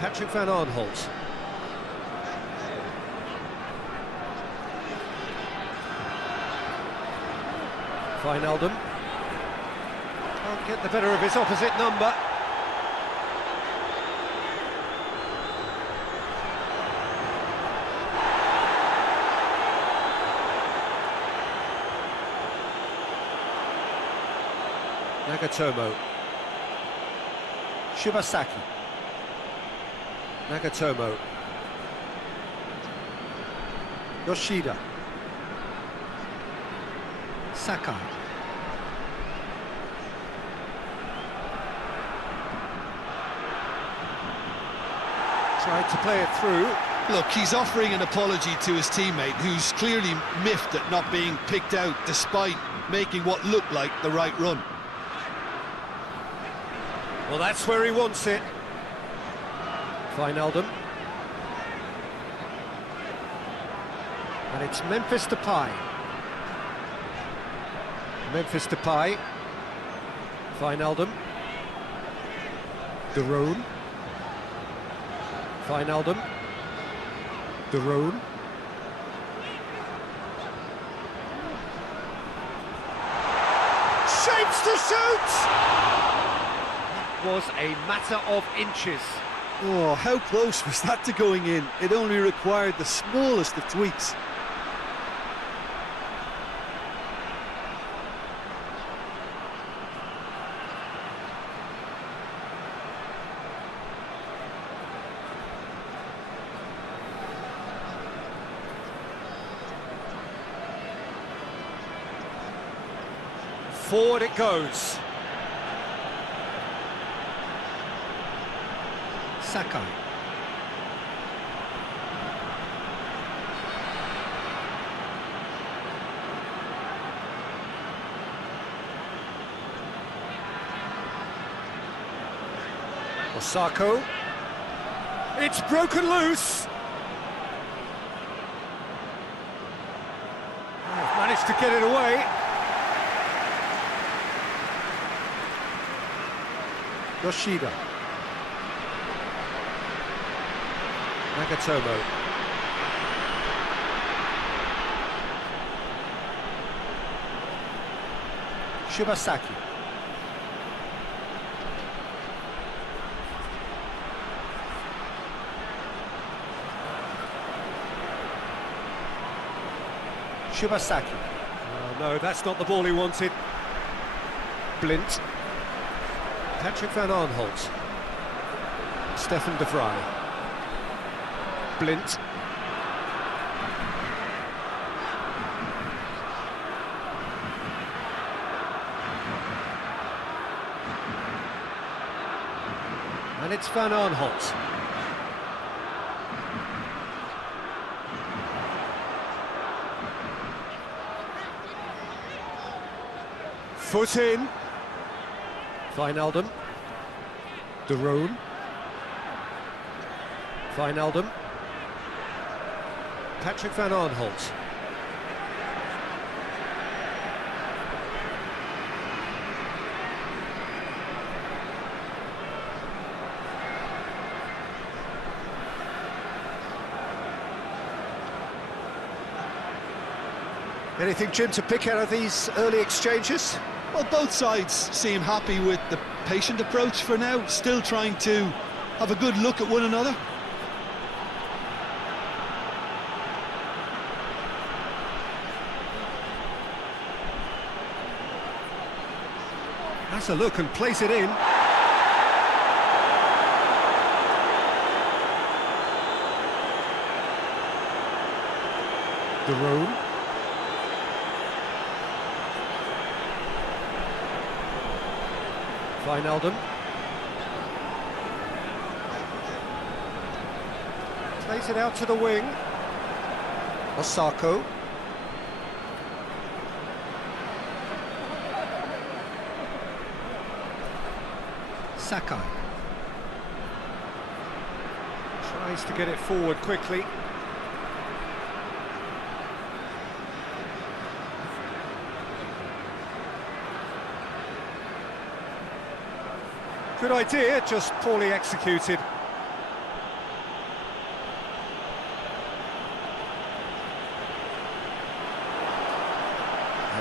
Patrick van Aanholt. Wijnaldum. Can't get the better of his opposite number. Nagatomo. Shibasaki. Nagatomo. Yoshida. Sakai. Tried to play it through. Look, he's offering an apology to his teammate, who's clearly miffed at not being picked out despite making what looked like the right run. Well, that's where he wants it. Wijnaldum. And it's Memphis Depay. Memphis Depay. Wijnaldum. De Roon. Wijnaldum. De Roon. Shapes to shoot! Was a matter of inches. Oh, how close was that to going in? It only required the smallest of tweaks. Forward it goes. Sakai. Osako. It's broken loose. Oh, managed to get it away. Yoshida. Nagatomo. Shibasaki. Shibasaki. Oh, no, that's not the ball he wanted. Blint. Patrick van Aanholt. Stefan de Vrij. Blint. And it's Van Aanholt. Foot in. Wijnaldum. De Roon. Wijnaldum. Patrick van Aanholt. Anything, Jim, to pick out of these early exchanges? Well, both sides seem happy with the patient approach for now, still trying to have a good look at one another. Has a look and plays it in. De Roon. Wijnaldum. Plays it out to the wing. Osako. Sakai. Tries to get it forward quickly. Good idea, just poorly executed.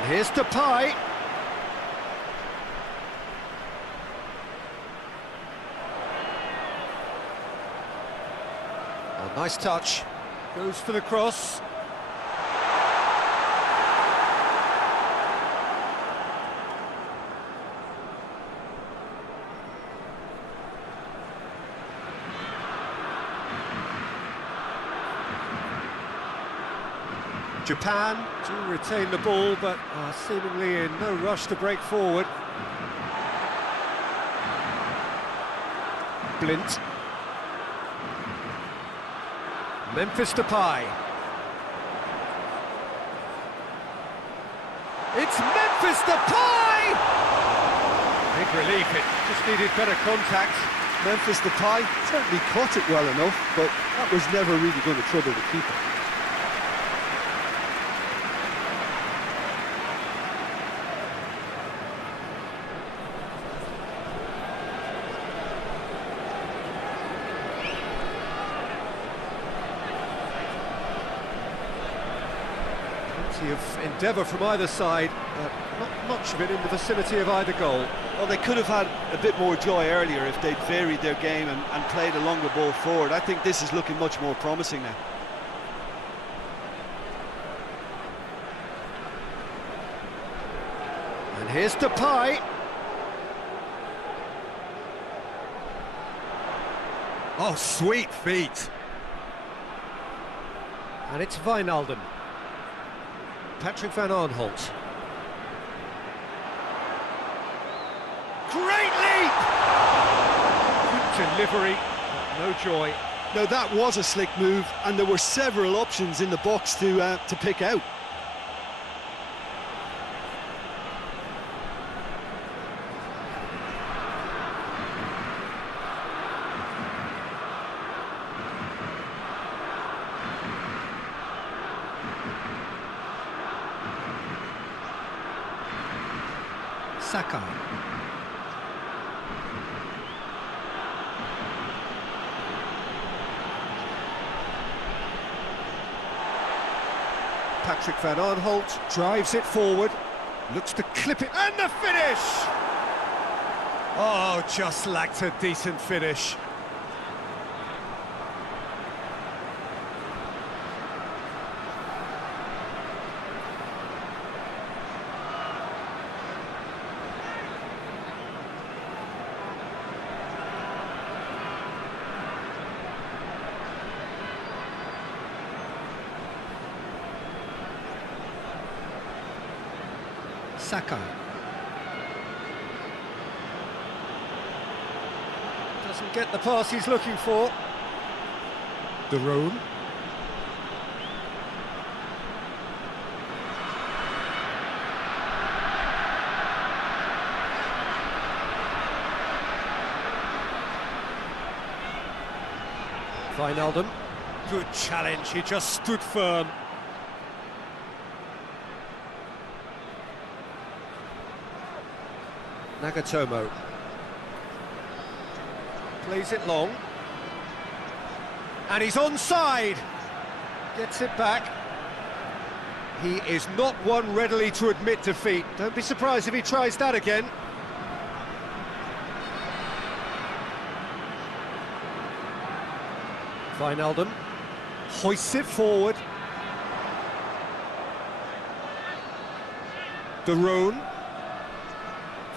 Here's Depay. A nice touch. Goes for the cross. Japan do retain the ball, but are seemingly in no rush to break forward. Blint. Memphis Depay. It's Memphis Depay! Big relief, it just needed better contact. Memphis Depay certainly caught it well enough, but that was never really going to trouble the keeper. Of endeavour from either side, but not much of it in the vicinity of either goal. Well, they could have had a bit more joy earlier if they'd varied their game and played a longer ball forward. I think this is looking much more promising now. And here's Depay. Oh, sweet feet. And it's Wijnaldum. Patrick van Aanholt. Great leap! Good delivery, no joy. Now that was a slick move, and there were several options in the box to pick out. Saka. Patrick van Aanholt drives it forward, looks to clip it, and the finish! Oh, just lacked a decent finish. Saka. Doesn't get the pass he's looking for. De Roon. Wijnaldum. Good challenge, he just stood firm. Nagatomo plays it long, and he's onside. Gets it back. He is not one readily to admit defeat. Don't be surprised if he tries that again. Wijnaldum hoists it forward. De Roon.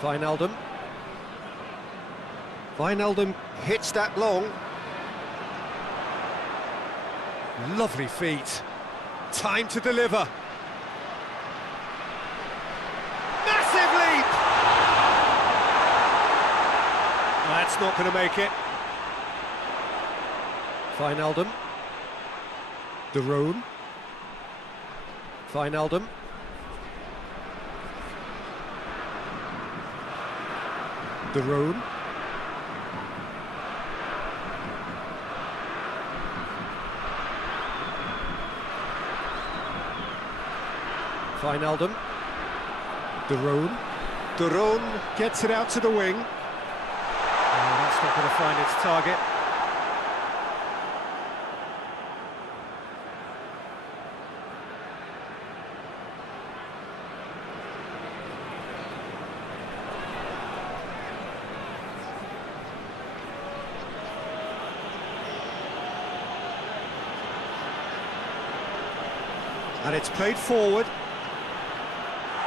Wijnaldum. Wijnaldum hits that long. Lovely feet. Time to deliver. Massive leap! That's not going to make it. Wijnaldum. De Roon. Wijnaldum. De Roon. Wijnaldum. De Roon. De Roon gets it out to the wing. Oh, that's not going to find its target. And it's played forward.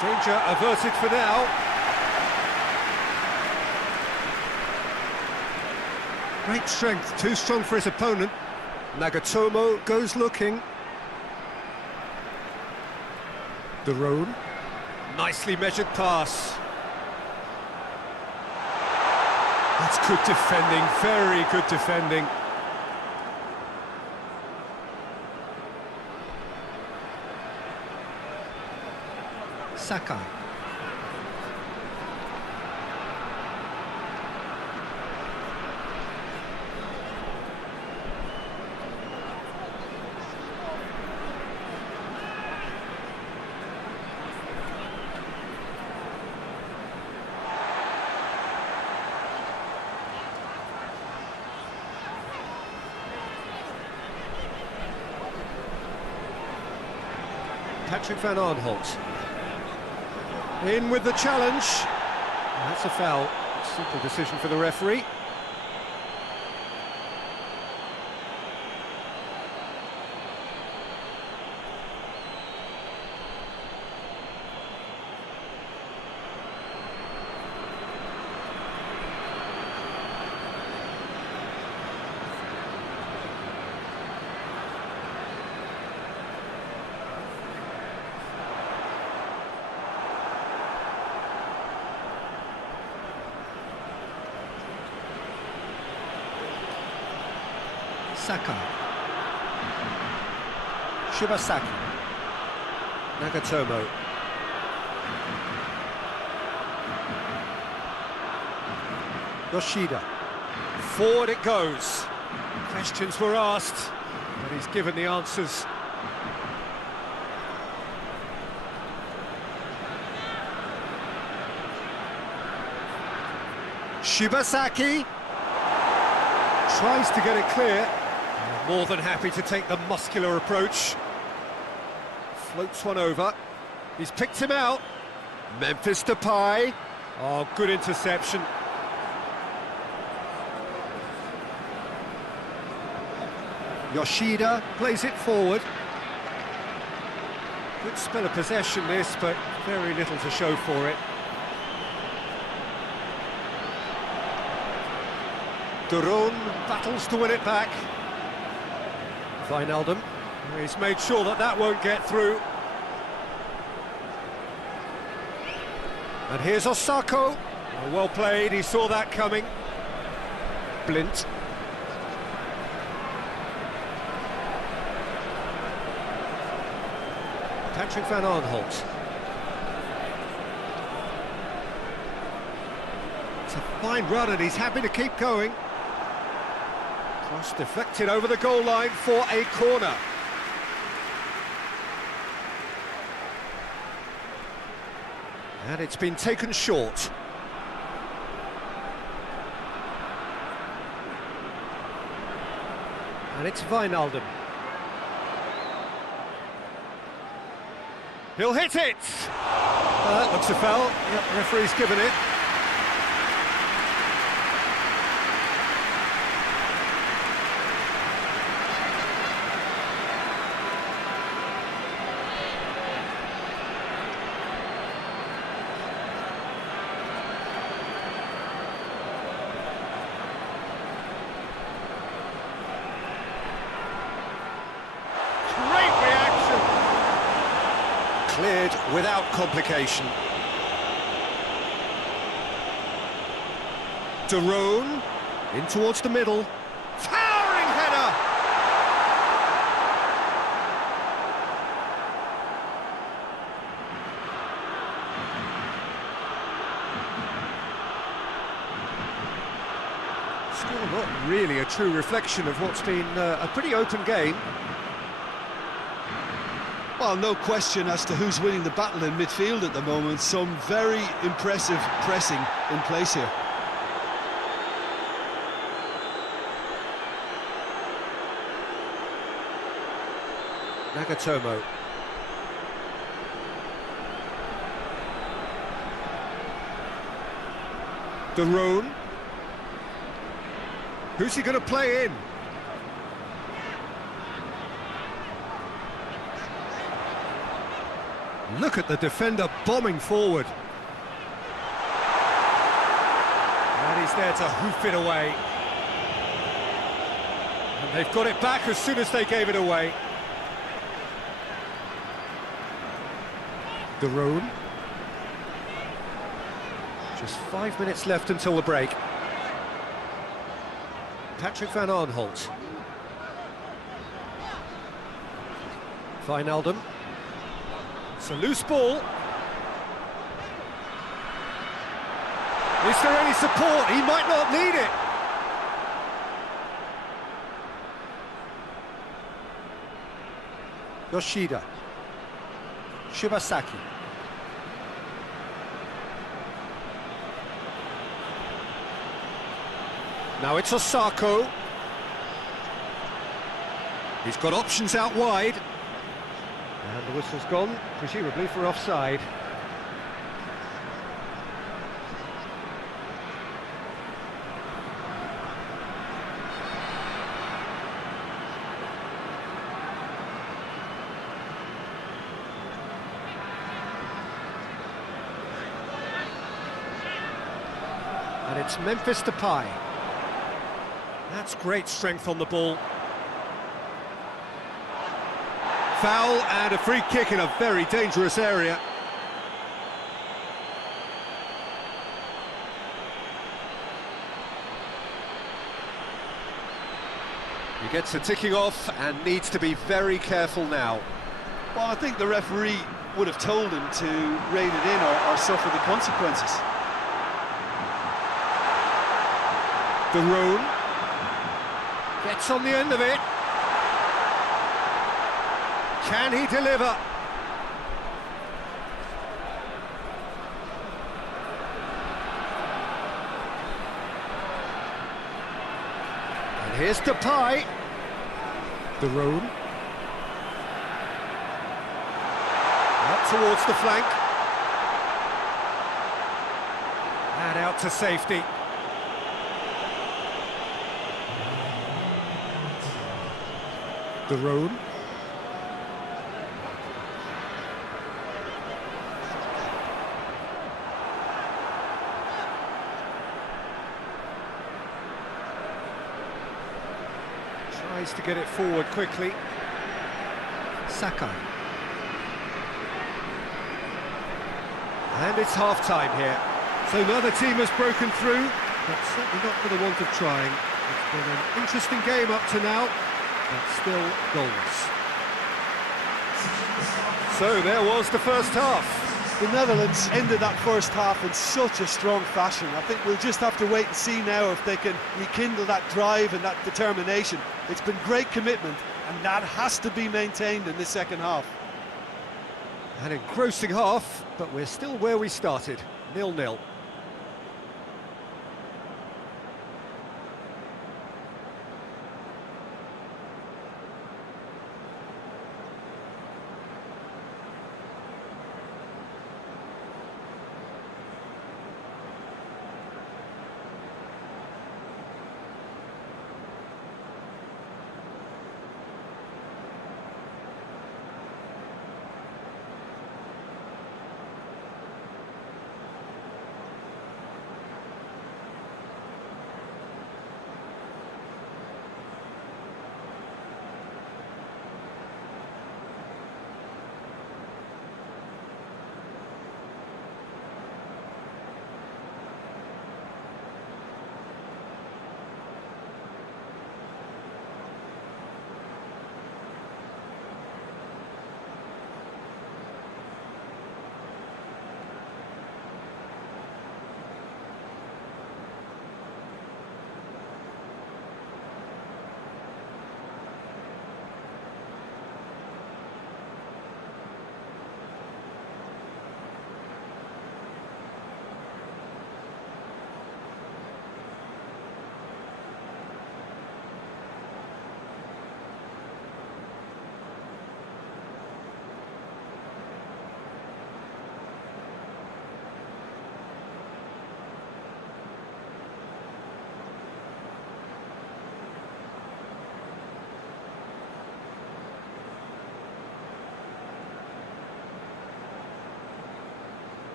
Danger averted for now. Great strength, too strong for his opponent. Nagatomo goes looking. Daron. Nicely measured pass. That's good defending, very good defending. Sakai. Patrick van Arnholt. In with the challenge. That's a foul. Simple decision for the referee. Sakai. Shibasaki. Nagatomo. Yoshida. Forward it goes. Questions were asked, but he's given the answers. Shibasaki. Tries to get it clear. More than happy to take the muscular approach. Floats one over. He's picked him out. Memphis Depay. Oh, good interception. Yoshida plays it forward. Good spell of possession this, but very little to show for it. Daron battles to win it back. Wijnaldum, he's made sure that that won't get through. And here's Osako. Oh, well played, he saw that coming. Blint. Patrick van Arnholt. It's a fine run and he's happy to keep going. Cross deflected over the goal line for a corner. And it's been taken short. And it's Wijnaldum. He'll hit it! That looks a foul. Yep, the referee's given it. Cleared without complication. Daron in towards the middle. Towering header! Score not really a true reflection of what's been a pretty open game. Well, no question as to who's winning the battle in midfield at the moment. Some very impressive pressing in place here. Nagatomo. Daron. Who's he going to play in? Look at the defender bombing forward. And he's there to hoof it away. And they've got it back as soon as they gave it away. Daroon. Just 5 minutes left until the break. Patrick van Aanholt. Wijnaldum. It's a loose ball. Is there any support? He might not need it. Yoshida. Shibasaki. Now it's Osako. He's got options out wide. And the whistle's gone, presumably for offside. And it's Memphis Depay. That's great strength on the ball. Foul and a free kick in a very dangerous area. He gets a ticking off and needs to be very careful now. Well, I think the referee would have told him to rein it in or suffer the consequences. Daroon gets on the end of it. Can he deliver? And here's Depay. Daroon. Out towards the flank. And out to safety. Daroon. Tries to get it forward quickly. Sakai. And it's half-time here. So another team has broken through, but certainly not for the want of trying. It's been an interesting game up to now, but still goals. So there was the first half. The Netherlands ended that first half in such a strong fashion. I think we'll just have to wait and see now if they can rekindle that drive and that determination. It's been great commitment, and that has to be maintained in this second half. An engrossing half, but we're still where we started, 0-0.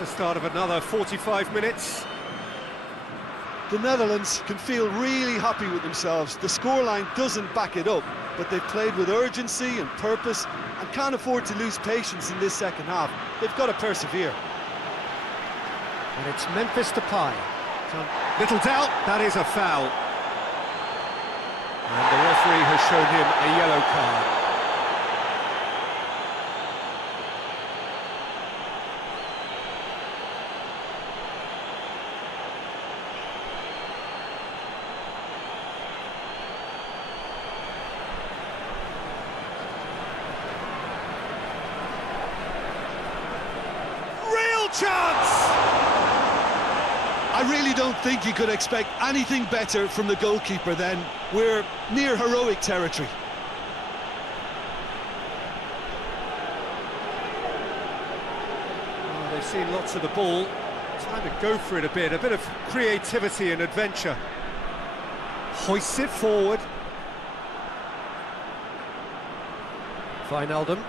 the start of another 45 minutes. The Netherlands can feel really happy with themselves. The scoreline doesn't back it up, but they've played with urgency and purpose and can't afford to lose patience in this second half. They've got to persevere. And it's Memphis Depay. Little doubt, that is a foul. And the referee has shown him a yellow card. Chance! I really don't think you could expect anything better from the goalkeeper then. We're near heroic territory. Oh, they've seen lots of the ball. Time to go for it a bit of creativity and adventure. Hoists it forward. Wijnaldum.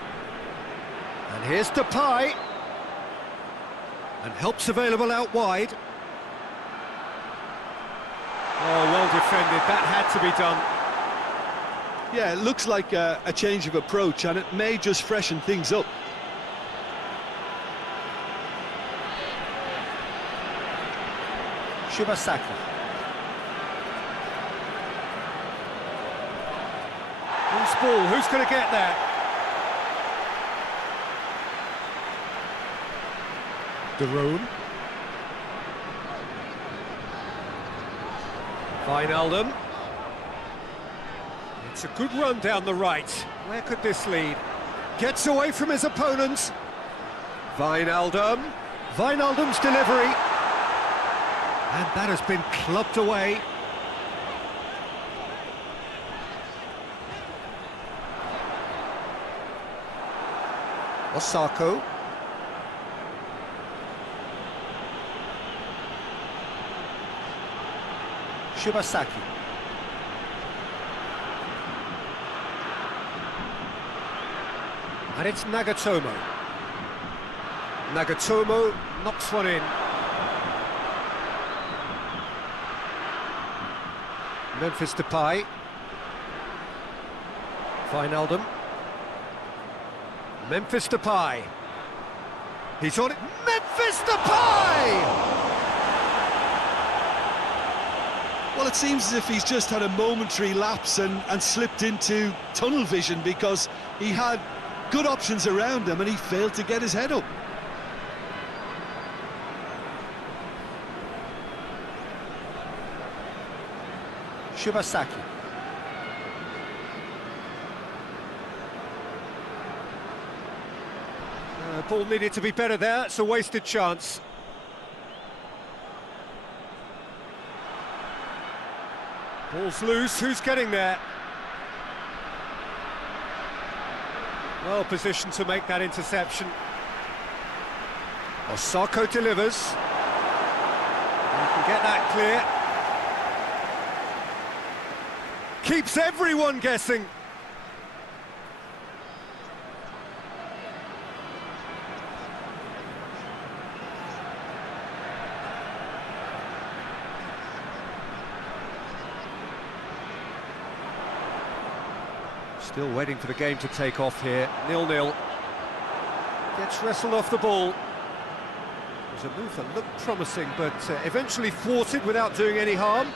And here's Depay. And help's available out wide. Oh, well defended, that had to be done. Yeah, it looks like a change of approach, and it may just freshen things up. Shibasaki. Loose ball, who's going to get that? Daroon. Wijnaldum. It's a good run down the right. Where could this lead? Gets away from his opponents. Wijnaldum. Wijnaldum's delivery. And that has been clubbed away. Osako. Shibasaki. And it's Nagatomo. Nagatomo knocks one in. Memphis Depay. Wijnaldum. Memphis Depay. He's on it. Memphis Depay! Well, it seems as if he's just had a momentary lapse and slipped into tunnel vision, because he had good options around him and he failed to get his head up. Shibasaki. Ball needed to be better there, it's a wasted chance. Ball's loose, who's getting there? Well positioned to make that interception. Osako delivers. He can get that clear. Keeps everyone guessing. Still waiting for the game to take off here. 0-0. Gets wrestled off the ball. It was a move that looked promising, but eventually thwarted without doing any harm.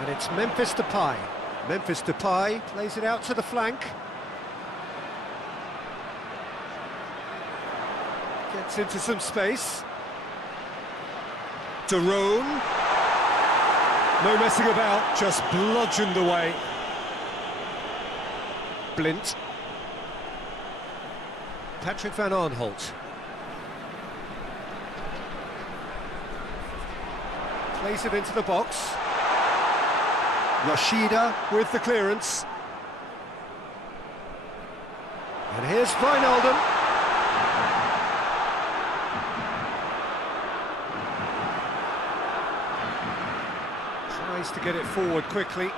And it's Memphis Depay. Memphis Depay plays it out to the flank. Gets into some space. Daroon. No messing about, just bludgeoned away. Blint. Patrick van Aanholt. Plays it into the box. Rashida with the clearance. And here's Wijnaldum. To get it forward quickly.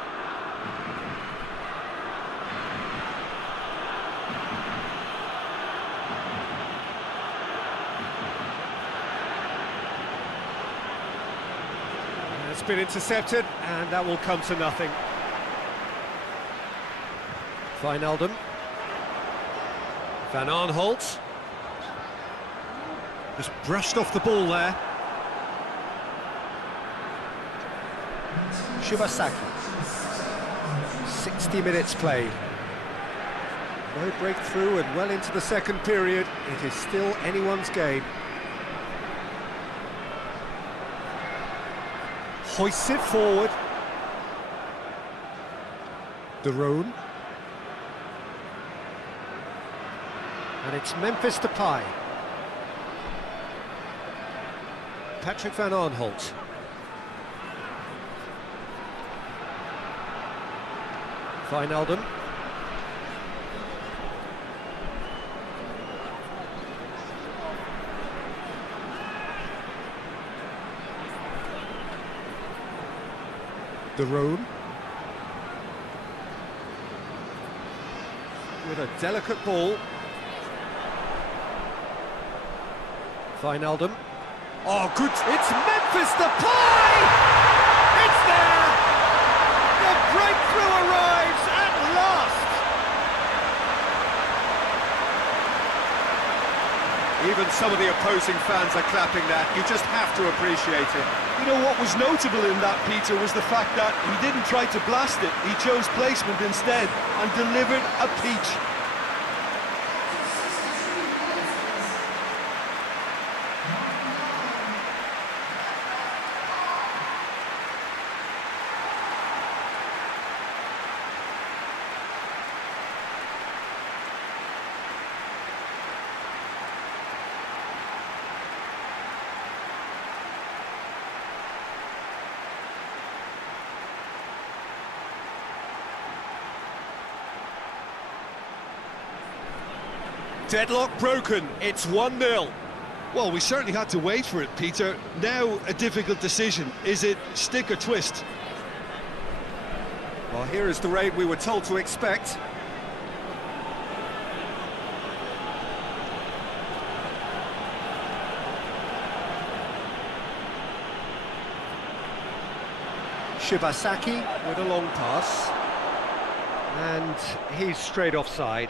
That's been intercepted, and that will come to nothing. Wijnaldum. Van Aanholt. Just brushed off the ball there. Shibasaki. 60 minutes played. No breakthrough and well into the second period. It is still anyone's game. Hoists it forward. De Roon. And it's Memphis Depay. Patrick Van Aanholt. Wijnaldum. De Roon. With a delicate ball. Wijnaldum. Oh, good. It's Memphis Depay! It's there! The breakthrough arrives at last! Even some of the opposing fans are clapping that. You just have to appreciate it. You know what was notable in that, Peter, was the fact that he didn't try to blast it. He chose placement instead and delivered a peach. Deadlock broken, it's 1-0. Well, we certainly had to wait for it, Peter. Now a difficult decision. Is it stick or twist? Well, here is the raid we were told to expect. Shibasaki with a long pass. And he's straight offside.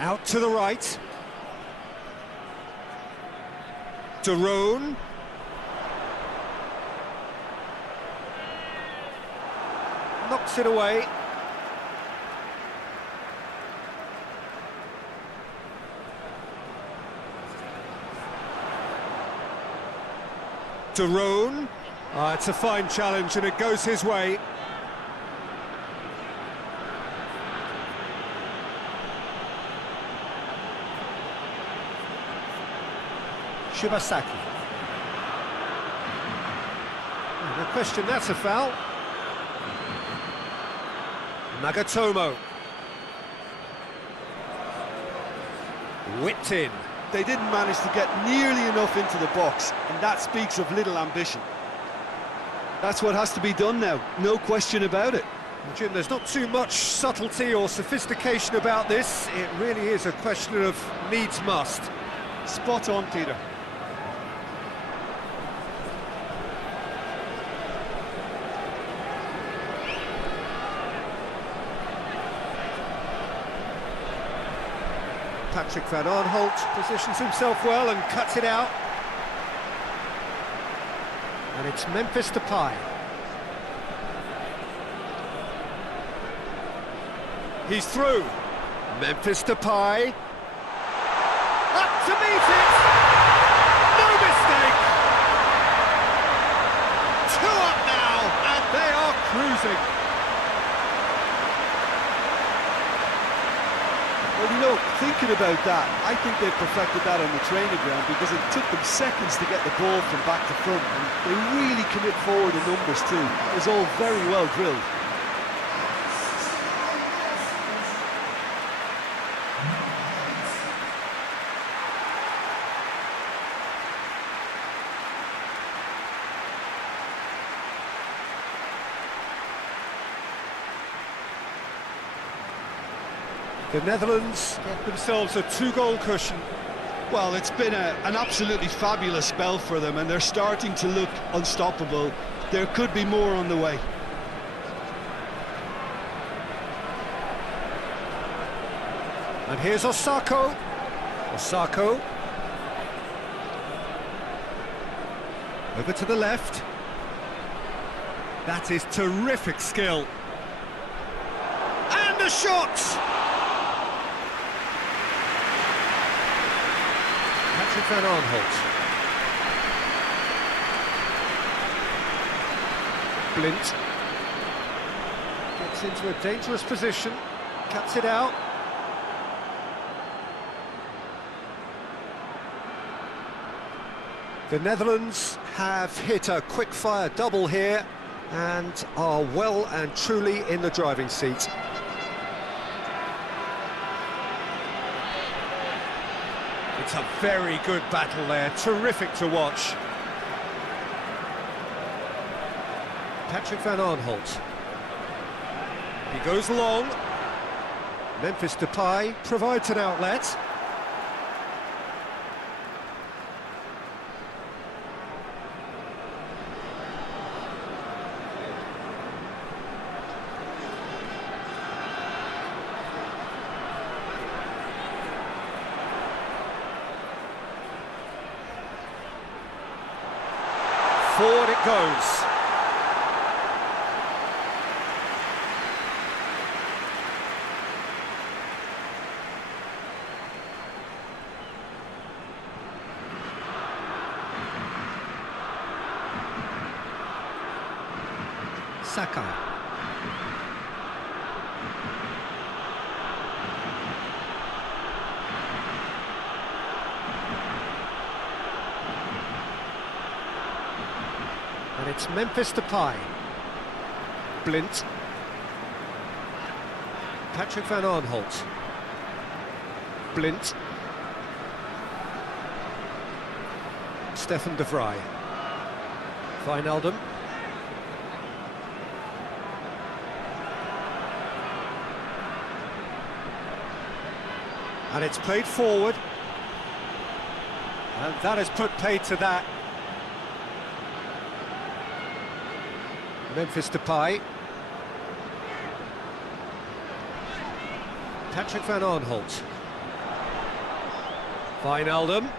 Out to the right. De Roon. Knocks it away. De Roon. It's a fine challenge and it goes his way. Shibasaki. No question, that's a foul. Nagatomo. Whipped in. They didn't manage to get nearly enough into the box, and that speaks of little ambition. That's what has to be done now, no question about it. Jim, there's not too much subtlety or sophistication about this. It really is a question of needs must. Spot on, Peter. Patrick Van Aanholt positions himself well and cuts it out. And it's Memphis Depay. He's through. Memphis Depay. Up to meet it! No mistake! 2 up now, and they are cruising. Well, you know, thinking about that, I think they perfected that on the training ground because it took them seconds to get the ball from back to front, and they really commit forward in numbers too. It was all very well drilled. The Netherlands get themselves a 2-goal cushion. Well, it's been an absolutely fabulous spell for them, and they're starting to look unstoppable. There could be more on the way. And here's Osako. Osako. Over to the left. That is terrific skill. And a shot! Patrick van Arnholt. Blint. Gets into a dangerous position. Cuts it out. The Netherlands have hit a quick-fire double here and are well and truly in the driving seat. It's a very good battle there, terrific to watch. Patrick van Arnholt. He goes long. Memphis Depay provides an outlet. Forward it goes. Saka. And it's Memphis Depay. Blint. Patrick van Arnholt. Blint. Stefan de Vrij. Wijnaldum. And it's played forward. And that has put paid to that. Memphis Depay. Patrick van Arnholt. Wijnaldum.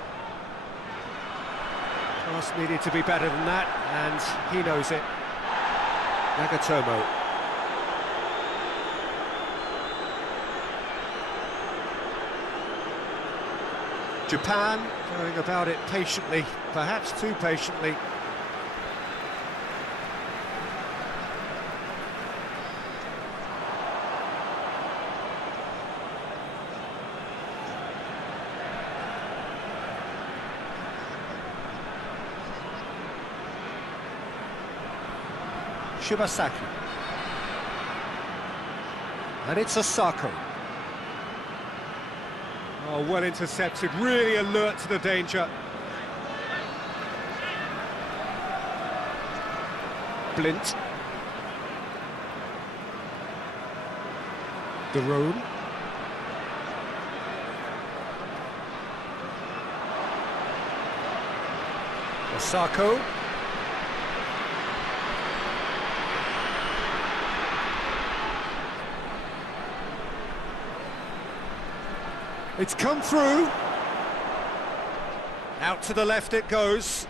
Pass needed to be better than that, and he knows it. Nagatomo. Japan going about it patiently, perhaps too patiently. Shibasaki. And it's Osako. Oh, well intercepted, really alert to the danger. Blint. De Roon. Osako. It's come through. Out to the left it goes.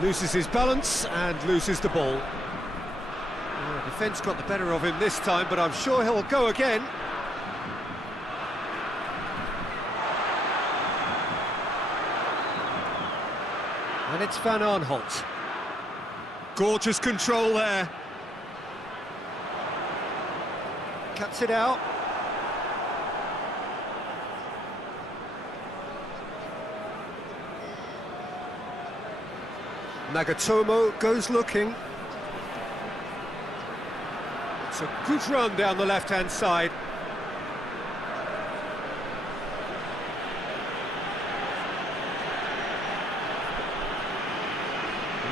Loses his balance and loses the ball. Defence got the better of him this time, but I'm sure he'll go again. And it's Van Arnholt. Gorgeous control there. Cuts it out. Nagatomo goes looking. It's a good run down the left-hand side.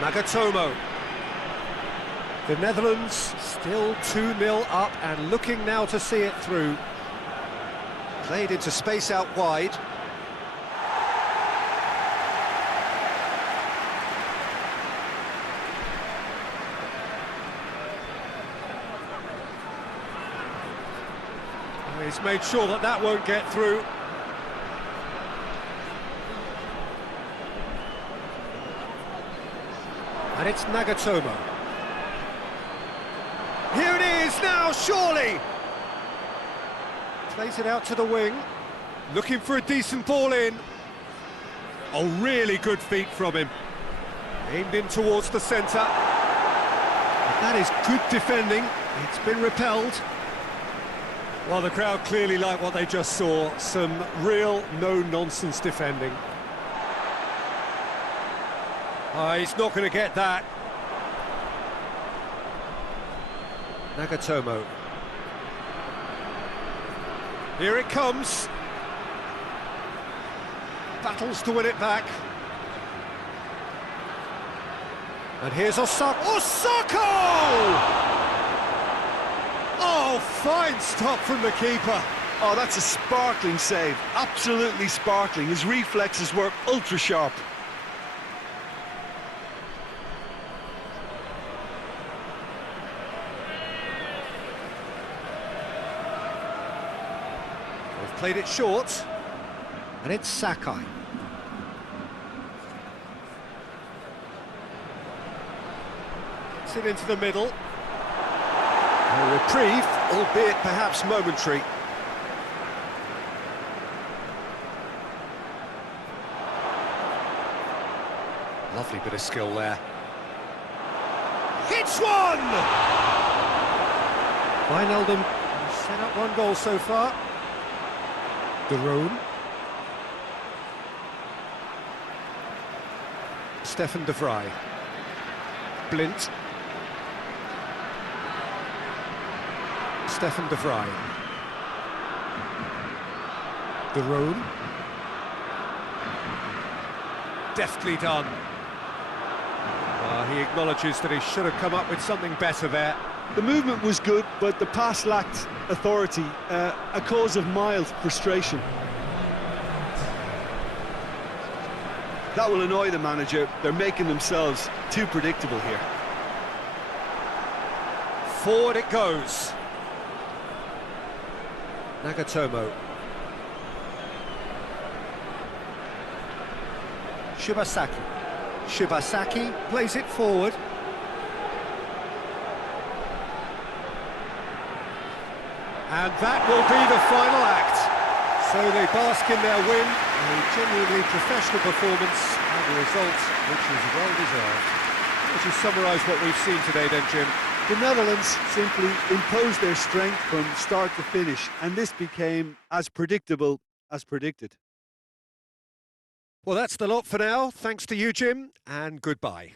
Nagatomo. The Netherlands still 2-0 up and looking now to see it through. Played into space out wide. He's made sure that that won't get through. And it's Nagatomo. Here it is now, surely! Plays it out to the wing. Looking for a decent ball in. Oh, really good feet from him. Aimed in towards the centre. That is good defending. It's been repelled. Well, the crowd clearly like what they just saw. Some real no-nonsense defending. He's not going to get that. Nagatomo. Here it comes. Battles to win it back. And here's Osako. Oh, fine stop from the keeper. Oh, that's a sparkling save. Absolutely sparkling. His reflexes were ultra sharp. They've played it short. And it's Sakai. Gets it into the middle. A reprieve, albeit perhaps momentary. Lovely bit of skill there. Hits one! Wijnaldum set up one goal so far. De Roon. Stefan de Vrij. Blint. Stefan de Vrij. De Roon. Deftly done. He acknowledges that he should have come up with something better there. The movement was good, but the pass lacked authority, a cause of mild frustration. That will annoy the manager. They're making themselves too predictable here. Forward it goes. Nagatomo. Shibasaki. Shibasaki plays it forward. And that will be the final act. So they bask in their win, a genuinely professional performance, and a result which is well-deserved. Would you summarise what we've seen today then, Jim? The Netherlands simply imposed their strength from start to finish, and this became as predictable as predicted. Well, that's the lot for now. Thanks to you, Jim, and goodbye.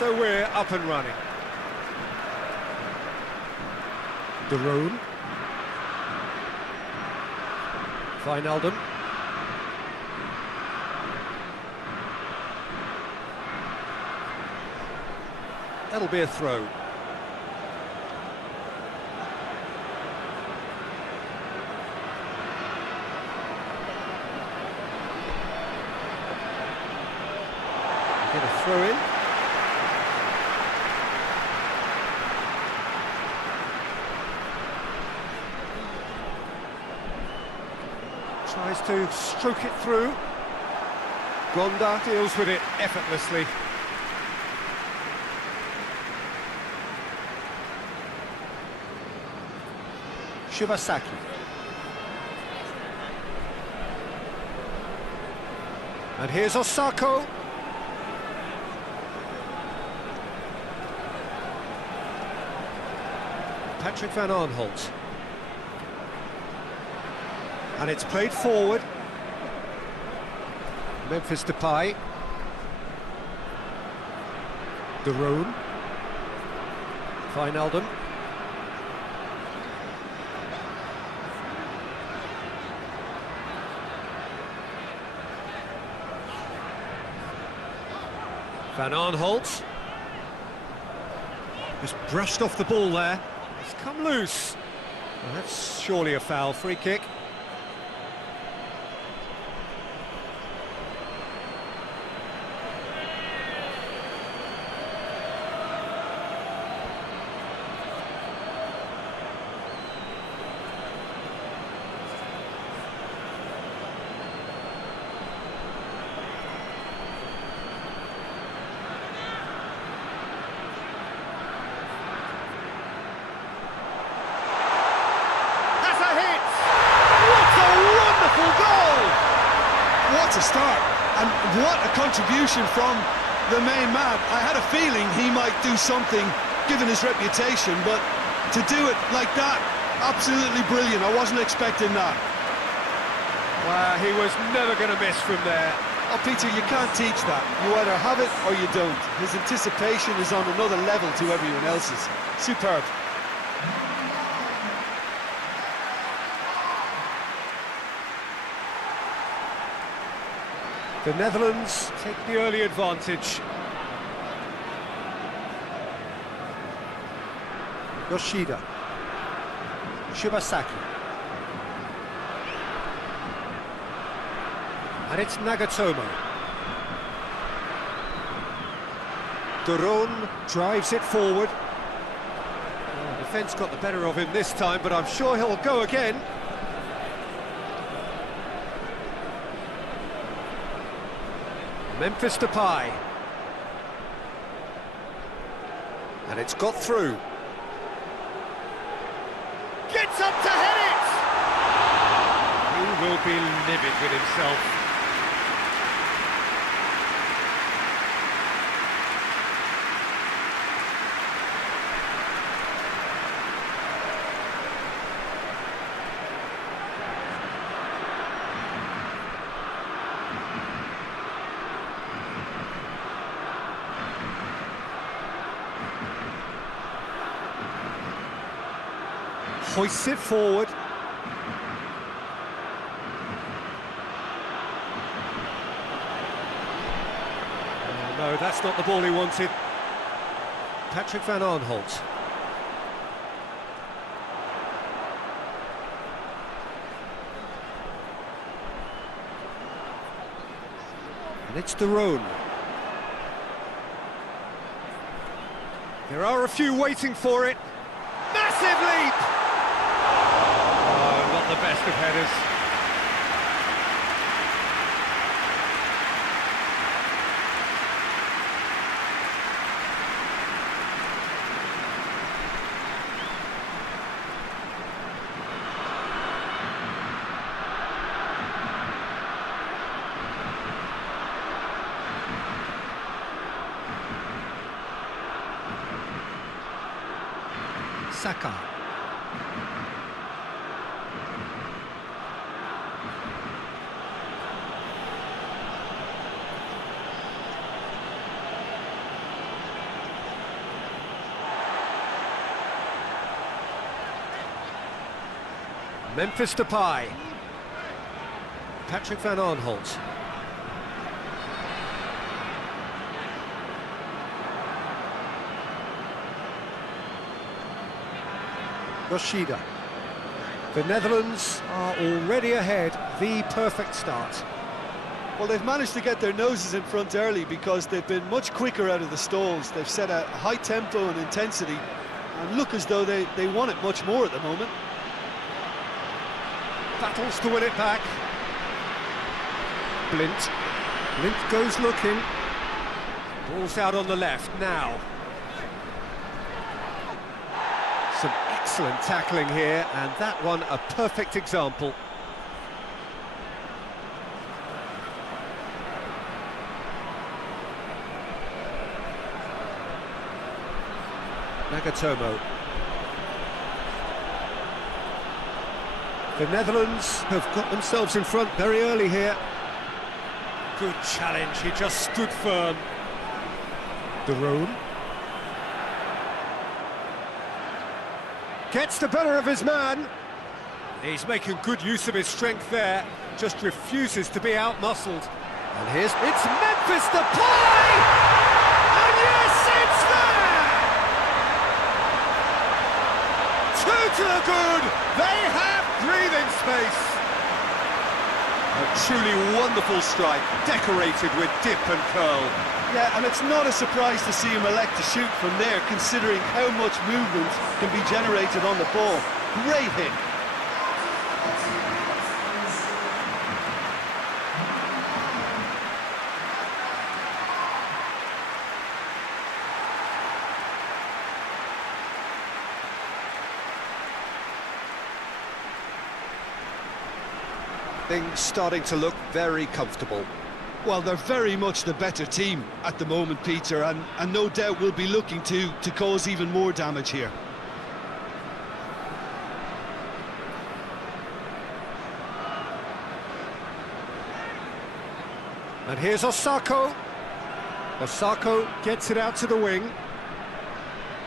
So we're up and running. Daroon. Wijnaldum. That'll be a throw. Get a throw in. Tries to stroke it through. Gonda deals with it effortlessly. Shibasaki. And here's Osako. Patrick van Aanholt. And it's played forward. Memphis Depay. Daroon. Wijnaldum. Van Aanholt. Just brushed off the ball there. It's come loose. Well, that's surely a foul. Free kick. What a start, and what a contribution from the main man. I had a feeling he might do something given his reputation, but to do it like that, absolutely brilliant. I wasn't expecting that. Wow, he was never going to miss from there. Oh, Peter, you can't teach that. You either have it or you don't. His anticipation is on another level to everyone else's. Superb. The Netherlands take the early advantage. Yoshida. Shibasaki. And it's Nagatomo. Daroon drives it forward. Oh, defence got the better of him this time, but I'm sure he'll go again. Memphis Depay. And it's got through. Gets up to head it! He will be livid with himself. Hoists it forward. Oh, no, that's not the ball he wanted. Patrick van Aanholt. And it's Daroon. There are a few waiting for it. Massive leap! Oh, not the best of headers. Saka. Memphis Depay. Patrick van Aanholt. Yoshida. The Netherlands are already ahead, the perfect start. Well, they've managed to get their noses in front early because they've been much quicker out of the stalls. They've set a high tempo and intensity and look as though they want it much more at the moment. Battles to win it back. Blint. Blint goes looking. Ball's out on the left now. Some excellent tackling here, and that one a perfect example. Nagatomo. The Netherlands have got themselves in front very early here. Good challenge, he just stood firm. De Roon. Gets the better of his man. He's making good use of his strength there, just refuses to be out-muscled. And here's... it's Memphis Depay! And yes, it's there! Two to the good! They have breathing space! A truly wonderful strike, decorated with dip and curl. Yeah, and it's not a surprise to see him elect to shoot from there, considering how much movement can be generated on the ball. Great hit. Things starting to look very comfortable. Well, they're very much the better team at the moment, Peter, and no doubt will be looking to cause even more damage here. And here's Osako. Osako gets it out to the wing.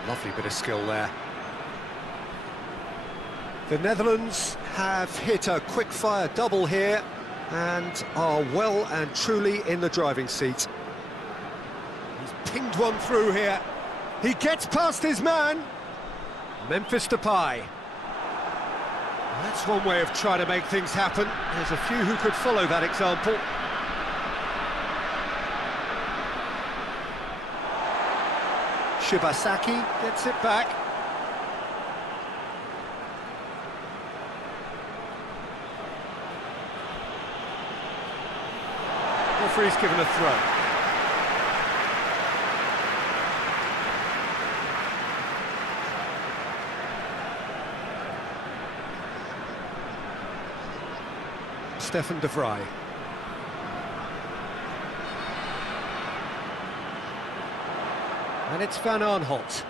Lovely bit of skill there. The Netherlands have hit a quick-fire double here and are well and truly in the driving seat. He's pinged one through here. He gets past his man. Memphis Depay. That's one way of trying to make things happen. There's a few who could follow that example. Shibasaki gets it back. Referee's given a throw. Stefan de Vrij. And it's Van Aanholt.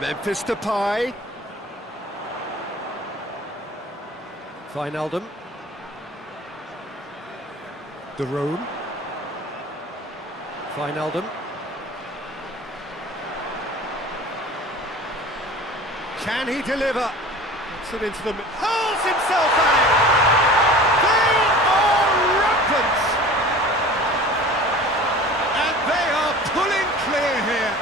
Memphis Depay. Wijnaldum. De Roon. Wijnaldum. Can he deliver? Puts it into the... hurls himself at it! They are rampant! And they are pulling clear here.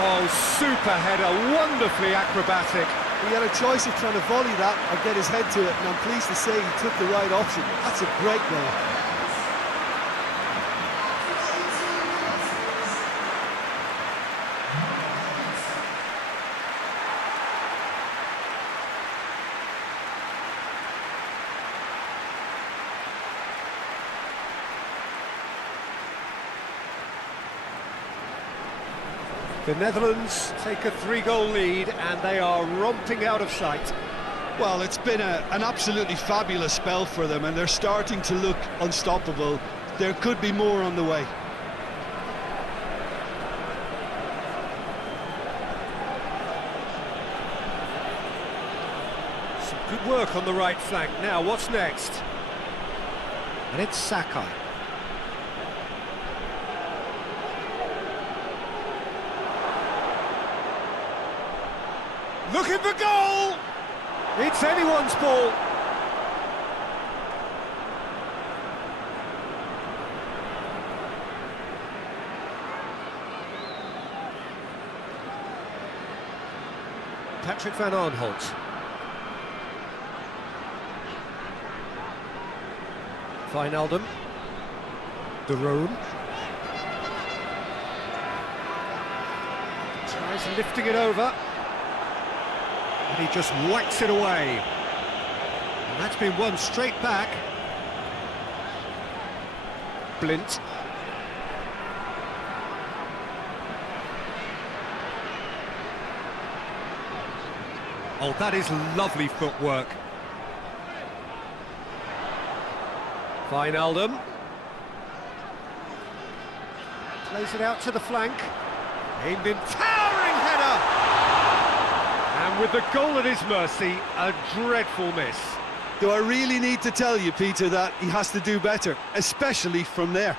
Oh, super header, wonderfully acrobatic. He had a choice of trying to volley that or get his head to it, and I'm pleased to say he took the right option. That's a great goal. The Netherlands take a 3-goal lead and they are romping out of sight. Well, it's been an absolutely fabulous spell for them, and they're starting to look unstoppable. There could be more on the way. Some good work on the right flank. Now, what's next? And it's Sakai. Looking for goal! It's anyone's ball. Patrick van Aanholt. Wijnaldum. De Roon. Tries lifting it over. And he just whacks it away. And that's been won straight back. Blint. Oh, that is lovely footwork. Wijnaldum. Plays it out to the flank. Aimed in, towering header! And with the goal at his mercy, a dreadful miss. Do I really need to tell you, Peter, that he has to do better, especially from there?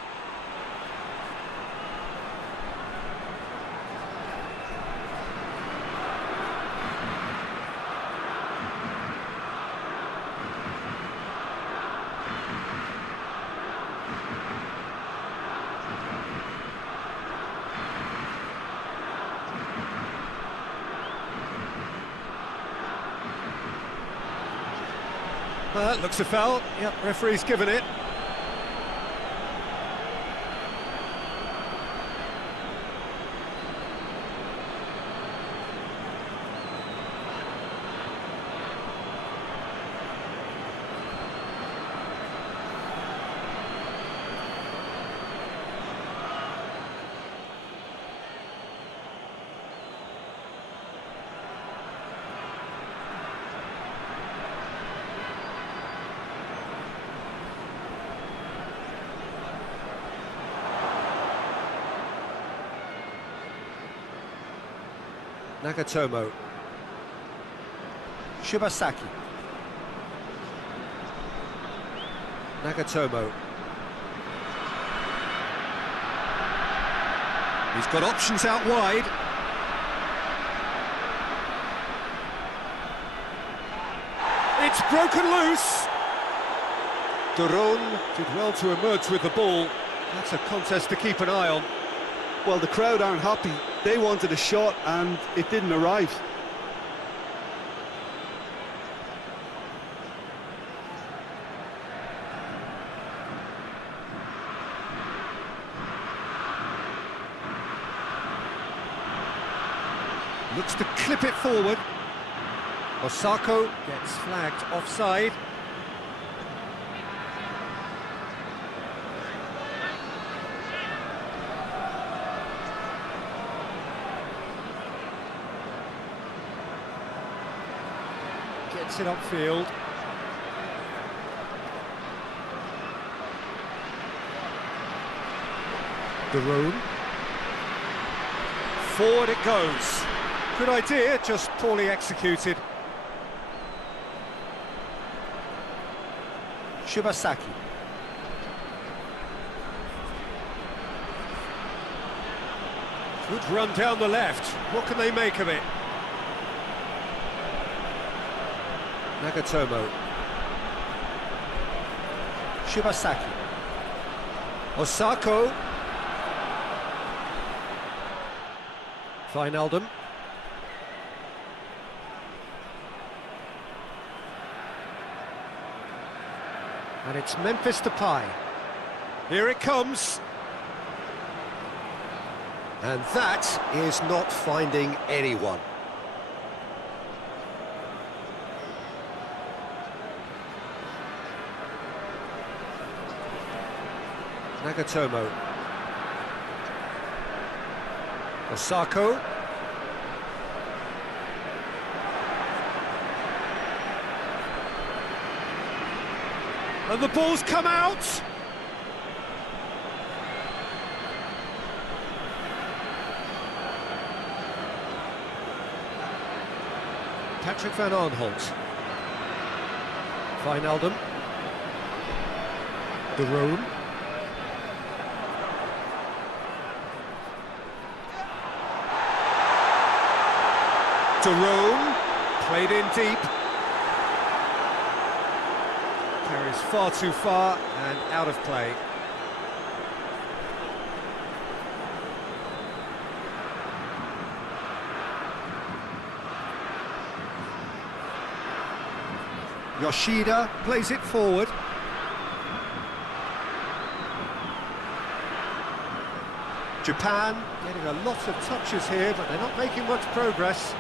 Looks a foul. Yep, referee's given it. Nagatomo. Shibasaki. Nagatomo. He's got options out wide. It's broken loose. Duron did well to emerge with the ball. That's a contest to keep an eye on. Well, the crowd aren't happy. They wanted a shot and it didn't arrive. Looks to clip it forward. Osako gets flagged offside. Gets it upfield. De Roon. Forward it goes. Good idea, just poorly executed. Shibasaki. Good run down the left. What can they make of it? Nagatomo. Shibasaki. Osako. Wijnaldum. And it's Memphis Depay. Here it comes. And that is not finding anyone. Nagatomo. Osako. And the ball's come out. Patrick van Aanholt. Wijnaldum. De Roon. Jerome, played in deep. Carries far too far and out of play. Yoshida plays it forward. Japan getting a lot of touches here, but they're not making much progress.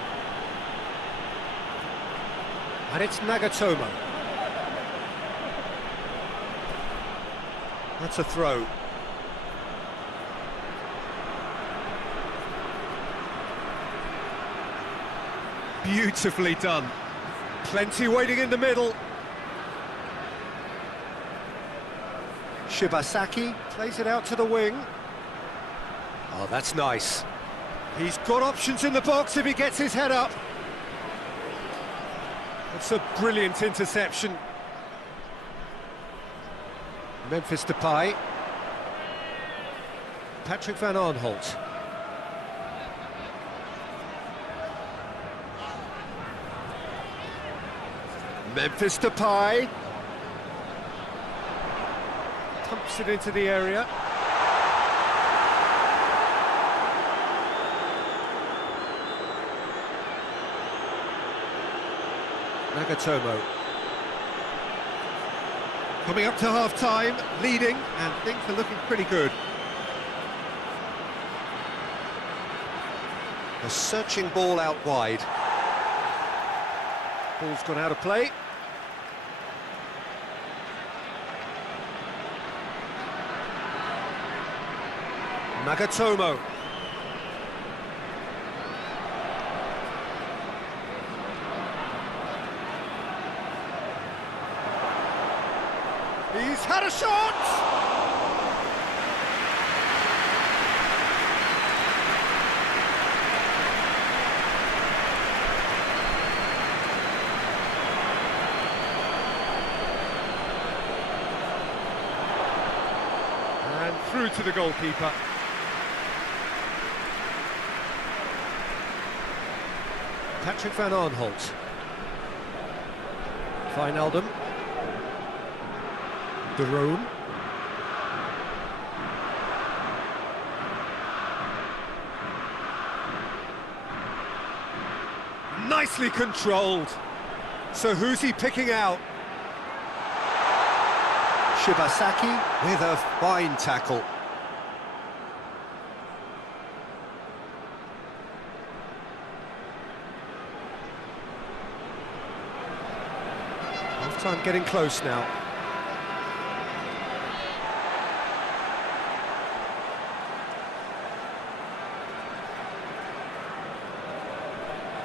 And it's Nagatomo. That's a throw. Beautifully done. Plenty waiting in the middle. Shibasaki plays it out to the wing. Oh, that's nice. He's got options in the box if he gets his head up. That's a brilliant interception. Memphis Depay. Patrick van Aanholt. Memphis Depay. Pumps it into the area. Nagatomo. Coming up to half-time, leading, and things are looking pretty good. A searching ball out wide. Ball's gone out of play. Nagatomo. He's had a shot! And through to the goalkeeper. Patrick van Aanholt. Wijnaldum. De Roon. Nicely controlled. So who's he picking out? Shibasaki with a fine tackle. Half-time getting close now.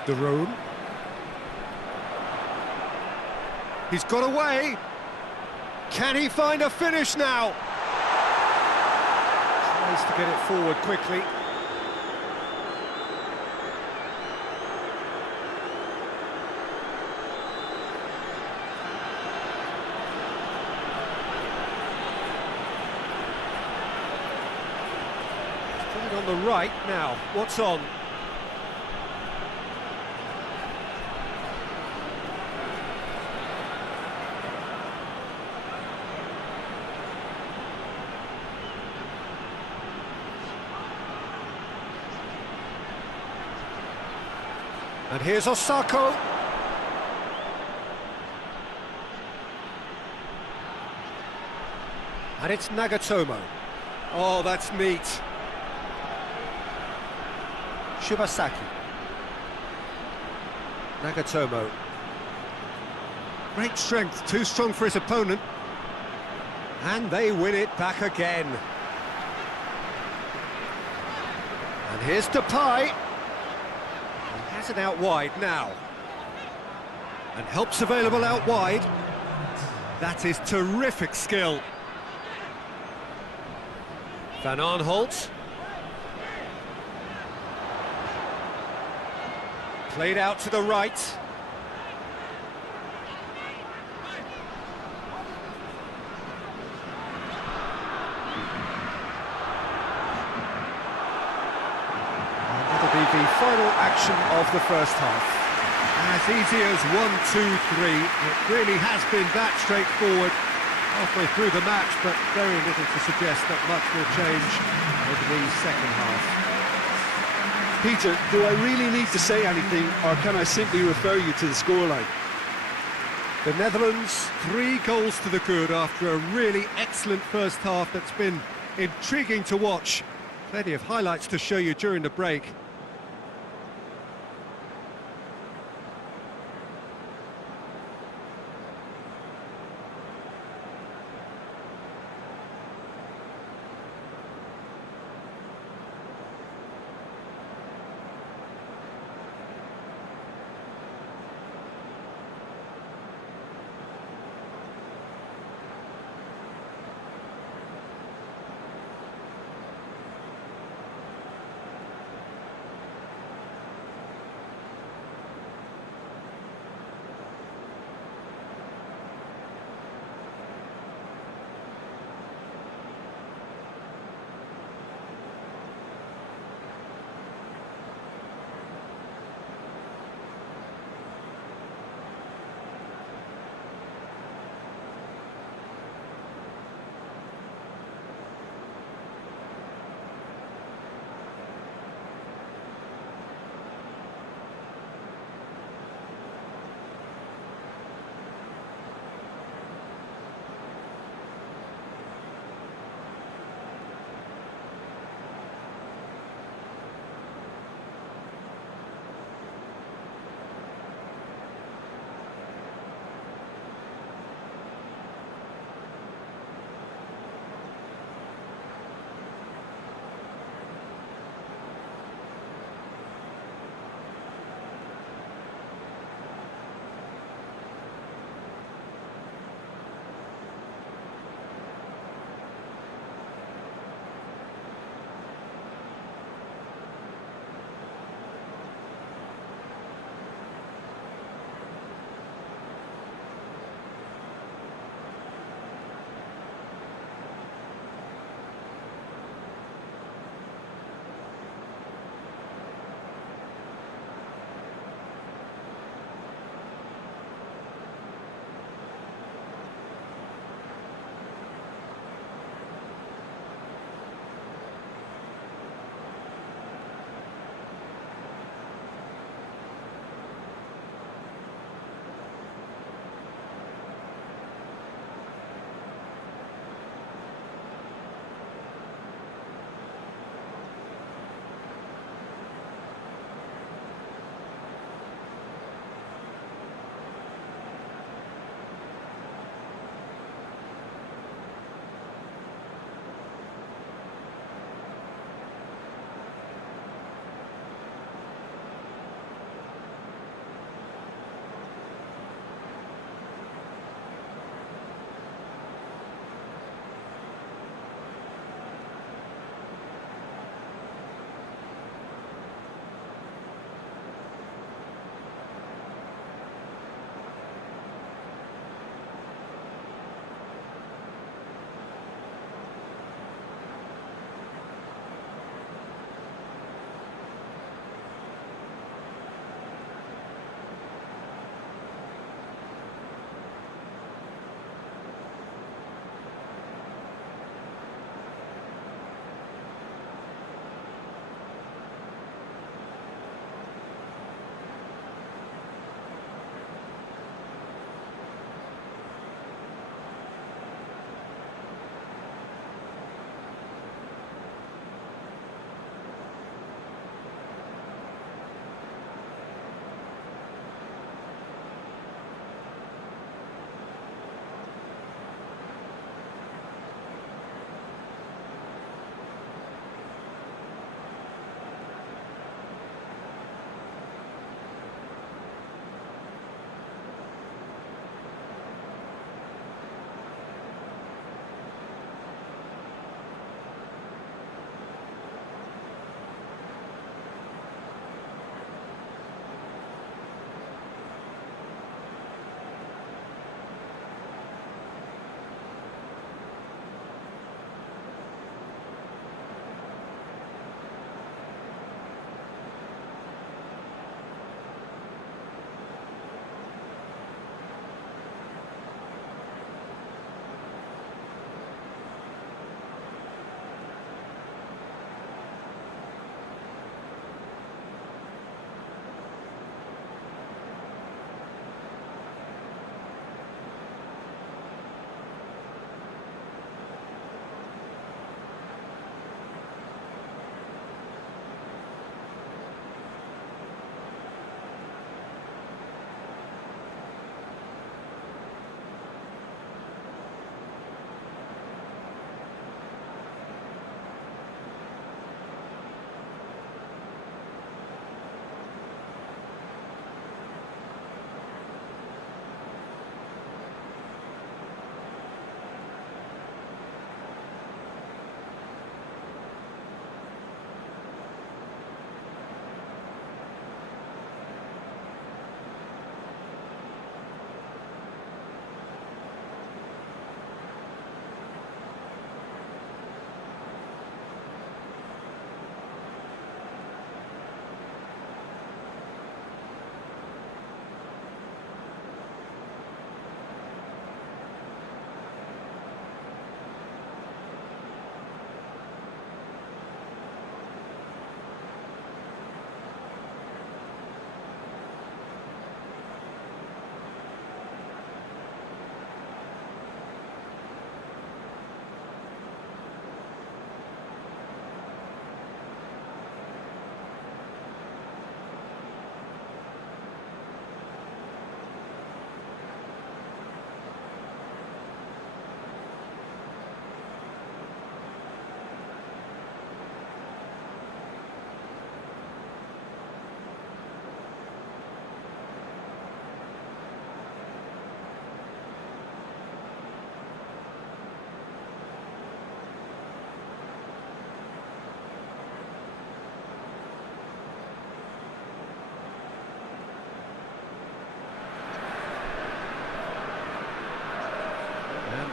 De Roon. He's got away. Can he find a finish now? Tries to get it forward quickly. He's put it on the right now. What's on? And here's Osako. And it's Nagatomo. Oh, that's neat. Shibasaki. Nagatomo. Great strength, too strong for his opponent. And they win it back again. And here's Depay. Has it out wide now. And help's available out wide. That is terrific skill. Van Aanholt. Played out to the right. the final action of the first half. As easy as 1, 2, 3. It really has been that straightforward halfway through the match, but very little to suggest that much will change over the second half. Peter, do I really need to say anything, or can I simply refer you to the scoreline? The Netherlands, 3 goals to the good after a really excellent first half that's been intriguing to watch. Plenty of highlights to show you during the break.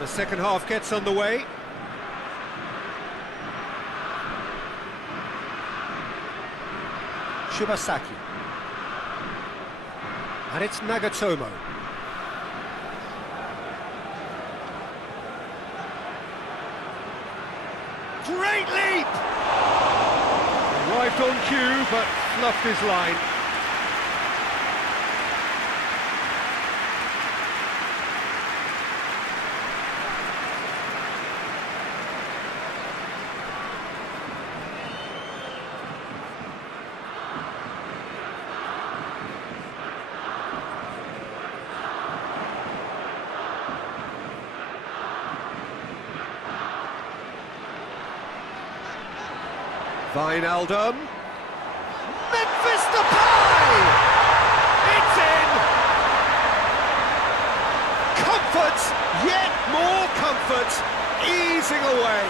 The second half gets underway. Shibasaki. And it's Nagatomo. Great leap! Arrived on cue, but fluffed his line. Wijnaldum. Memphis Depay! It's in! Comfort, yet more comfort, easing away.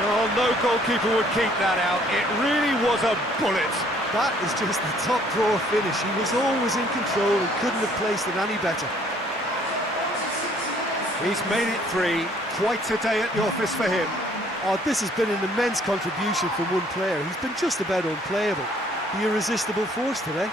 Oh, no goalkeeper would keep that out. It really was a bullet. That is just a top drawer finish. He was always in control and couldn't have placed it any better. He's made it 3. Quite a day at the office for him. Oh, this has been an immense contribution from one player. He's been just about unplayable. The irresistible force today.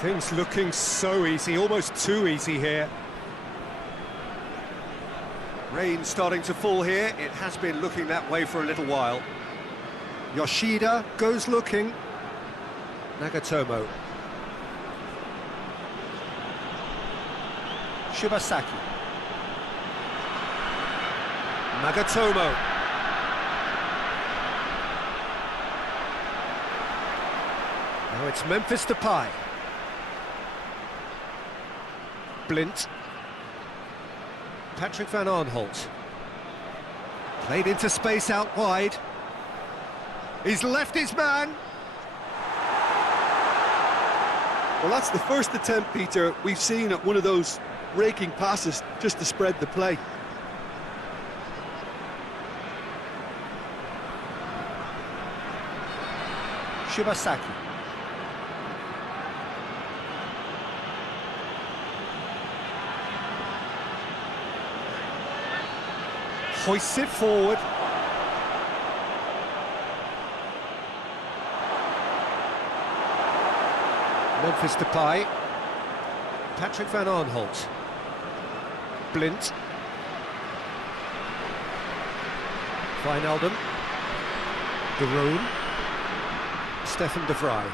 Things looking so easy, almost too easy here. Rain starting to fall here. It has been looking that way for a little while. Yoshida goes looking. Nagatomo. Shibasaki. Nagatomo. Now it's Memphis Depay. Blint. Patrick van Aanholt. Played into space out wide. He's left his man. Well, that's the first attempt, Peter, we've seen at one of those raking passes just to spread the play. Shibasaki. Hoists it forward. Memphis Depay. Patrick van Aanholt. Blint. Wijnaldum. De Roon. Stefan de Vrij.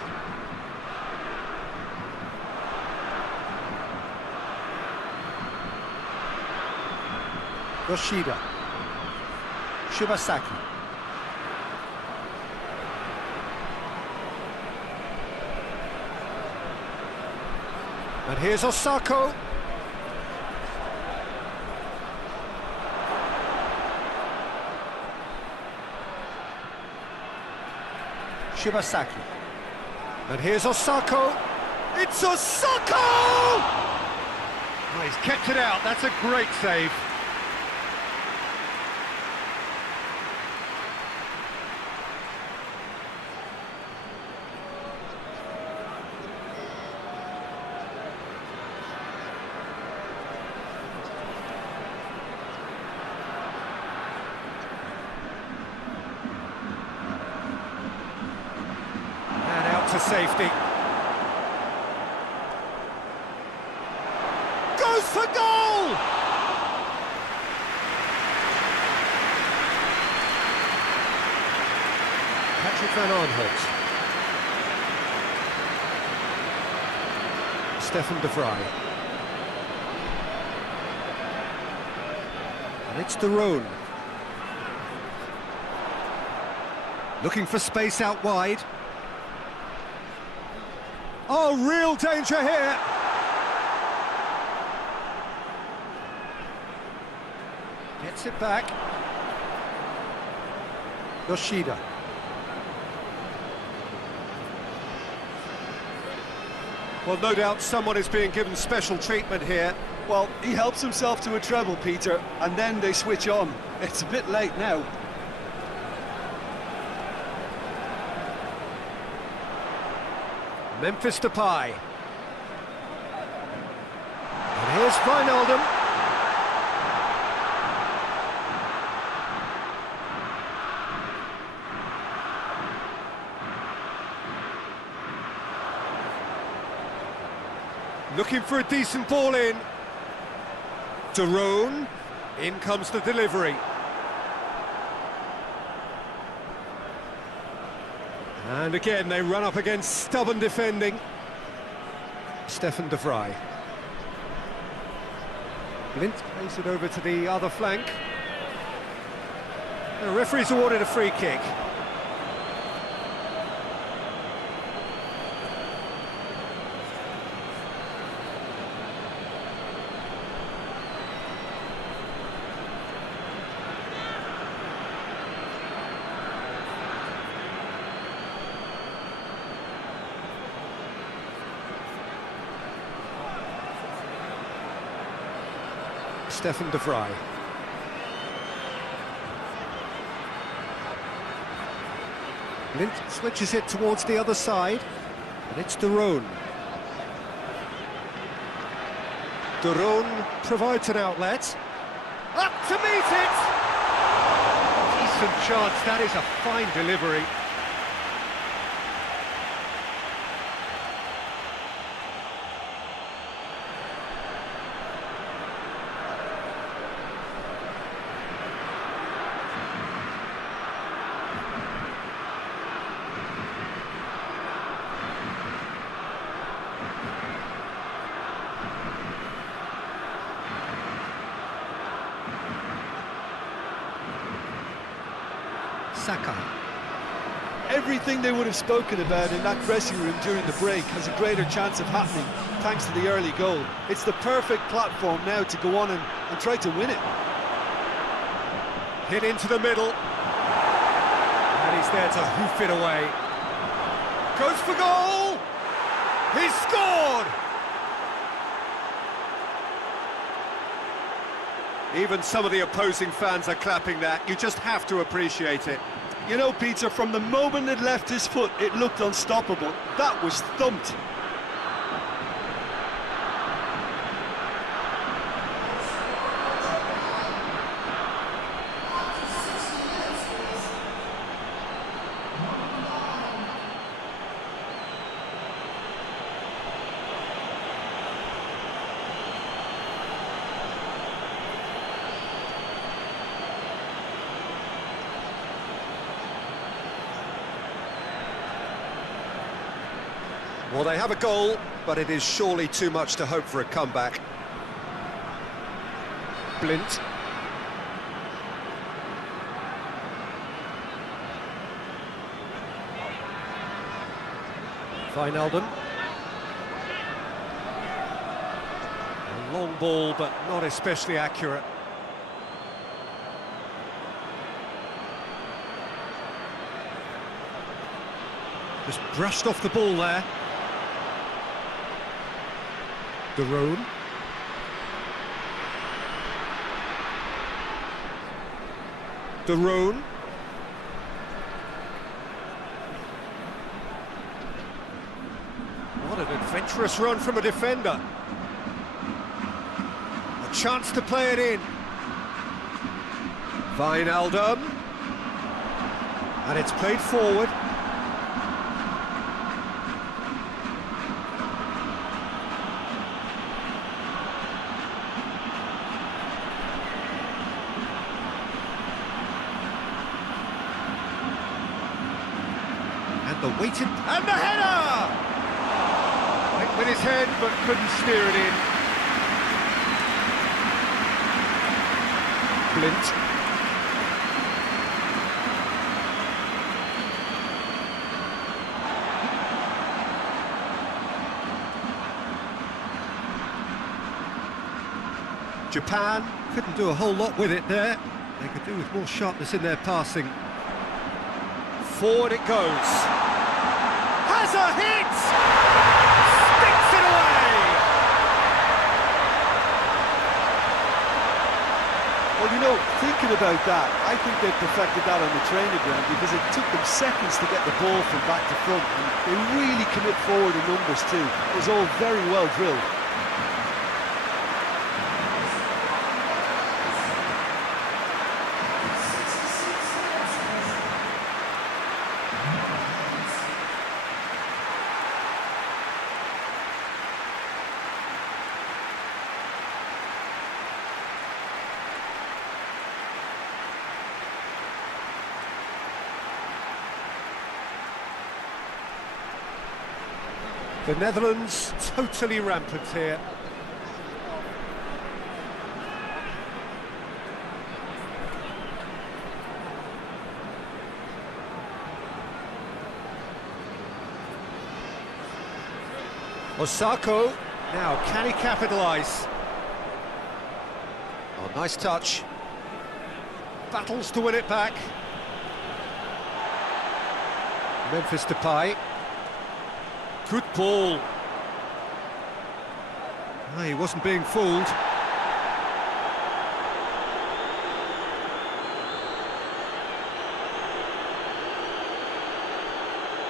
Yoshida. Shibasaki. And here's Osako. Shibasaki. And here's Osako. It's Osako! Oh, he's kept it out. That's a great save. To safety. Goes for goal! Patrick van Aanholt. Stefan de Vrij. And it's De Roon. Looking for space out wide. Oh, real danger here. Gets it back. Yoshida. Well, no doubt someone is being given special treatment here. Well, he helps himself to a treble, Peter, and then they switch on. It's a bit late now. Memphis Depay. And here's Wijnaldum. Looking for a decent ball in. Daron. In comes the delivery. And again, they run up against stubborn defending. Stefan de Vrij. Blind plays it over to the other flank. The referee's awarded a free kick. Stefan de Vrij. Blind switches it towards the other side, and it's Daron. Daron provides an outlet. Up to meet it! Decent chance, that is a fine delivery. Saka. Everything they would have spoken about in that dressing room during the break has a greater chance of happening thanks to the early goal. It's the perfect platform now to go on and try to win it. Hit into the middle. And he's there to hoof it away. Goes for goal! He's scored! Even some of the opposing fans are clapping that. You just have to appreciate it. You know, Peter, from the moment it left his foot, it looked unstoppable. That was thumped. Well, they have a goal, but it is surely too much to hope for a comeback. Blint. Wijnaldum. A long ball, but not especially accurate. Just brushed off the ball there. Daron. Daron. What an adventurous run from a defender. A chance to play it in. Wijnaldum. And it's played forward. The weighted and the header! Went with his head but couldn't steer it in. Blint. Japan couldn't do a whole lot with it there. They could do with more sharpness in their passing. Forward it goes. Has a hit! Sticks it away! Well, you know, thinking about that, I think they perfected that on the training ground because it took them seconds to get the ball from back to front, and they really commit forward in numbers too. It was all very well drilled. The Netherlands totally rampant here. Osako, now can he capitalise? Oh, nice touch. Battles to win it back. Memphis Depay. Good ball. Oh, he wasn't being fooled.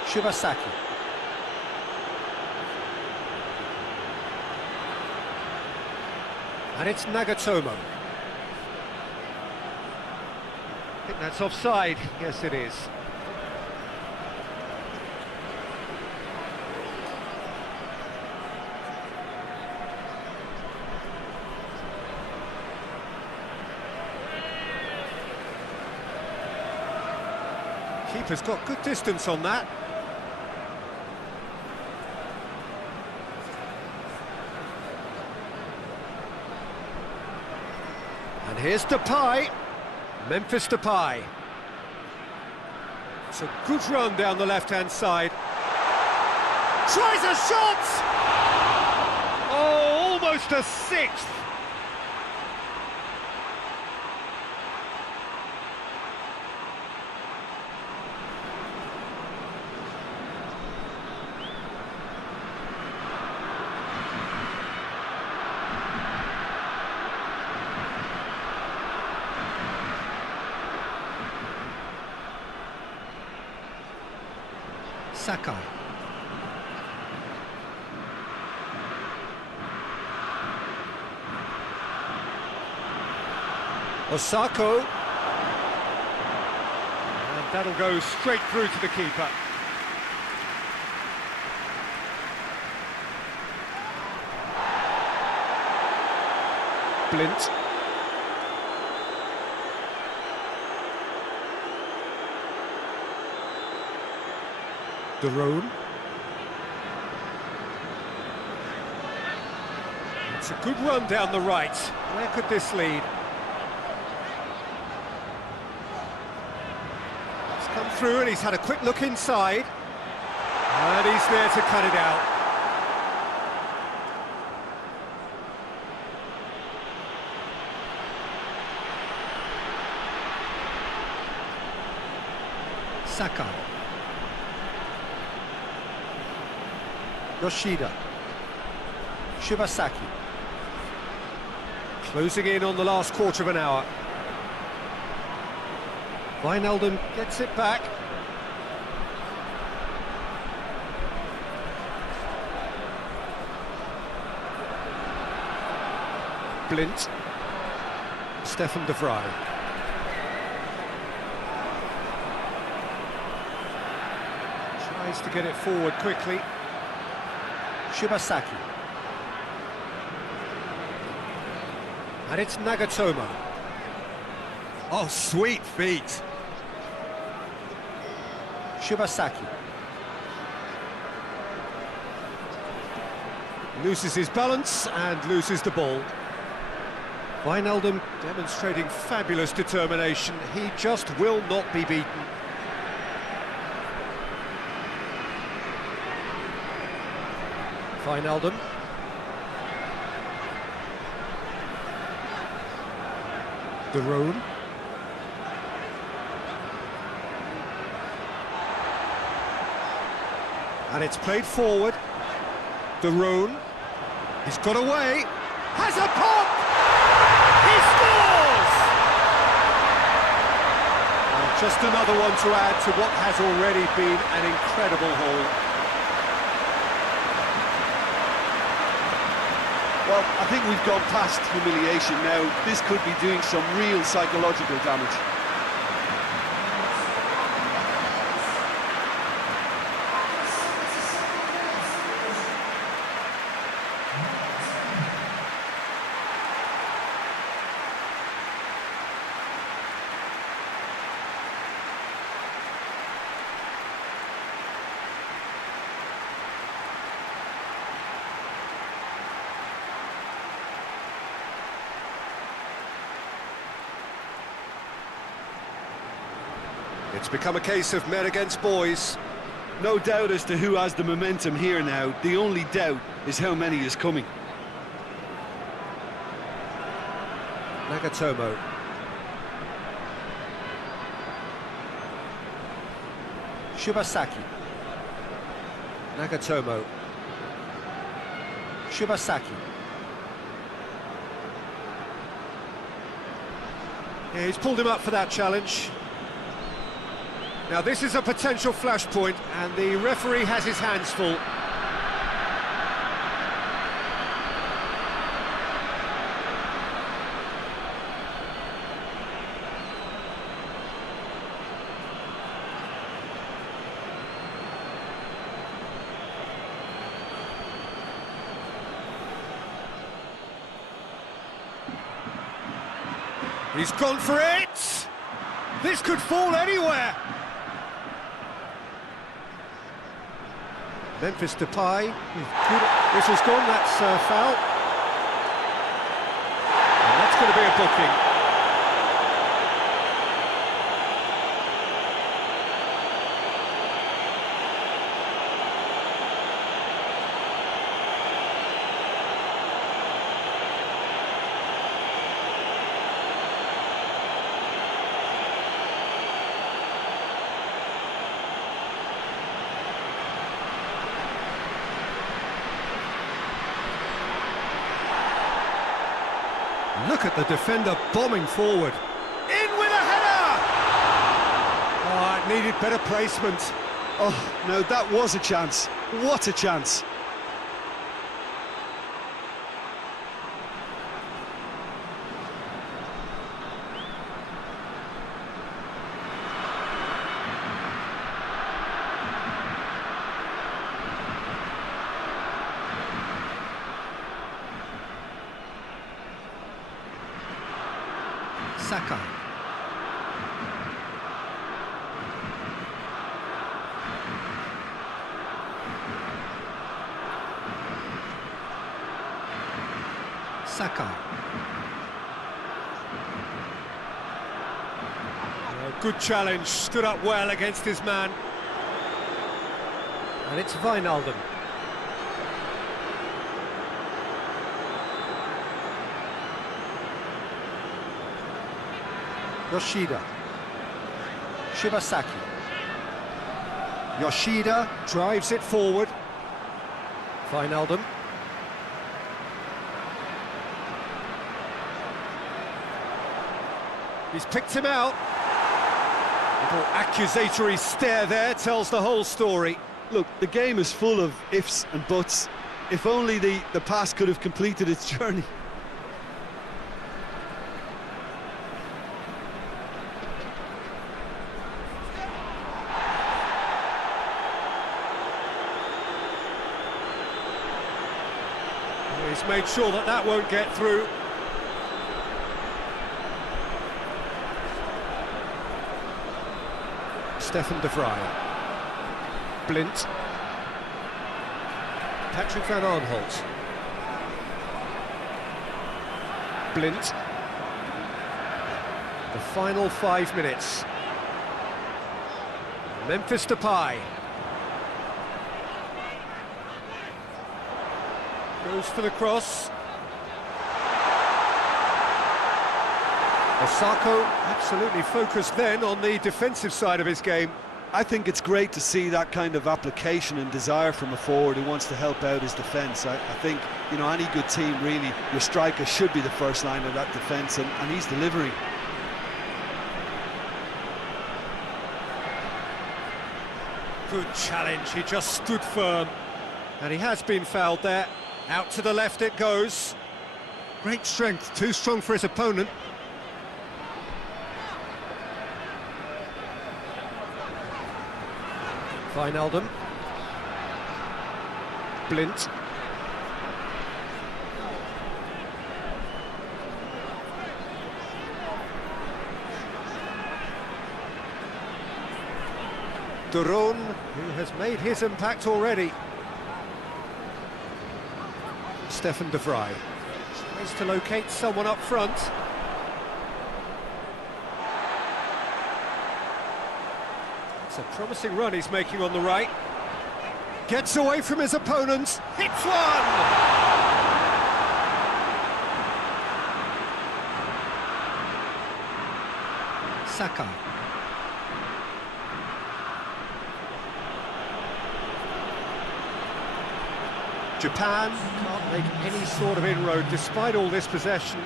Shibasaki. And it's Nagatomo. I think that's offside. Yes, it is. Keeper's got good distance on that. And here's Depay. Memphis Depay. It's a good run down the left-hand side. Tries a shot! Oh, almost a sixth. Sakai. Osako. And that'll go straight through to the keeper. Blint. Daron. It's a good run down the right. Where could this lead? He's come through and he's had a quick look inside. And he's there to cut it out. Sakai. Yoshida. Shibasaki. Closing in on the last quarter of an hour. Wijnaldum gets it back. Blint. Stefan de Vrij. Tries to get it forward quickly. Shibasaki. And it's Nagatomo. Oh, sweet feet. Shibasaki. Loses his balance and loses the ball. Wijnaldum demonstrating fabulous determination. He just will not be beaten. Wijnaldum. De Roon. And it's played forward. De Roon. He's got away. Has a pop! He scores! Well, just another one to add to what has already been an incredible haul. Well, I think we've gone past humiliation now. This could be doing some real psychological damage. It's become a case of men against boys. No doubt as to who has the momentum here now. The only doubt is how many is coming. Nagatomo. Shibasaki. Nagatomo. Shibasaki. Yeah, he's pulled him up for that challenge. Now this is a potential flashpoint, and the referee has his hands full. He's gone for it! This could fall anywhere! Memphis Depay, whistle's gone, that's foul. And that's going to be a booking. Look at the defender bombing forward. In with a header! Oh, it needed better placement. Oh, no, that was a chance. What a chance. Sakai. Sakai. Good challenge, stood up well against his man. And it's Wijnaldum. Yoshida. Shibasaki. Yoshida drives it forward. Wijnaldum. He's picked him out. Little accusatory stare there tells the whole story. Look, the game is full of ifs and buts. If only the pass could have completed its journey. He's made sure that that won't get through. Stefan de Vrij. Blint. Patrick van Aanholt. Blint. The final 5 minutes. Memphis Depay. Goes for the cross. Osako absolutely focused then on the defensive side of his game. I think it's great to see that kind of application and desire from a forward who wants to help out his defence. I think, you know, any good team, really, your striker should be the first line of that defence, and he's delivering. Good challenge, he just stood firm. And he has been fouled there. Out to the left it goes. Great strength, too strong for his opponent. Wijnaldum. Blint. De Roon, who has made his impact already. Stefan de Vrij tries to locate someone up front. It's a promising run he's making on the right. Gets away from his opponents, hits one! Saka. Japan can't make any sort of inroad despite all this possession.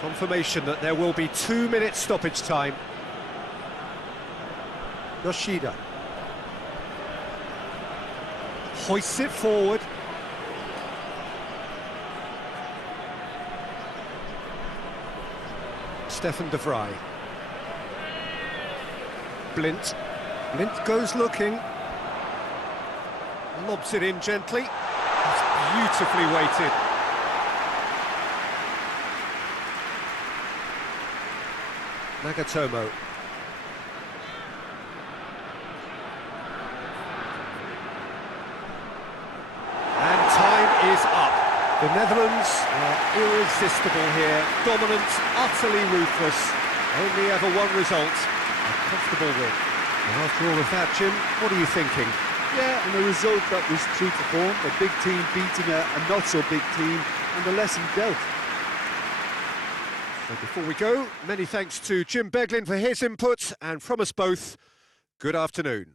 Confirmation that there will be 2 minutes stoppage time. Yoshida hoists it forward. Stefan de Vrij. Blint. Blint goes looking. Lobs it in gently. It's beautifully weighted. Nagatomo. And time is up. The Netherlands are irresistible here. Dominant, utterly ruthless. Only ever one result. A comfortable win. And after all of that, Jim, what are you thinking? Yeah, and a result that was true to form, a big team beating a not-so-big team, and the lesson dealt. So before we go, many thanks to Jim Beglin for his input, and from us both, good afternoon.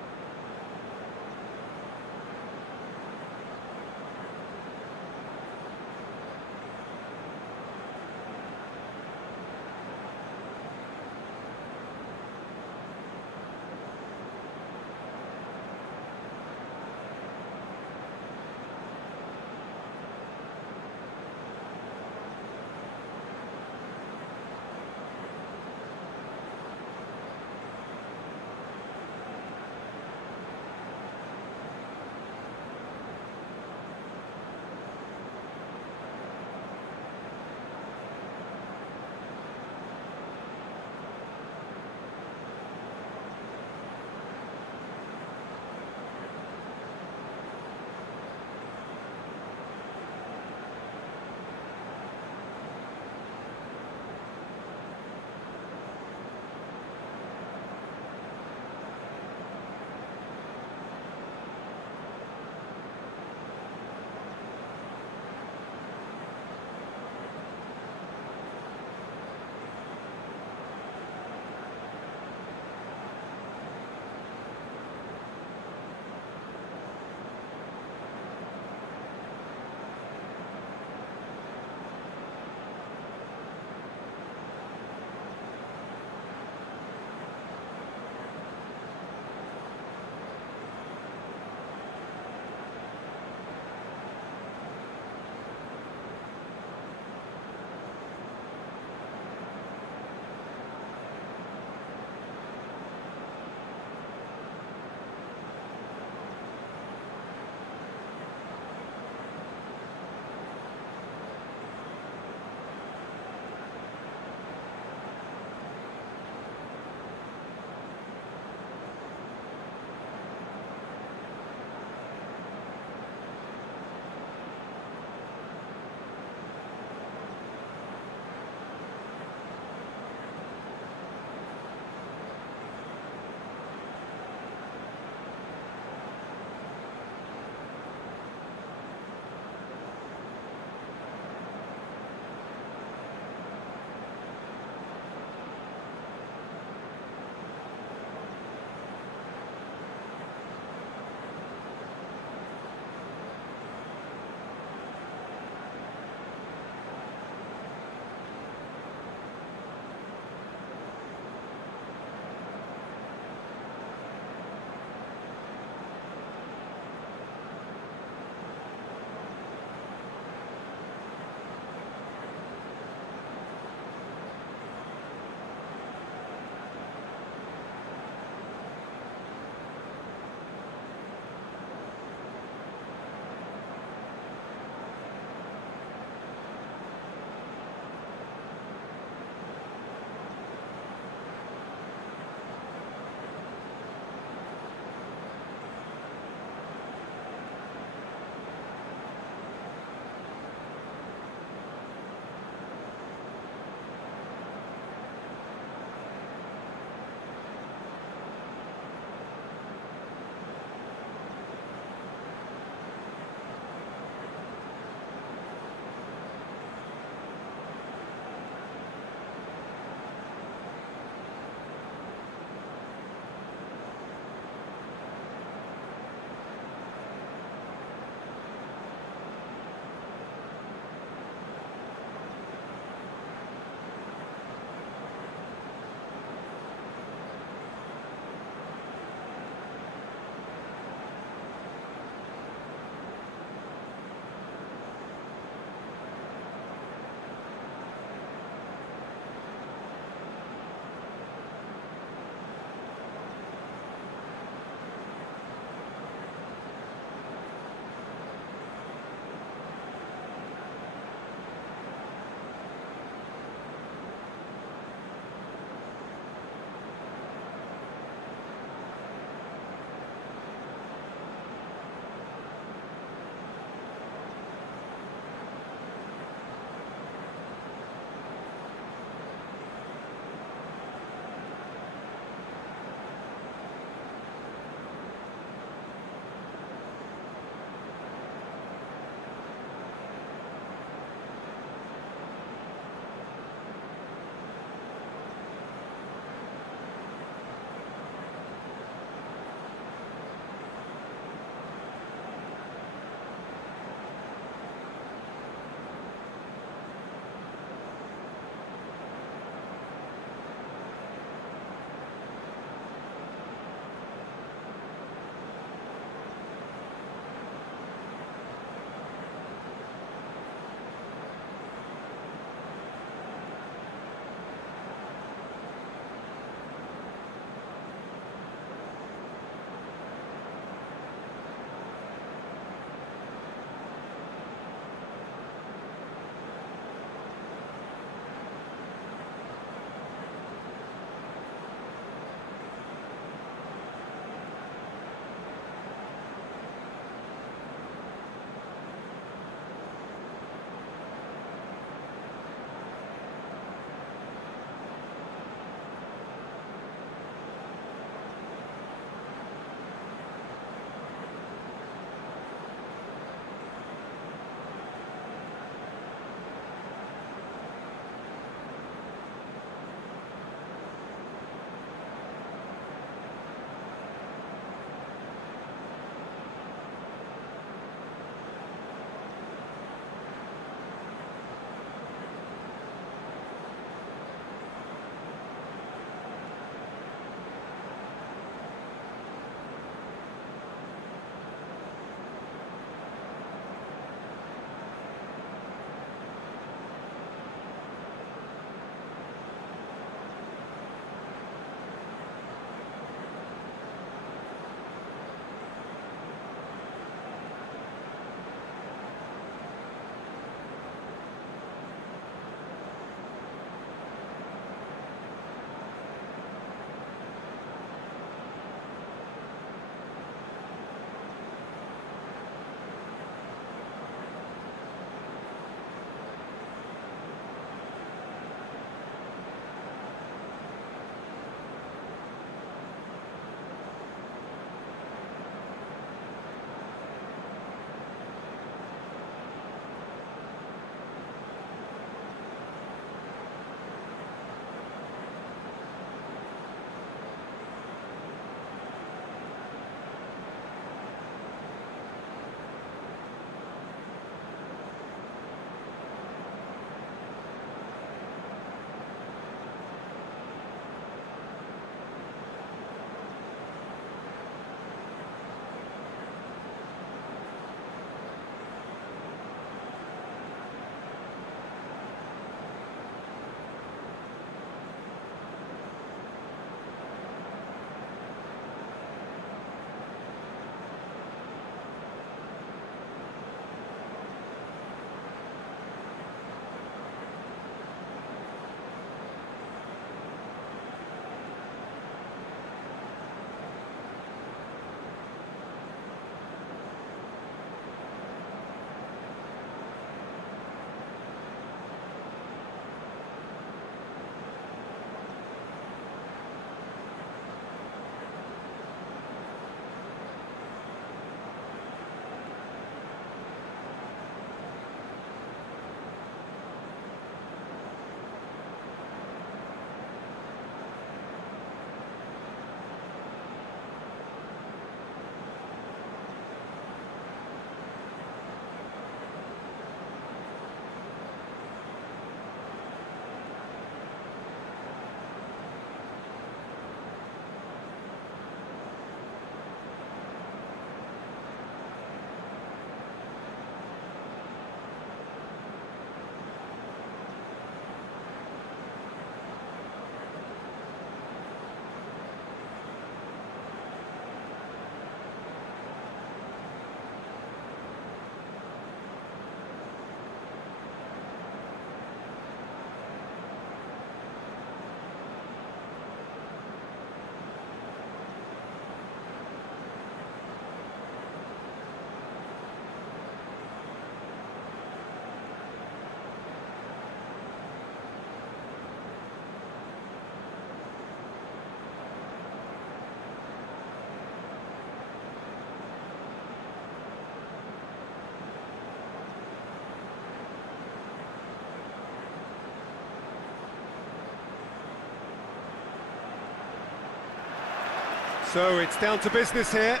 So it's down to business here.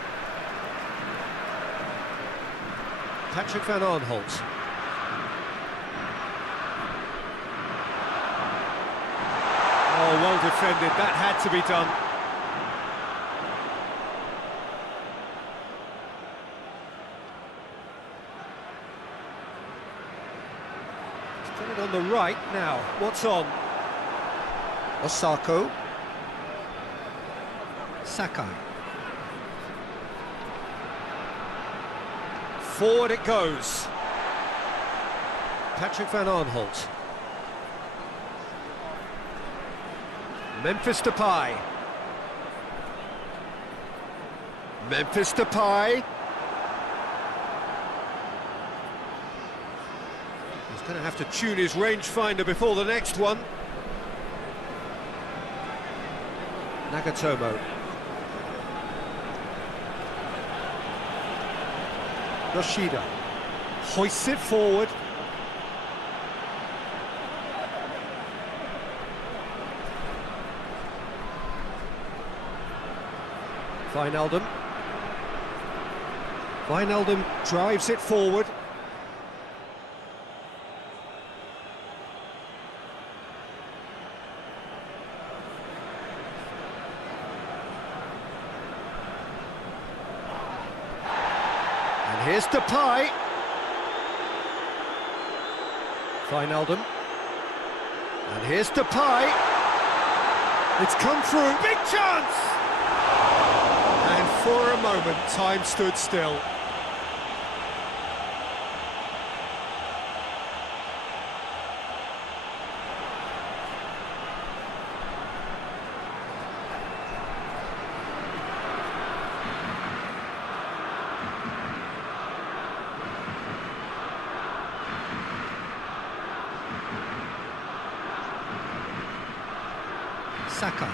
Patrick van Aanholt. Oh, well defended, that had to be done. He's done it on the right now. What's on? Osako. Sakai. Forward it goes. Patrick van Aanholt. Memphis Depay. Memphis Depay. He's going to have to tune his rangefinder before the next one. Nagatomo. Yoshida hoists it forward. Wijnaldum. Wijnaldum drives it forward. And here's Depay. Wijnaldum. And here's Depay. It's come through. Big chance! And for a moment, time stood still. Sakai.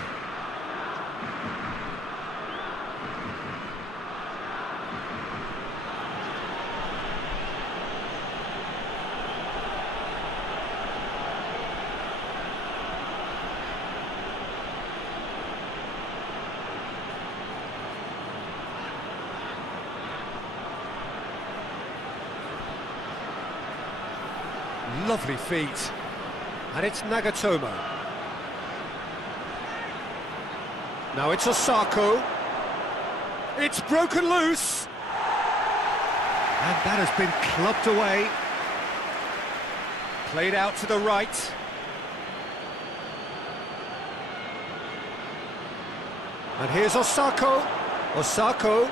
Lovely feet. And it's Nagatomo. Now it's Osako. It's broken loose. And that has been clubbed away. Played out to the right. And here's Osako. Osako.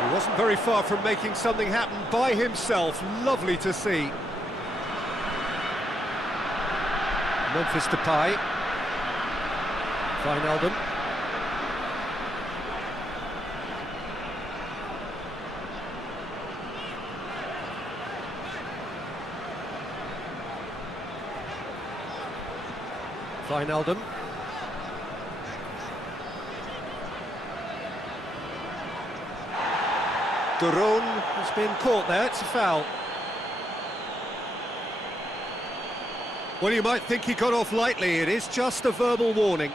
He wasn't very far from making something happen by himself. Lovely to see. Memphis Depay. Wijnaldum. Wijnaldum. De Roon has been caught there, it's a foul. Well, you might think he got off lightly, it is just a verbal warning.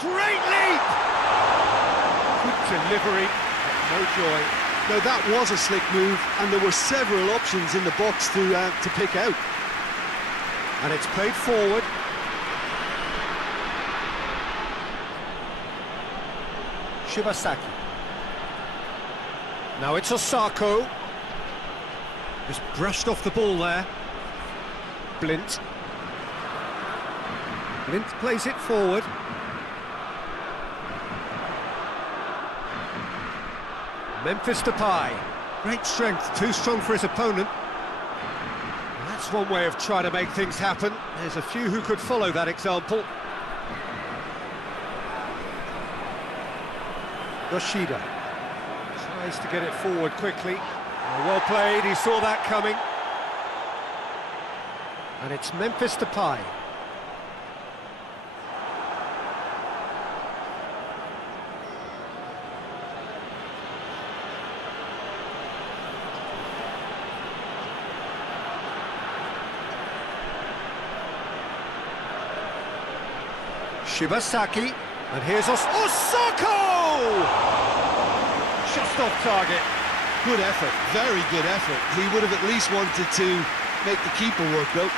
Great leap! Good delivery, no joy. No, that was a slick move, and there were several options in the box to pick out. And it's played forward. Shibasaki. Now it's Osako. Just brushed off the ball there. Blint. Blint plays it forward. Memphis Depay. Great strength, too strong for his opponent. Well, that's one way of trying to make things happen. There's a few who could follow that example. Yoshida tries to get it forward quickly. Well played, he saw that coming. And it's Memphis Depay. Shibasaki, and here's Osako! Just off target. Good effort, very good effort. He would have at least wanted to make the keeper work, though.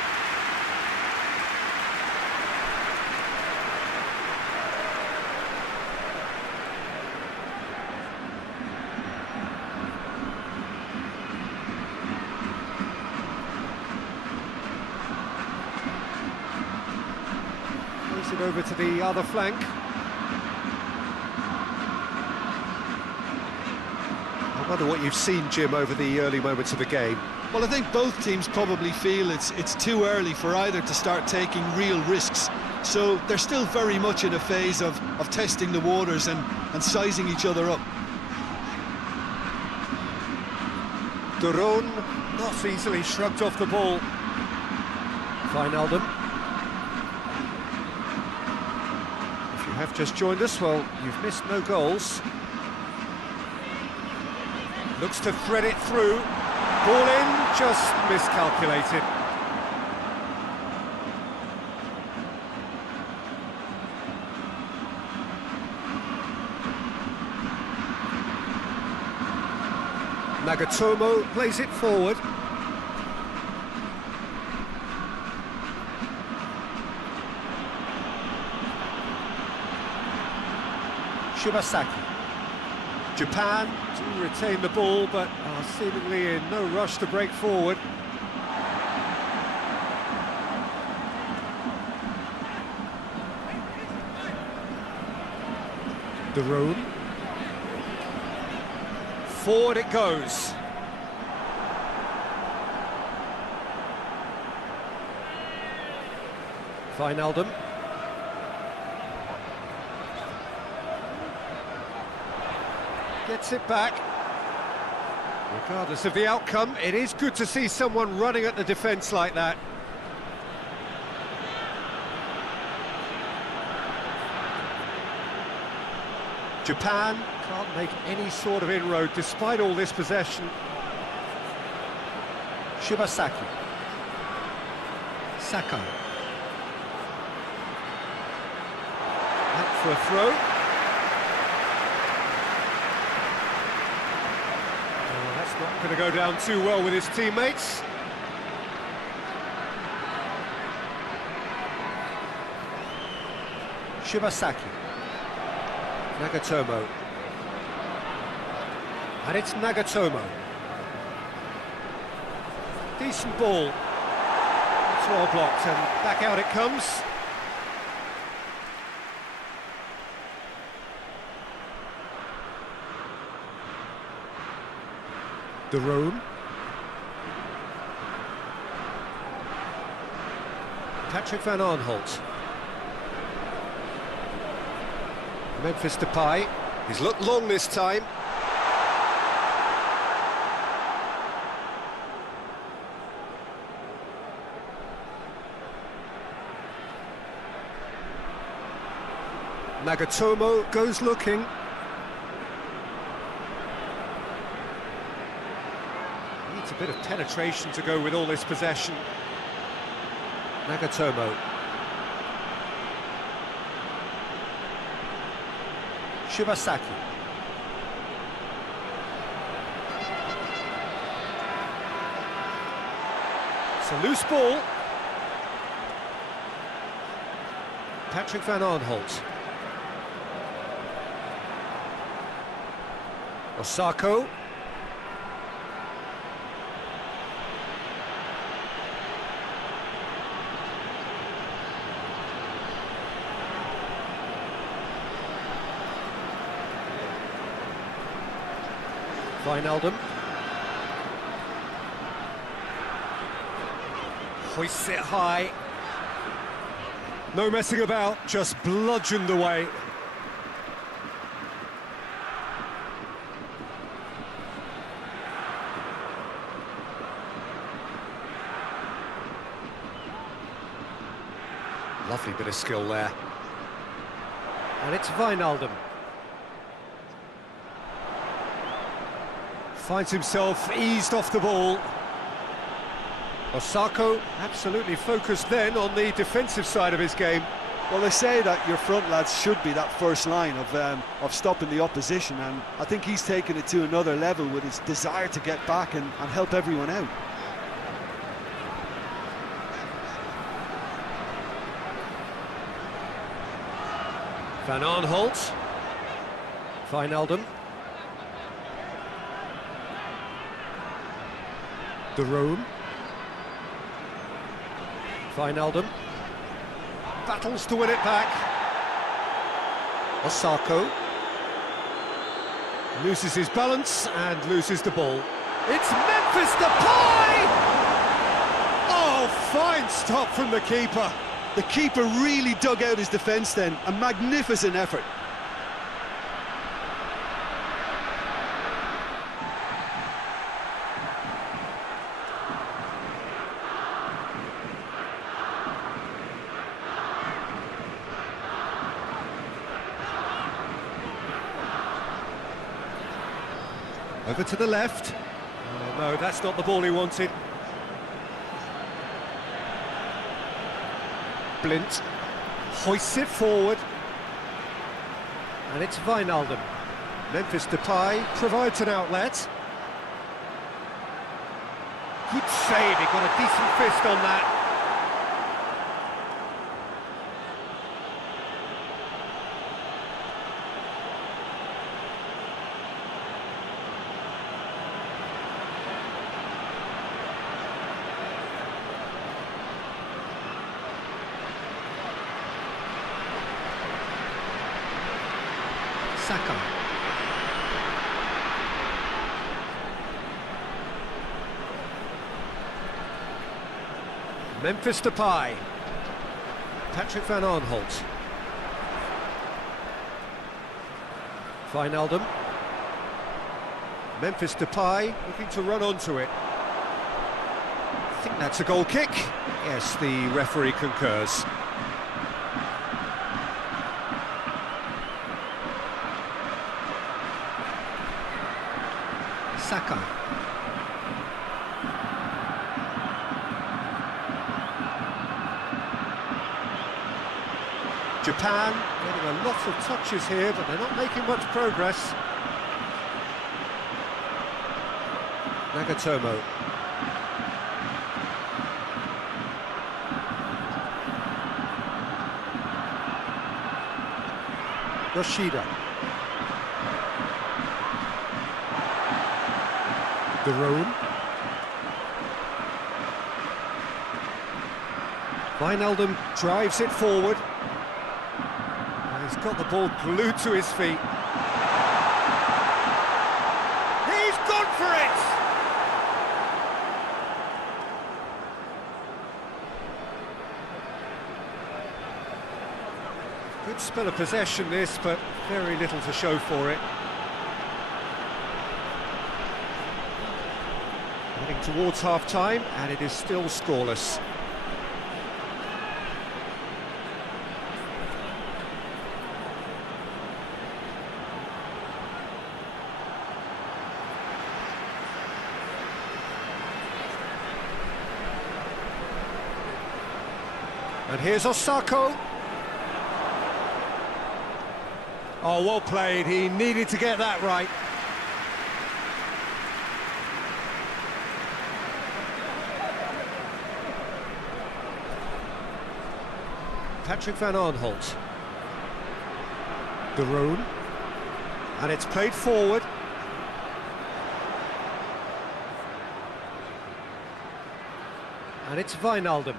Plays it over to the other flank. I wonder what you've seen, Jim, over the early moments of the game. Well, I think both teams probably feel it's too early for either to start taking real risks. So they're still very much in a phase of testing the waters and sizing each other up. Duron not easily shrugged off the ball. Wijnaldum. If you have just joined us, well, you've missed no goals. Looks to thread it through. Ball in, just miscalculated. Nagatomo plays it forward. Shibasaki. Japan do retain the ball, but are seemingly in no rush to break forward. Duron. Forward it goes. Wijnaldum. Gets it back. Regardless of the outcome, it is good to see someone running at the defence like that. Japan can't make any sort of inroad despite all this possession. Shibasaki. Sakai. Out for a throw. Not going to go down too well with his teammates. Shibasaki. Nagatomo. And it's Nagatomo. Decent ball. It's well blocked and back out it comes. Duron. Patrick Van Aanholt. Memphis Depay. He's looked long this time. Nagatomo goes looking. Needs a bit of penetration to go with all this possession. Nagatomo. Shibasaki. It's a loose ball. Patrick Van Aanholt. Osako. Wijnaldum. Hoists it high. No messing about, just bludgeoned away. Lovely bit of skill there. And it's Wijnaldum. Finds himself eased off the ball. Osako absolutely focused then on the defensive side of his game. Well, they say that your front lads should be that first line of stopping the opposition, and I think he's taken it to another level with his desire to get back and help everyone out. Van Aanholt. Wijnaldum. De Roon. Wijnaldum. Battles to win it back. Osako. Loses his balance and loses the ball. It's Memphis Depay! Oh, fine stop from the keeper. The keeper really dug out his defence then. A magnificent effort. Over to the left. Oh, no, that's not the ball he wanted. Blint hoists it forward. And it's Wijnaldum. Memphis Depay provides an outlet. Good save, he got a decent fist on that. Saka. Memphis Depay. Patrick Van Aanholt. Wijnaldum. Memphis Depay looking to run onto it. I think that's a goal kick. Yes, the referee concurs. Saka. Japan getting a lot of touches here, but they're not making much progress. Nagatomo. Yoshida. De Roon. Wijnaldum drives it forward. And he's got the ball glued to his feet. He's gone for it! Good spell of possession this, but very little to show for it. Heading towards half-time, and it is still scoreless. And here's Osako. Oh, well played. He needed to get that right. Patrick Van Aanholt. De Roon. And it's played forward. And it's Wijnaldum.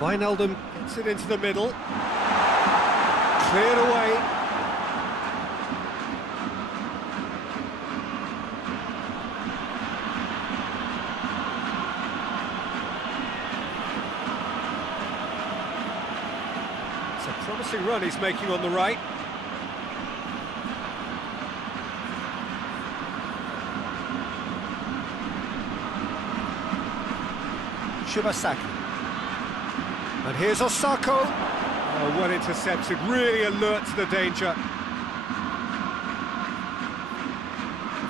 Wijnaldum gets it into the middle. Cleared away. It's a promising run he's making on the right. Shibasaki. And here's Osako. Oh, well intercepted, really alert to the danger.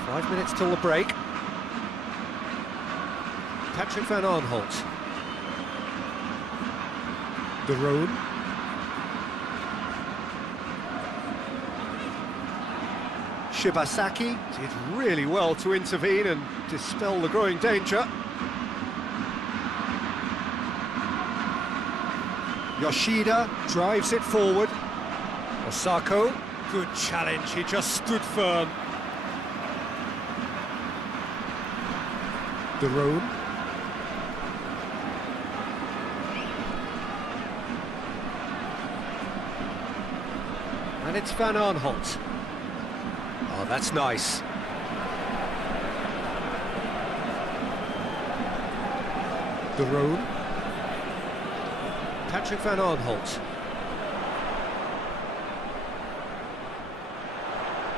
5 minutes till the break. Patrick Van Aanholt. De Roon. Shibasaki did really well to intervene and dispel the growing danger. Yoshida drives it forward. Osako, good challenge, he just stood firm. De Roon. And it's Van Aanholt. Oh, that's nice. De Roon. Patrick Van Aanholt.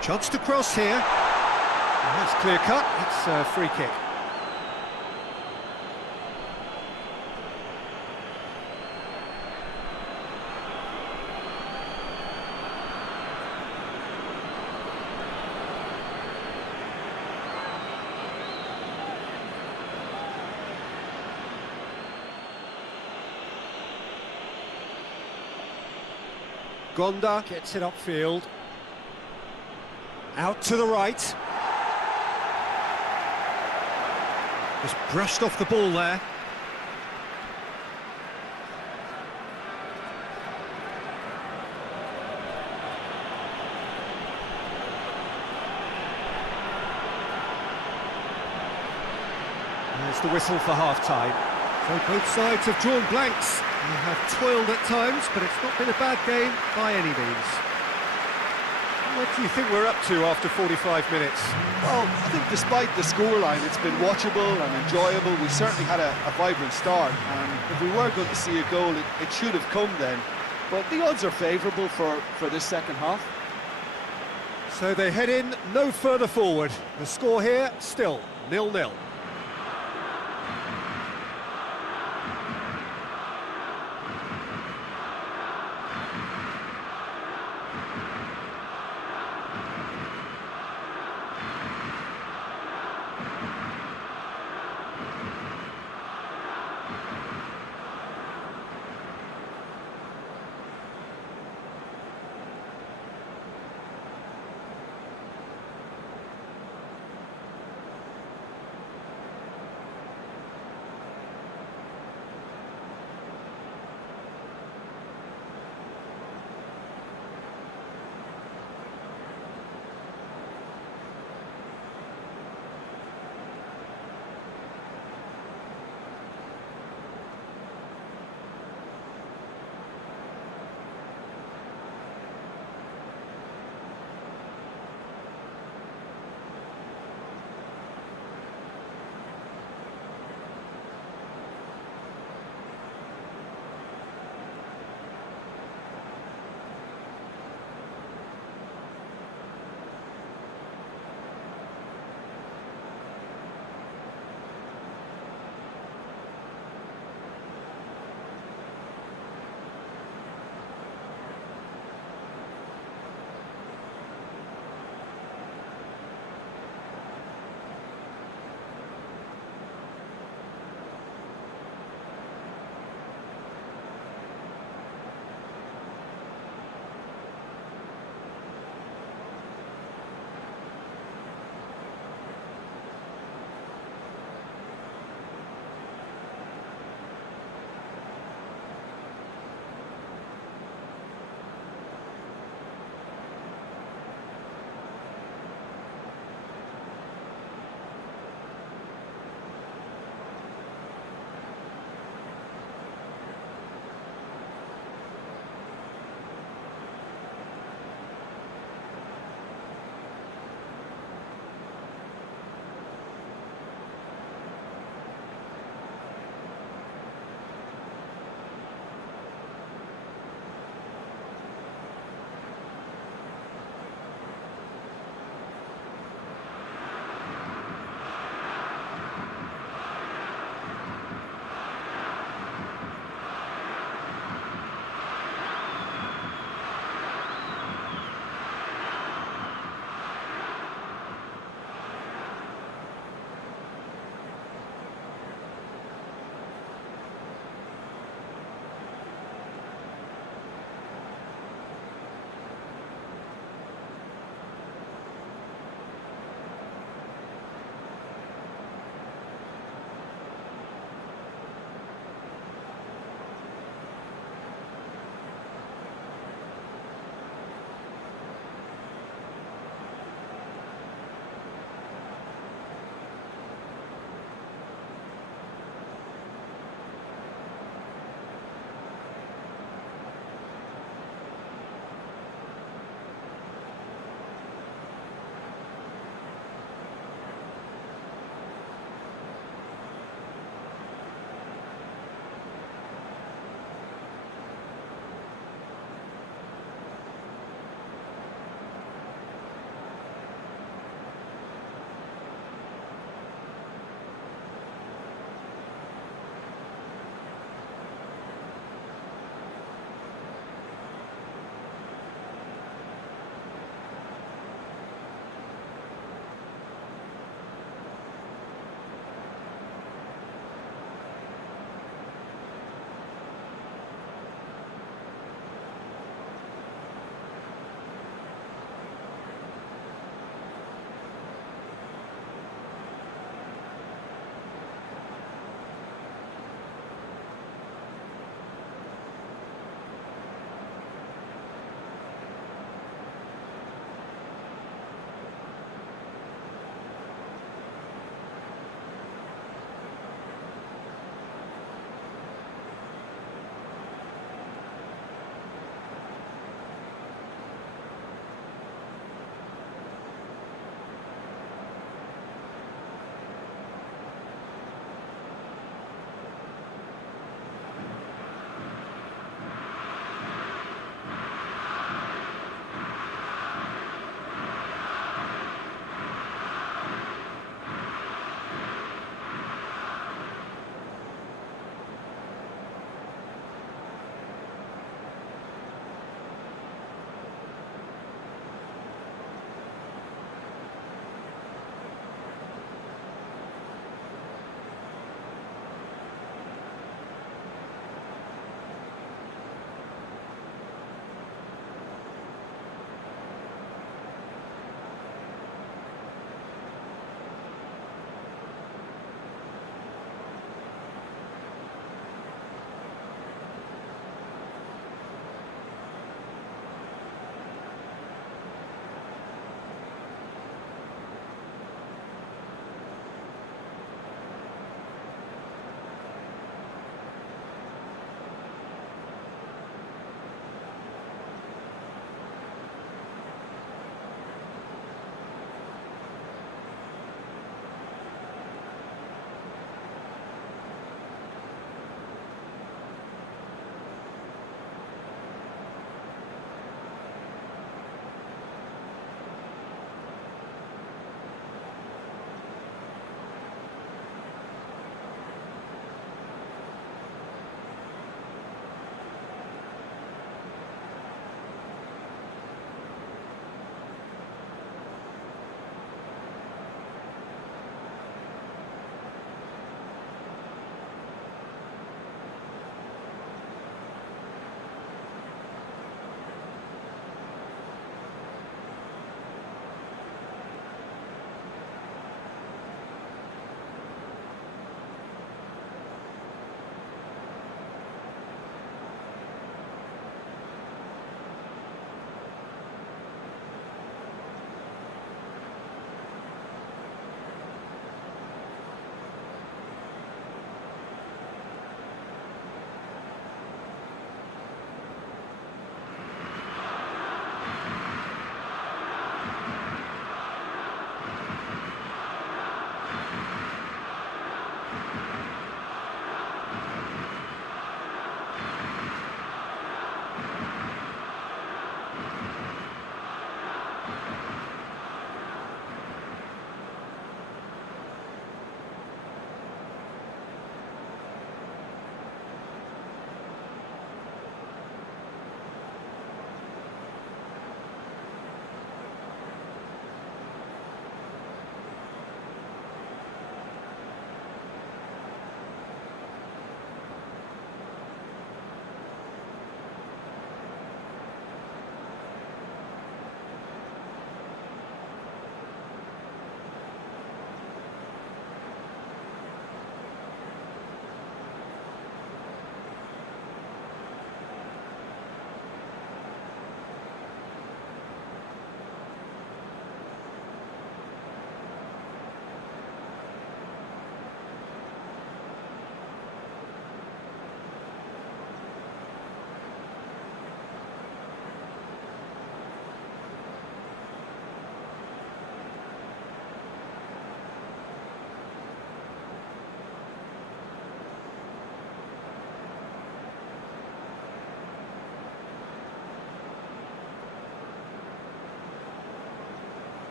Chance to cross here. That's clear cut, it's a free kick. Gonda gets it upfield. Out to the right. Just brushed off the ball there. There's the whistle for half-time. So both sides have drawn blanks. They have toiled at times, but it's not been a bad game by any means. What do you think we're up to after 45 minutes? Well, I think despite the scoreline, it's been watchable and enjoyable. We certainly had a vibrant start, and if we were going to see a goal, it should have come then. But the odds are favourable for this second half. So they head in no further forward. The score here, still 0-0.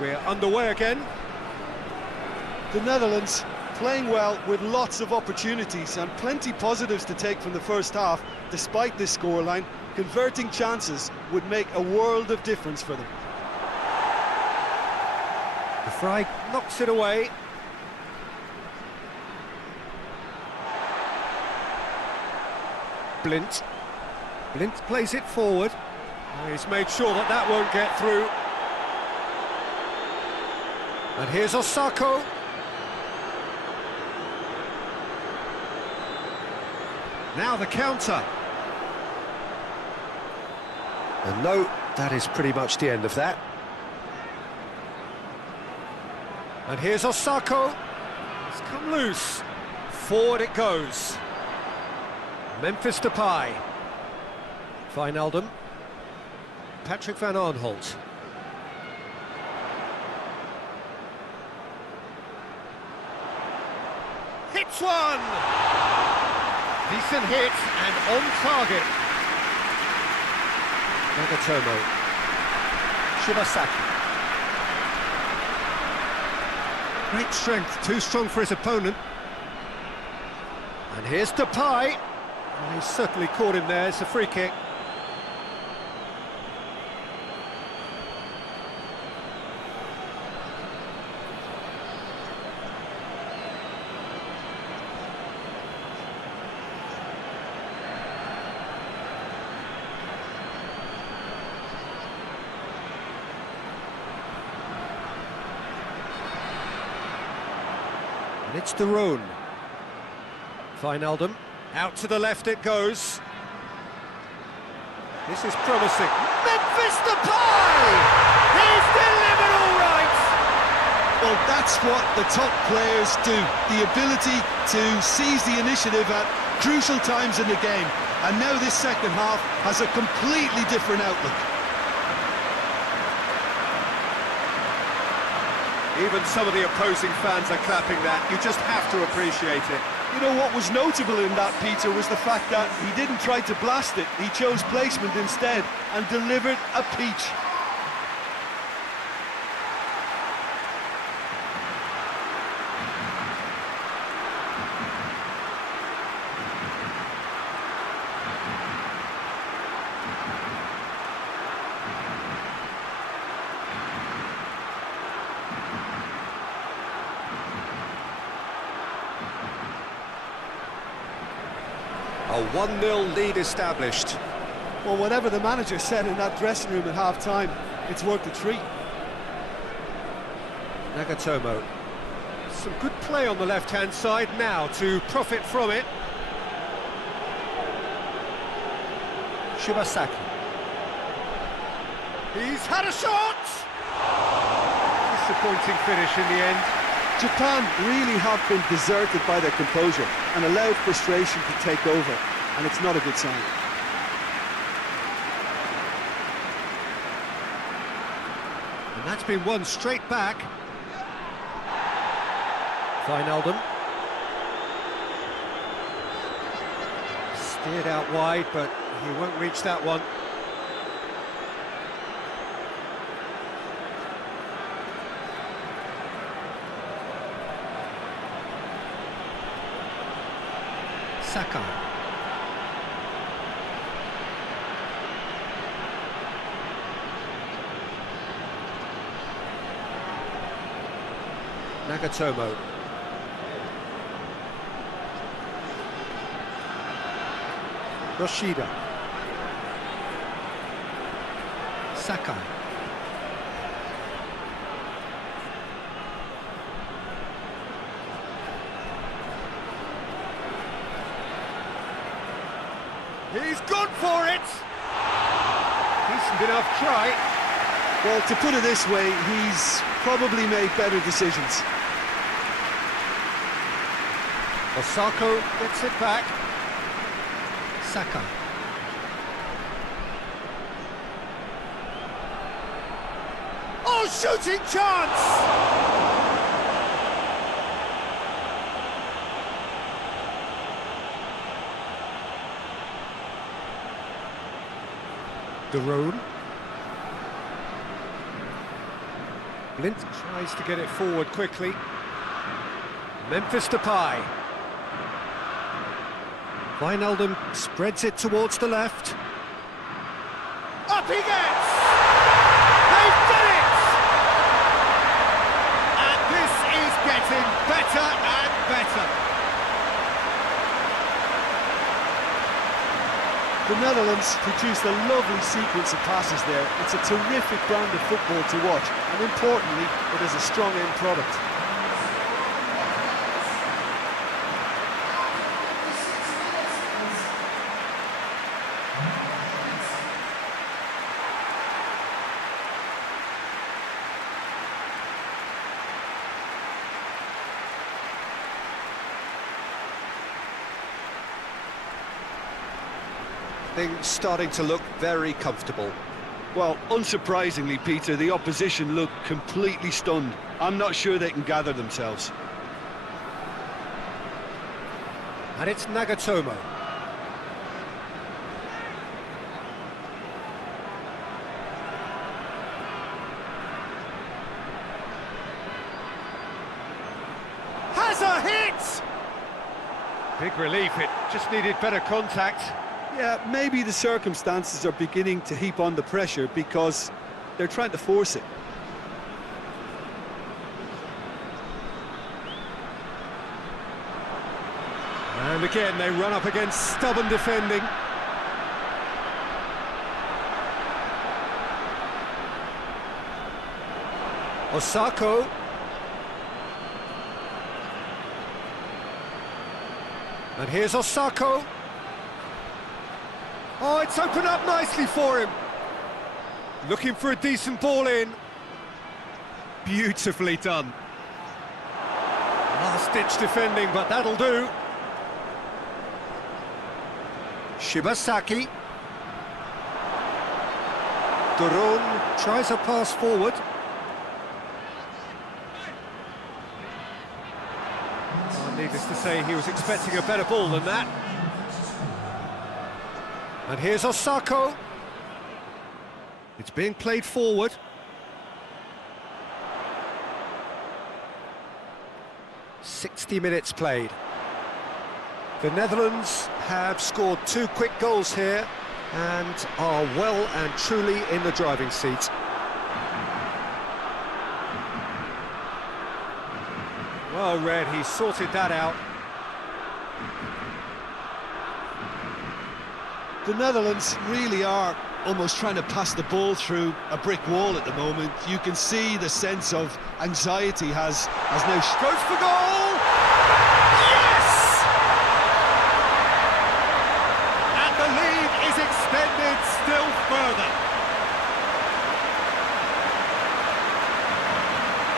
We're underway again. The Netherlands playing well with lots of opportunities and plenty positives to take from the first half. Despite this scoreline, converting chances would make a world of difference for them. The Fry knocks it away. Blint plays it forward. He's made sure that that won't get through. And here's Osako. Now the counter. And no, that is pretty much the end of that. And here's Osako. It's come loose. Forward it goes. Memphis Depay. Wijnaldum. Patrick van Aanholt. Hits one! Decent hit and on target. Nagatomo. Shibasaki. Great strength, too strong for his opponent. And here's Depay. Well, he's certainly caught him there, it's a free kick. And it's De Roon. Wijnaldum. Out to the left it goes. This is promising. Memphis Depay! He's delivered all right! Well, that's what the top players do. The ability to seize the initiative at crucial times in the game. And now this second half has a completely different outlook. Even some of the opposing fans are clapping that. You just have to appreciate it. You know what was notable in that, Peter, was the fact that he didn't try to blast it. He chose placement instead and delivered a peach. A 1-0 lead established. Well, whatever the manager said in that dressing room at half-time, it's worth the treat. Nagatomo. Some good play on the left-hand side now to profit from it. Shibasaki. He's had a shot! Disappointing finish in the end. Japan really have been deserted by their composure and allowed frustration to take over, and it's not a good sign. And that's been won straight back. Wijnaldum. Steered out wide, but he won't reach that one. Saka. Nagatomo. Yoshida. Sakai. He's gone for it! Decent enough try. Well, to put it this way, he's probably made better decisions. Osako gets it back. Saka. Oh, shooting chance! De Roon. Blind tries to get it forward quickly. Memphis Depay. Wijnaldum spreads it towards the left. Up he gets! They've done it! And this is getting better and better. The Netherlands produced a lovely sequence of passes there. It's a terrific brand of football to watch, and importantly, it is a strong end product. Things starting to look very comfortable. Well, unsurprisingly, Peter, the opposition look completely stunned. I'm not sure they can gather themselves. And it's Nagatomo. Has a hit! Big relief, it just needed better contact. Yeah, maybe the circumstances are beginning to heap on the pressure because they're trying to force it. And again, they run up against stubborn defending. Osako. And here's Osako. Oh, it's opened up nicely for him. Looking for a decent ball in. Beautifully done. Last-ditch defending, but that'll do. Shibasaki. Duron tries a pass forward. Oh, needless to say, he was expecting a better ball than that. And here's Osako. It's being played forward. "60 minutes played. The Netherlands have scored 2 quick goals here and are well and truly in the driving seat. Well read, he sorted that out. The Netherlands really are almost trying to pass the ball through a brick wall at the moment. You can see the sense of anxiety has now... Goes for goal! Yes! And the lead is extended still further.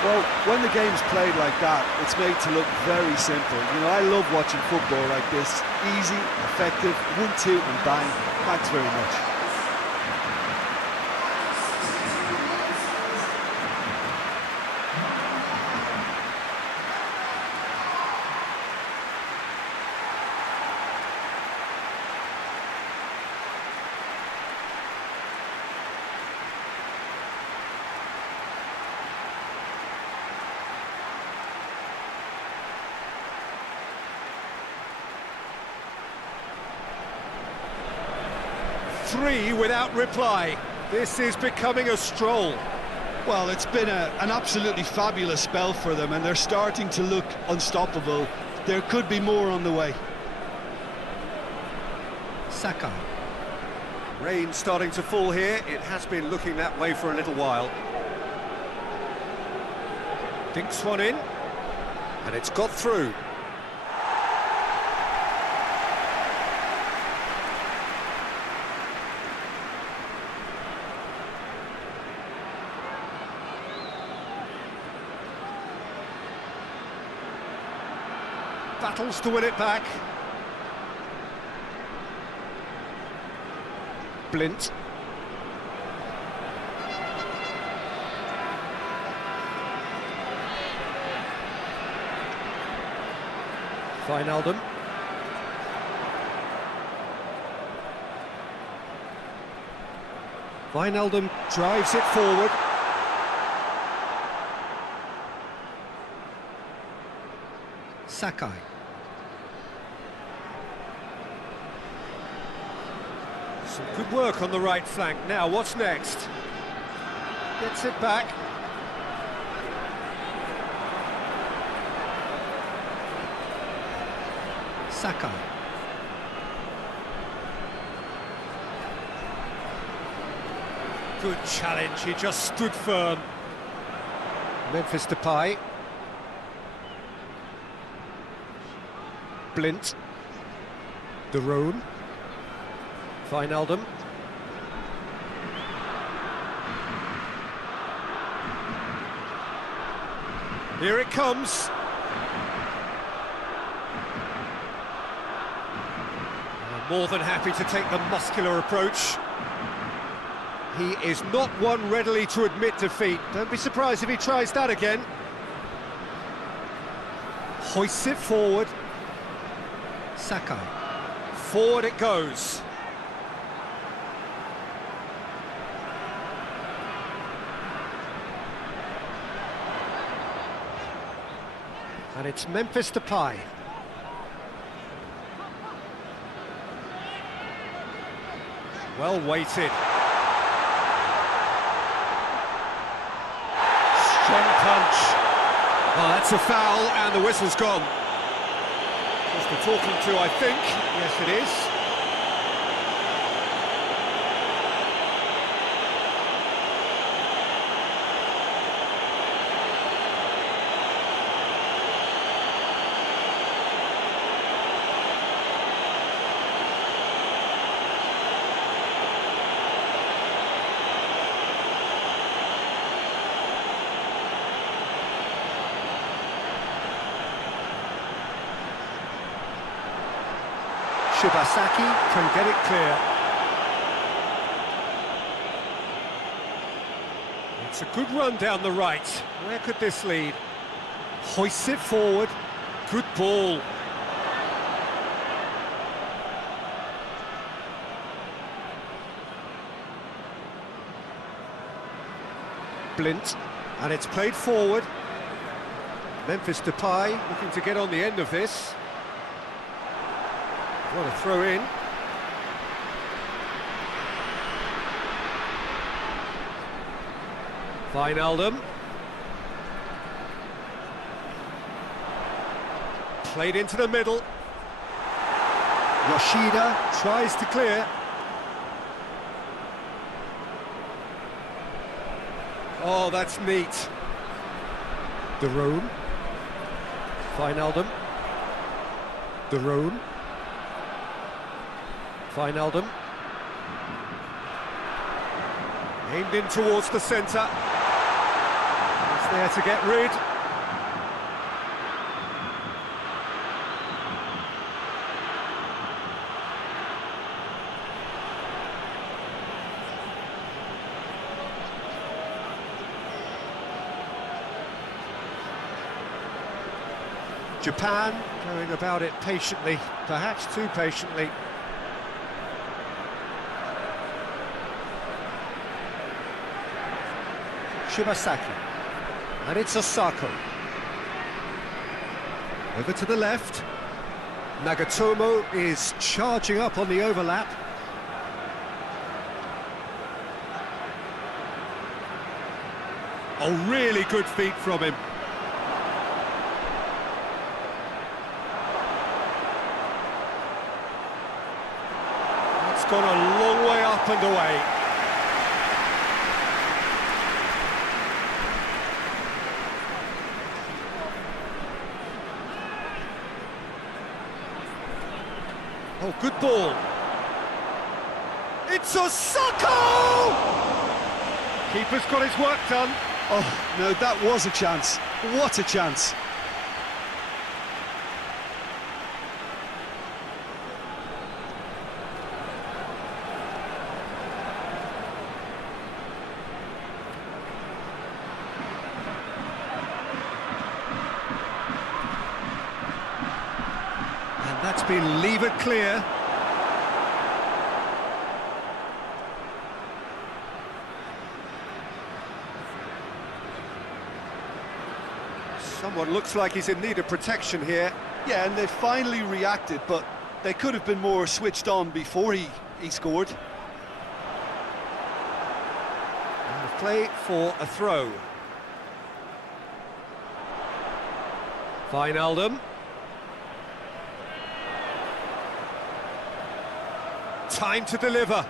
Well, when the game's played like that, it's made to look very simple. You know, I love watching football like this. Easy, effective, 1-2 and bang. Thanks very much. Three without reply. This is becoming a stroll. Well, it's been an absolutely fabulous spell for them, and they're starting to look unstoppable. There could be more on the way. Saka. Rain starting to fall here. It has been looking that way for a little while. Dinks one in, and it's got through. Battles to win it back. Blint. Wijnaldum. Wijnaldum drives it forward. Sakai. Some good work on the right flank. Now, what's next? Gets it back. Sakai. Good challenge, he just stood firm. Memphis Depay. Blint. De Roon. Wijnaldum. Here it comes. More than happy to take the muscular approach. He is not one readily to admit defeat. Don't be surprised if he tries that again. Hoists it forward. Sakai. Forward it goes. And it's Memphis Depay. Well weighted. Strong punch. Oh, that's a foul, and the whistle's gone. Just the talking to, I think. Yes, it is. Shibasaki can get it clear. It's a good run down the right. Where could this lead? Hoists it forward. Good ball. Blint, and it's played forward. Memphis Depay looking to get on the end of this. What a throw in. Wijnaldum. Played into the middle. Yoshida tries to clear. Oh, that's neat. De Roon. Wijnaldum. De Roon. Wijnaldum. Aimed in towards the centre. He's there to get rid. Japan going about it patiently, perhaps too patiently. Shibasaki, and it's Osako. Over to the left. Nagatomo is charging up on the overlap. Oh, really good feet from him. It's gone a long way up and away. Oh, good ball. It's Osako! Keeper's got his work done. Oh, no, that was a chance. What a chance. That's been levered clear. Someone looks like he's in need of protection here. Yeah, and they finally reacted, but they could have been more switched on before he scored. And the play for a throw. Wijnaldum. Time to deliver.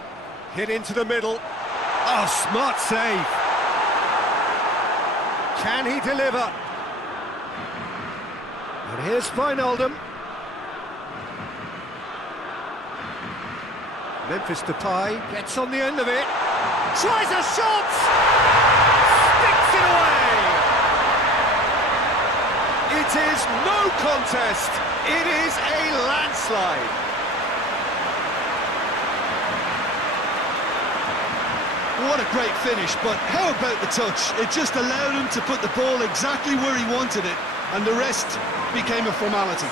Hit into the middle. Oh, smart save. Can he deliver? And here's Wijnaldum. Memphis Depay gets on the end of it. Tries a shot! Sticks it away! It is no contest. It is a landslide. What a great finish, but how about the touch? It just allowed him to put the ball exactly where he wanted it, and the rest became a formality.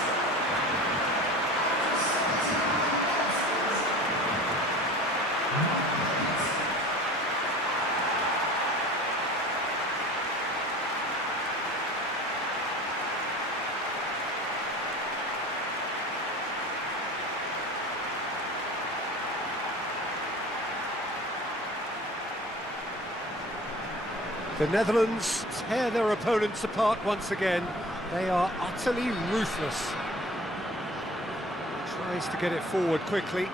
The Netherlands tear their opponents apart once again. They are utterly ruthless. Tries to get it forward quickly.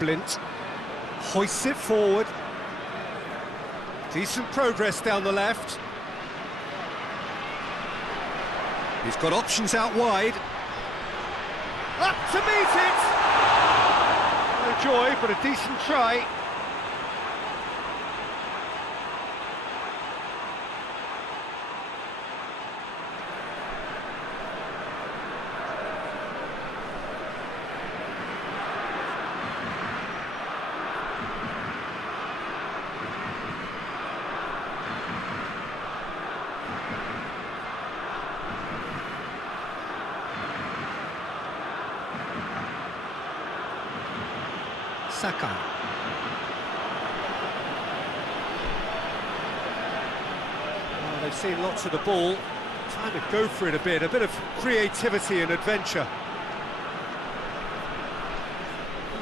Blint hoists it forward. Decent progress down the left. He's got options out wide. Up to meet it! No joy, but a decent try. Saka. Well, they've seen lots of the ball. Trying to go for it a bit of creativity and adventure.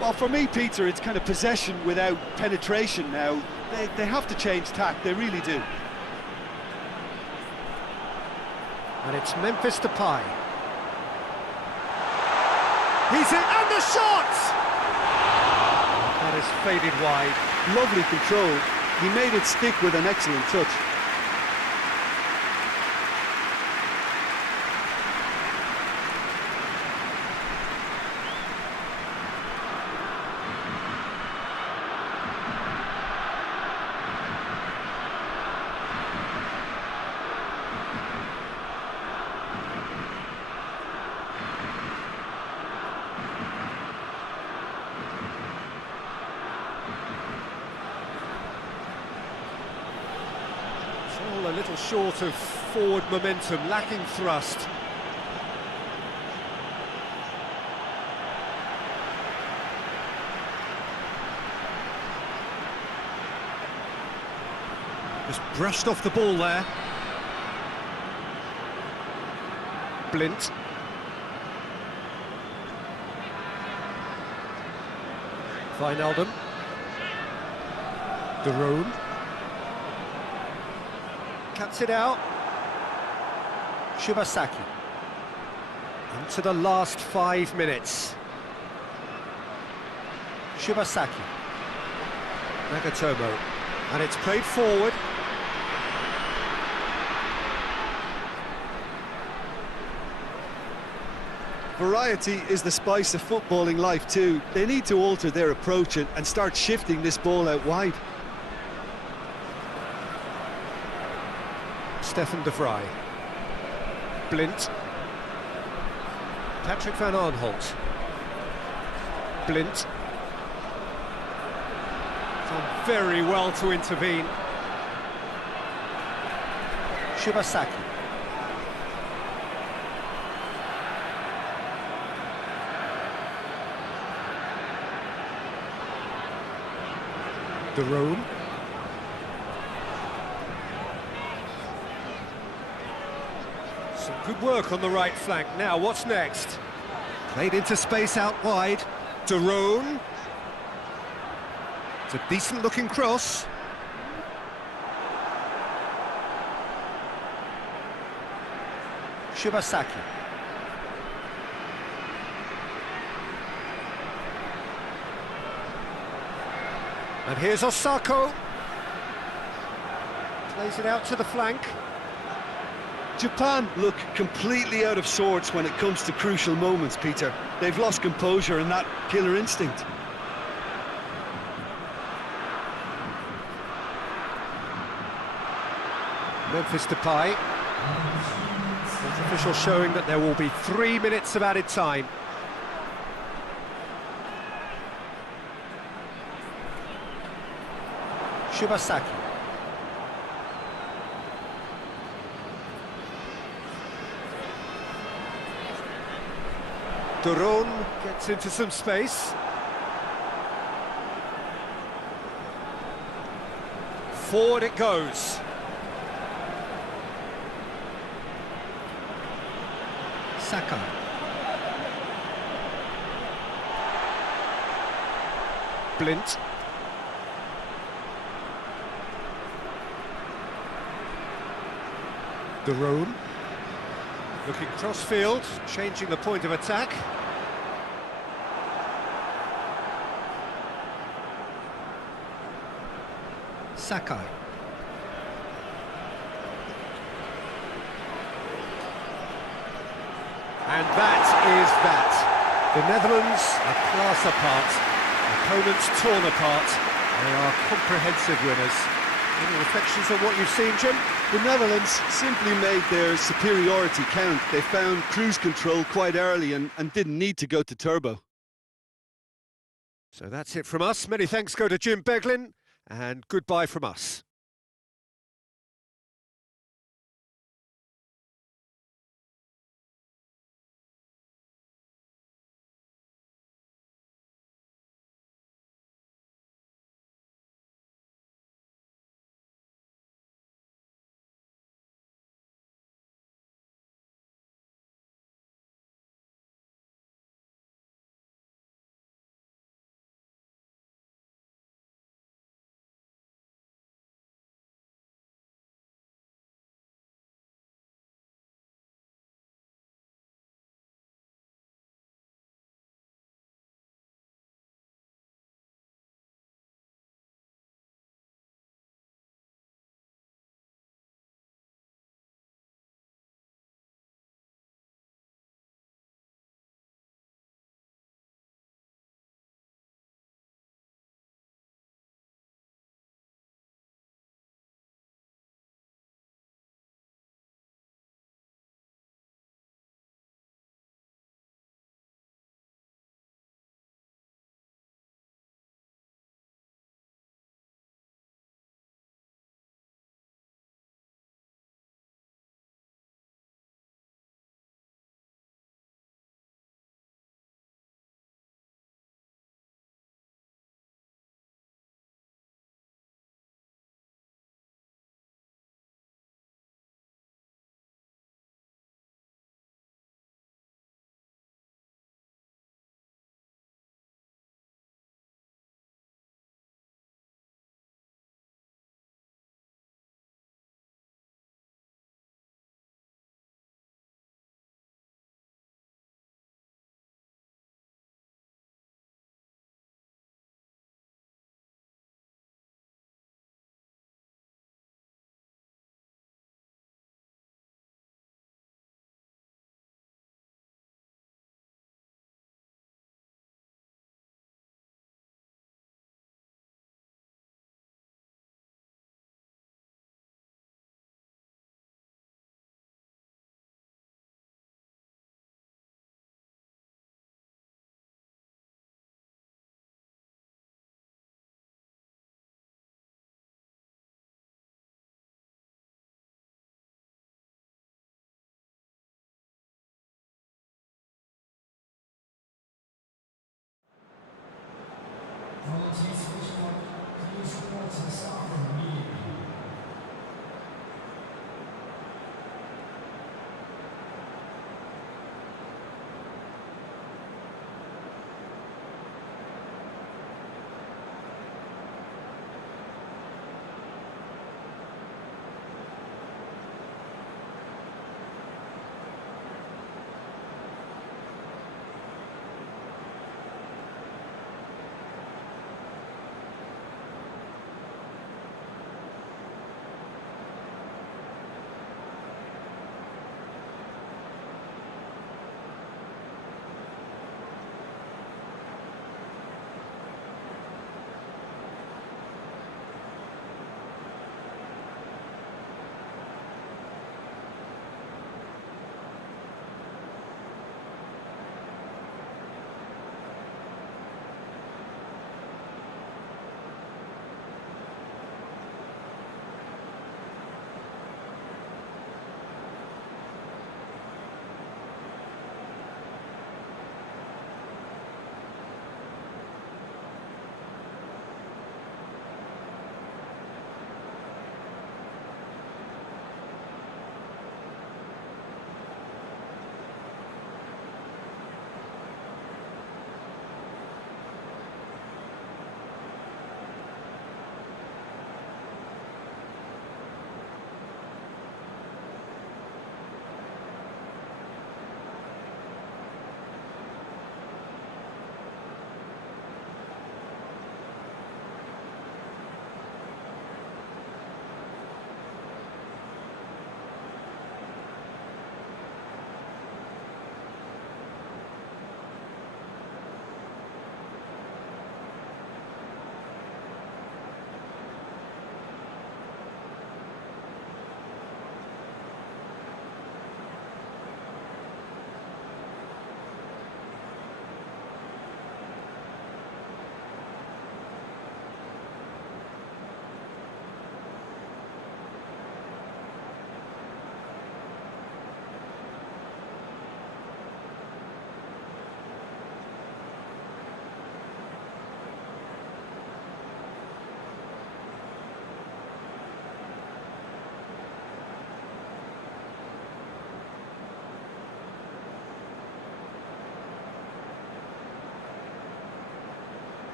Well, for me, Peter, it's kind of possession without penetration now. They have to change tack, they really do. And it's Memphis Depay. He's in, and the shot! That is faded wide. Lovely control. He made it stick with an excellent touch. A little short of forward momentum, lacking thrust. Just brushed off the ball there. Blint. Wijnaldum. De Roon. Cuts it out. Shibasaki. Into the last 5 minutes. Shibasaki. Nagatomo. And it's played forward. Variety is the spice of footballing life too. They need to alter their approach and start shifting this ball out wide. Stefan de Vrij. Blint. Patrick van Aanholt. Blint. Done very well to intervene. Shibasaki. De Roon. Some good work on the right flank. Now, what's next? Played into space out wide. De Roon. It's a decent-looking cross. Shibasaki. And here's Osako. Plays it out to the flank. Japan look completely out of sorts when it comes to crucial moments, Peter. They've lost composure and that killer instinct. Memphis Depay. Fourth official showing that there will be 3 minutes of added time. Shibasaki. De Roon gets into some space. Forward it goes. Saka. Blint. De Roon. Looking cross-field, changing the point of attack. Sakai. And that is that. The Netherlands are class apart, opponents torn apart. They are comprehensive winners. Any reflections on what you've seen, Jim? The Netherlands simply made their superiority count. They found cruise control quite early and didn't need to go to turbo. So that's it from us. Many thanks go to Jim Beglin, and goodbye from us.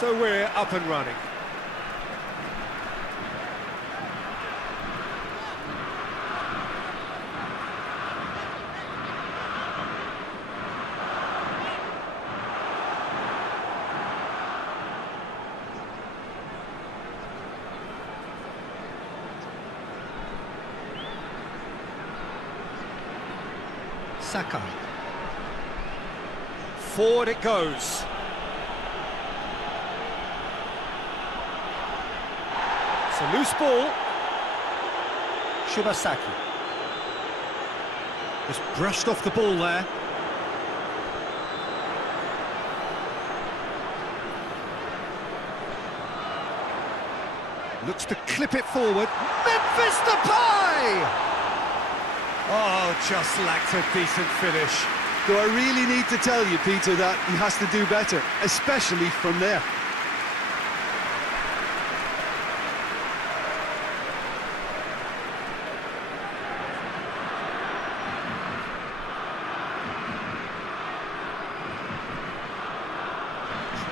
So we're up and running. Saka. Forward it goes. It's a loose ball. Shibasaki. Just brushed off the ball there. Looks to clip it forward. Memphis Depay! Oh, just lacked a decent finish. Do I really need to tell you, Peter, that he has to do better, especially from there?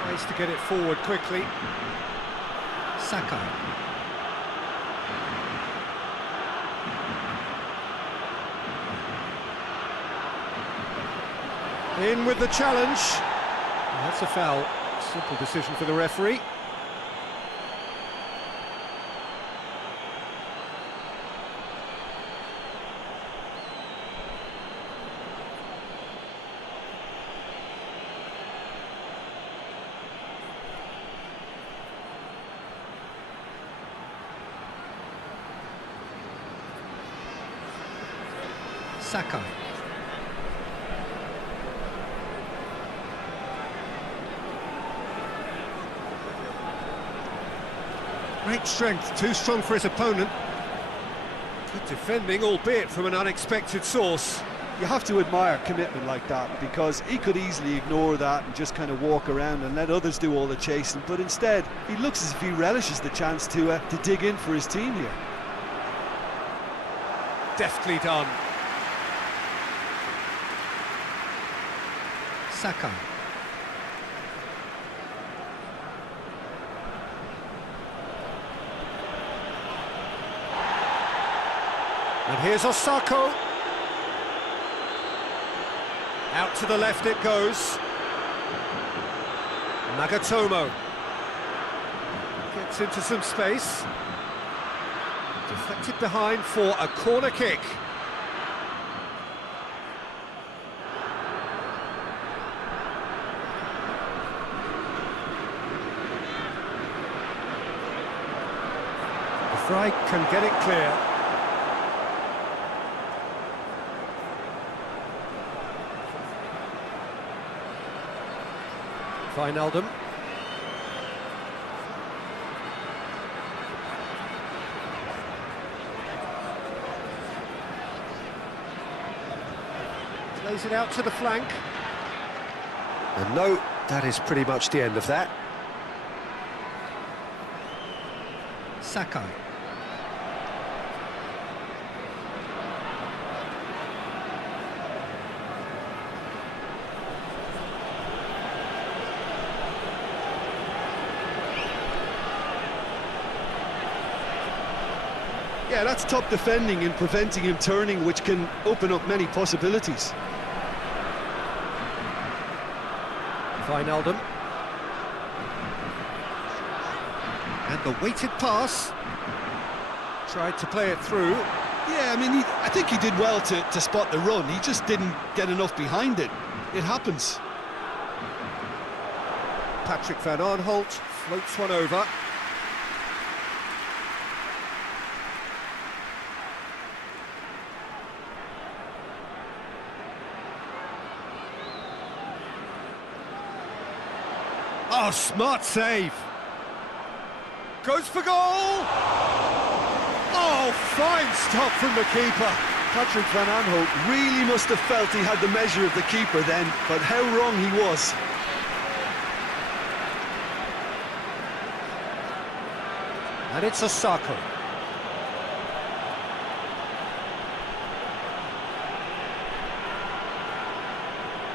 Tries to get it forward quickly. Saka. In with the challenge. That's a foul. Simple decision for the referee. Saka. Great strength, too strong for his opponent. Good defending, albeit from an unexpected source. You have to admire commitment like that, because he could easily ignore that and just kind of walk around and let others do all the chasing, but instead he looks as if he relishes the chance to dig in for his team here. Deftly done. Saka. And here's Osako. Out to the left it goes. Nagatomo. Gets into some space. Deflected behind for a corner kick. The Fry can get it clear. Wijnaldum. Plays it out to the flank. And no, that is pretty much the end of that. Sakai. Yeah, that's top defending and preventing him turning, which can open up many possibilities. Wijnaldum. And the weighted pass. Tried to play it through. Yeah, I mean, I think he did well to spot the run. He just didn't get enough behind it. It happens. Patrick van Aanholt floats one over. Oh, smart save. Goes for goal! Oh, fine stop from the keeper. Patrick van Aanholt really must have felt he had the measure of the keeper then, but how wrong he was. And it's Osako.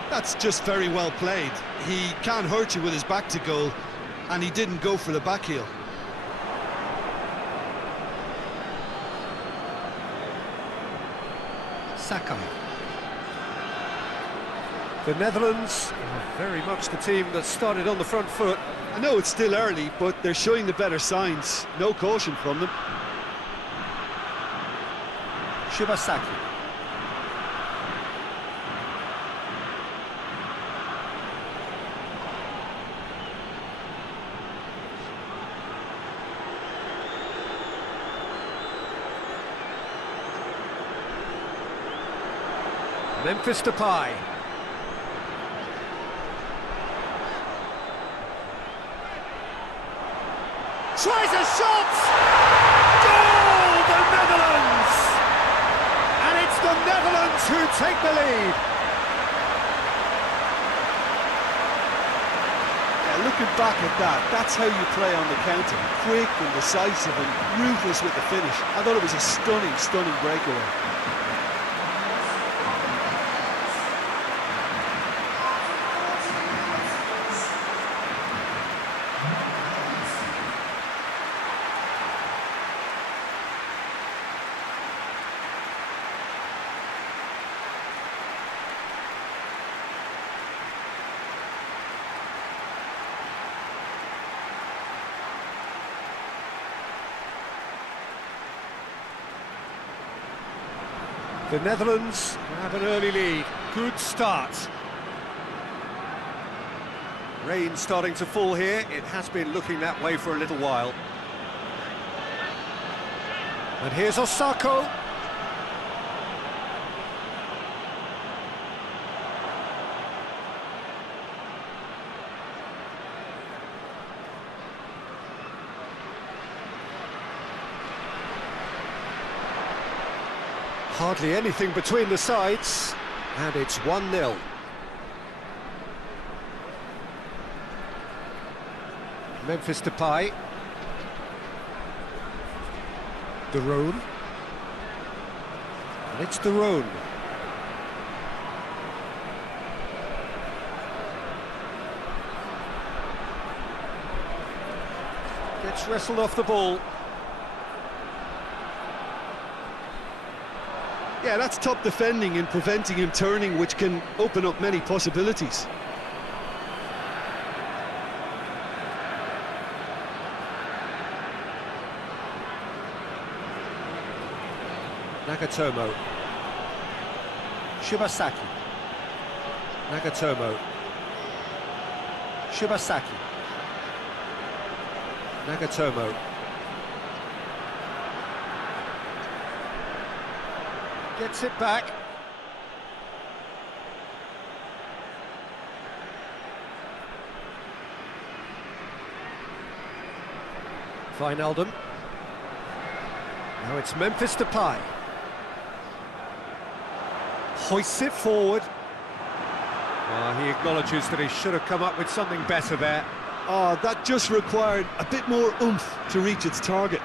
That's just very well played. He can't hurt you with his back to goal, and he didn't go for the back heel. Sakai. The Netherlands are very much the team that started on the front foot. I know it's still early, but they're showing the better signs. No caution from them. Shibasaki. Memphis Depay. Tries a shot! Goal! The Netherlands! And it's the Netherlands who take the lead. Yeah, looking back at that, that's how you play on the counter. Quick and decisive and ruthless with the finish. I thought it was a stunning, stunning breakaway. The Netherlands have an early lead. Good start. Rain starting to fall here. It has been looking that way for a little while. And here's Osako. Hardly anything between the sides, and it's 1-0. Memphis Depay. De Roon. And it's De Roon. Gets wrestled off the ball. Yeah, that's top defending and preventing him turning, which can open up many possibilities. Nagatomo. Shibasaki. Nagatomo. Shibasaki. Nagatomo. Gets it back. Wijnaldum. Now it's Memphis Depay. Hoists it forward. He acknowledges that he should have come up with something better there. Oh, that just required a bit more oomph to reach its target.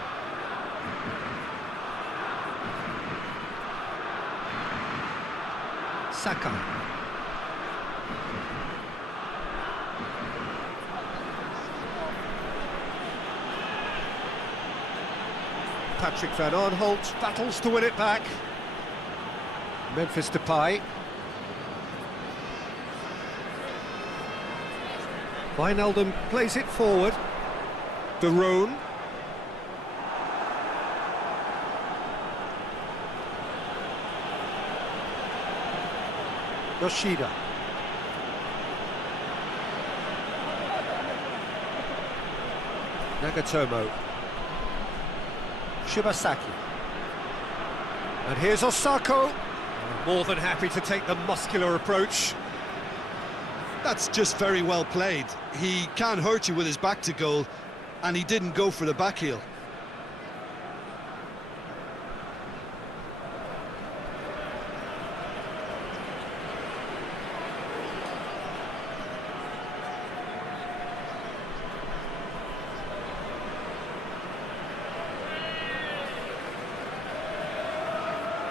Sakai. Patrick Van Aanholt battles to win it back. Memphis Depay. Wijnaldum plays it forward. De Roon. Yoshida. Nagatomo. Shibasaki. And here's Osako. More than happy to take the muscular approach. That's just very well played. He can't hurt you with his back to goal, and he didn't go for the back heel.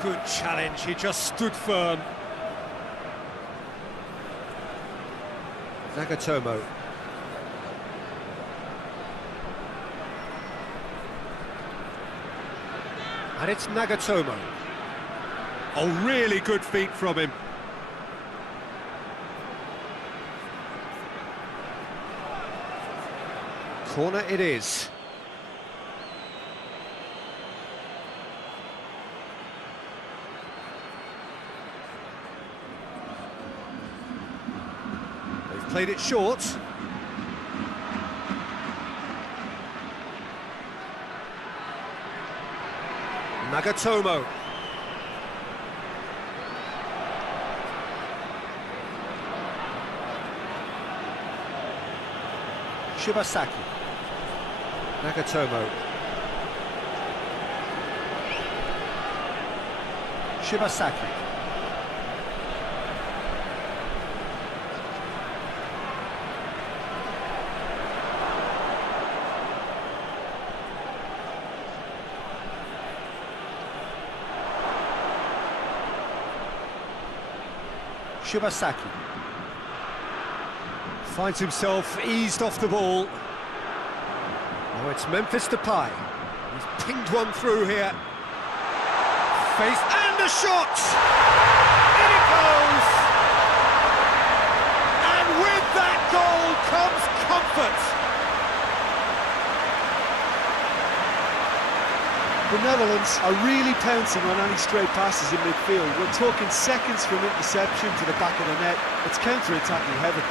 Good challenge, he just stood firm. Nagatomo. And it's Nagatomo. Oh, really good feet from him. Corner it is. They've played it short. Nagatomo. Shibasaki. Nagatomo. Shibasaki. Shibasaki finds himself eased off the ball. Now it's Memphis Depay. He's pinged one through here. Face and a shot! In it goes! And with that goal comes comfort. The Netherlands are really pouncing on any stray passes in midfield. We're talking seconds from interception to the back of the net. It's counter-attacking heaven.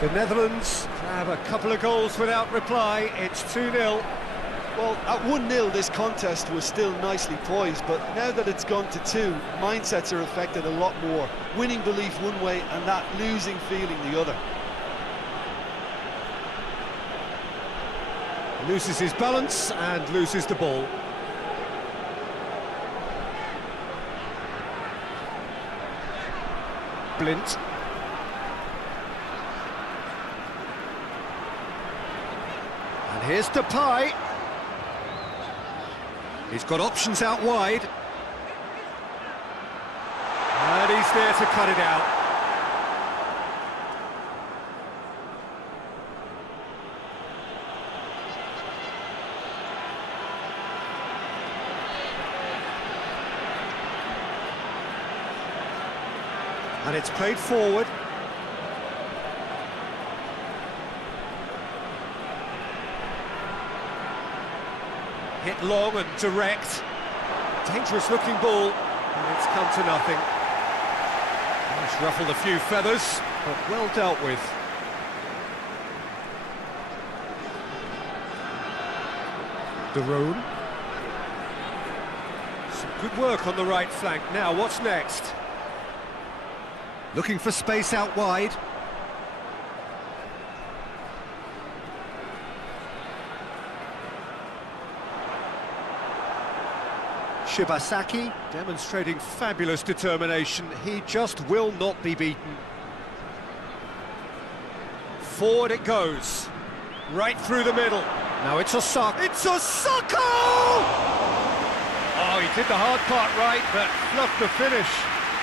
The Netherlands have a couple of goals without reply. It's 2-0. Well, at 1-0 this contest was still nicely poised, but now that it's gone to 2, mindsets are affected a lot more. Winning belief one way and that losing feeling the other. Loses his balance and loses the ball. Blint. And here's Depay. He's got options out wide. And he's there to cut it out. And it's played forward. Hit long and direct. Dangerous looking ball, and it's come to nothing. He's ruffled a few feathers, but well dealt with. Daroon. Some good work on the right flank. Now, what's next? Looking for space out wide. Shibasaki demonstrating fabulous determination. He just will not be beaten. Forward it goes. Right through the middle. Now it's Osaka. It's Osaka! Oh, he did the hard part right, but fluffed the finish.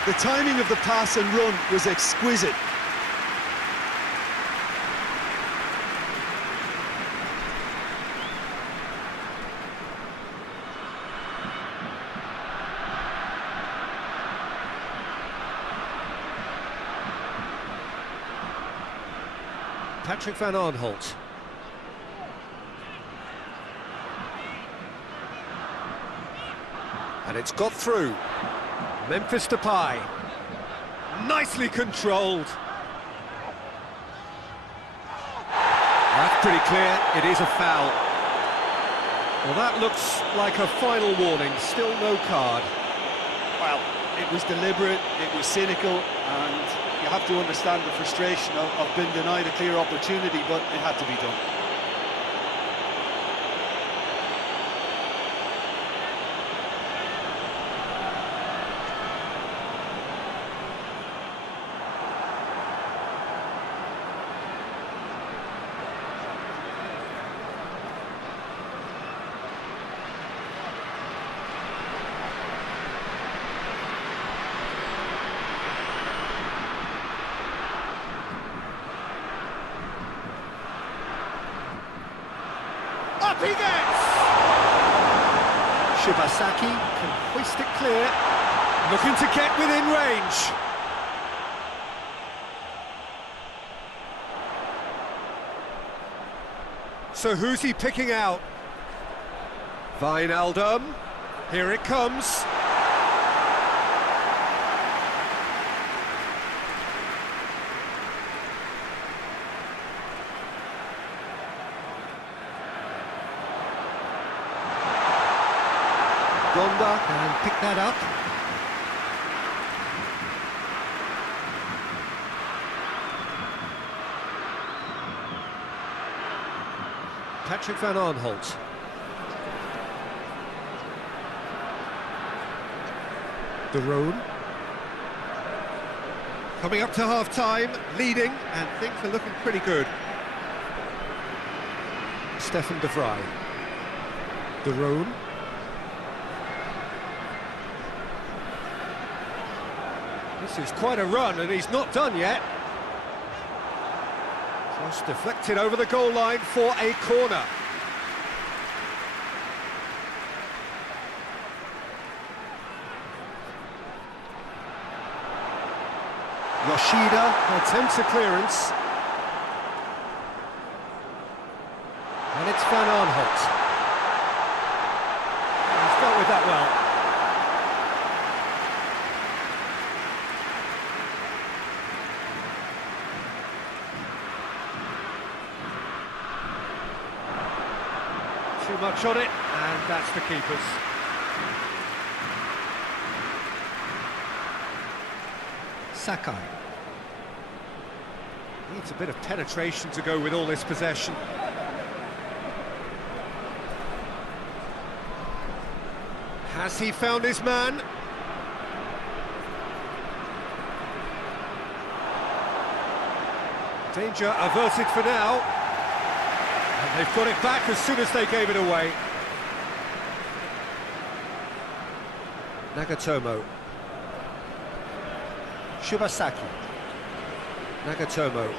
The timing of the pass and run was exquisite. Patrick van Aanholt. And it's got through. Memphis Depay. Nicely controlled. That's pretty clear, it is a foul. Well, that looks like a final warning, still no card. Well, it was deliberate, it was cynical, and you have to understand the frustration of being denied a clear opportunity, but it had to be done. up he gets! Shibasaki can hoist it clear, looking to get within range. So who's he picking out? Wijnaldum, here it comes. Gonda can pick that up. Patrick van Aanholt. De Roon. Coming up to half-time, leading, and things are looking pretty good. Stefan de Vrij. De Roon. This is quite a run, and he's not done yet. Just deflected over the goal line for a corner. Yoshida attempts a clearance. And it's Van Aanholt. He's dealt with that well. Too much on it, and that's the keeper's. Sakai. Needs a bit of penetration to go with all this possession. Has he found his man? Danger averted for now. And they've got it back as soon as they gave it away. Nagatomo. Shibasaki. Nagatomo.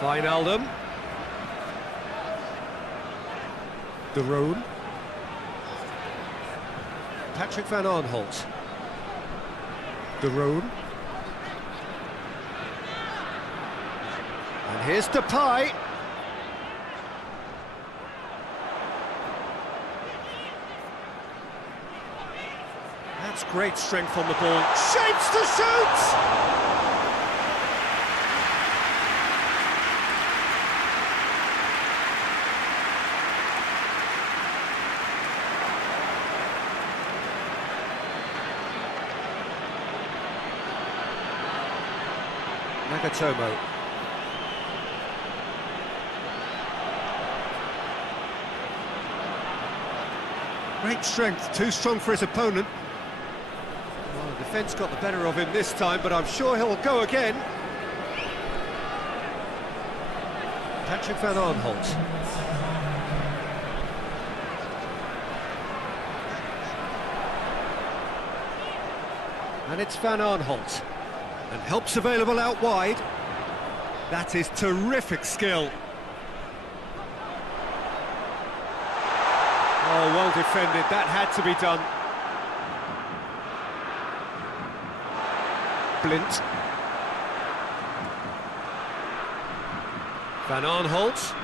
Wijnaldum. De Roon. Patrick van Aanholt. De Roon. And here's Depay. That's great strength on the ball. Shapes to shoot! Nagatomo. Great strength, too strong for his opponent. Well, the defence got the better of him this time, but I'm sure he'll go again. Patrick van Aanholt. And it's Van Aanholt. And help's available out wide. That is terrific skill. Oh, well defended. That had to be done. Blint. Van Aanholt.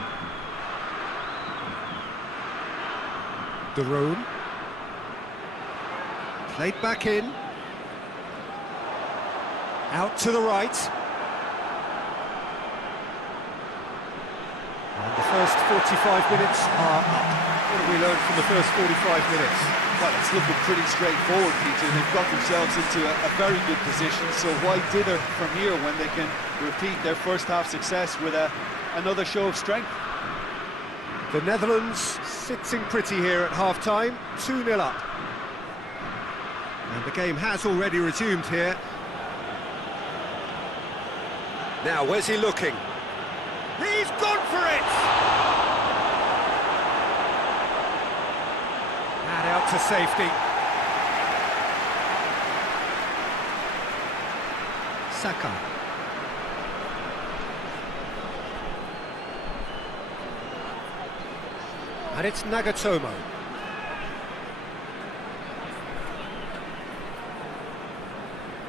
De Roon. Played back in. Out to the right. And the first 45 minutes are up. What have we learned from the first 45 minutes? Well, it's looking pretty straightforward, Peter. They've got themselves into a very good position, so why dither from here when they can repeat their first half success with another show of strength? The Netherlands sitting pretty here at half-time, 2-0 up. And the game has already resumed here. Now, where's he looking? He's gone for it! And out to safety. Sakai. And it's Nagatomo.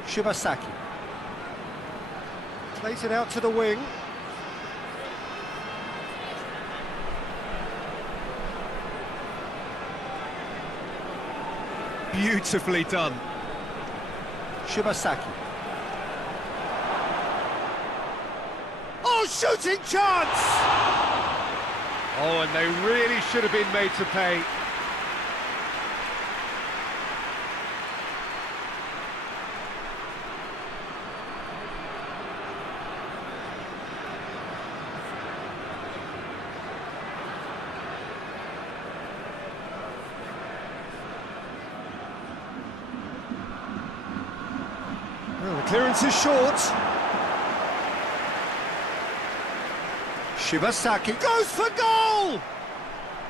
Shibasaki. Plays it out to the wing. Beautifully done. Shibasaki. Oh, shooting chance! Oh, and they really should have been made to pay. Well, the clearance is short. Shibasaki goes for goal!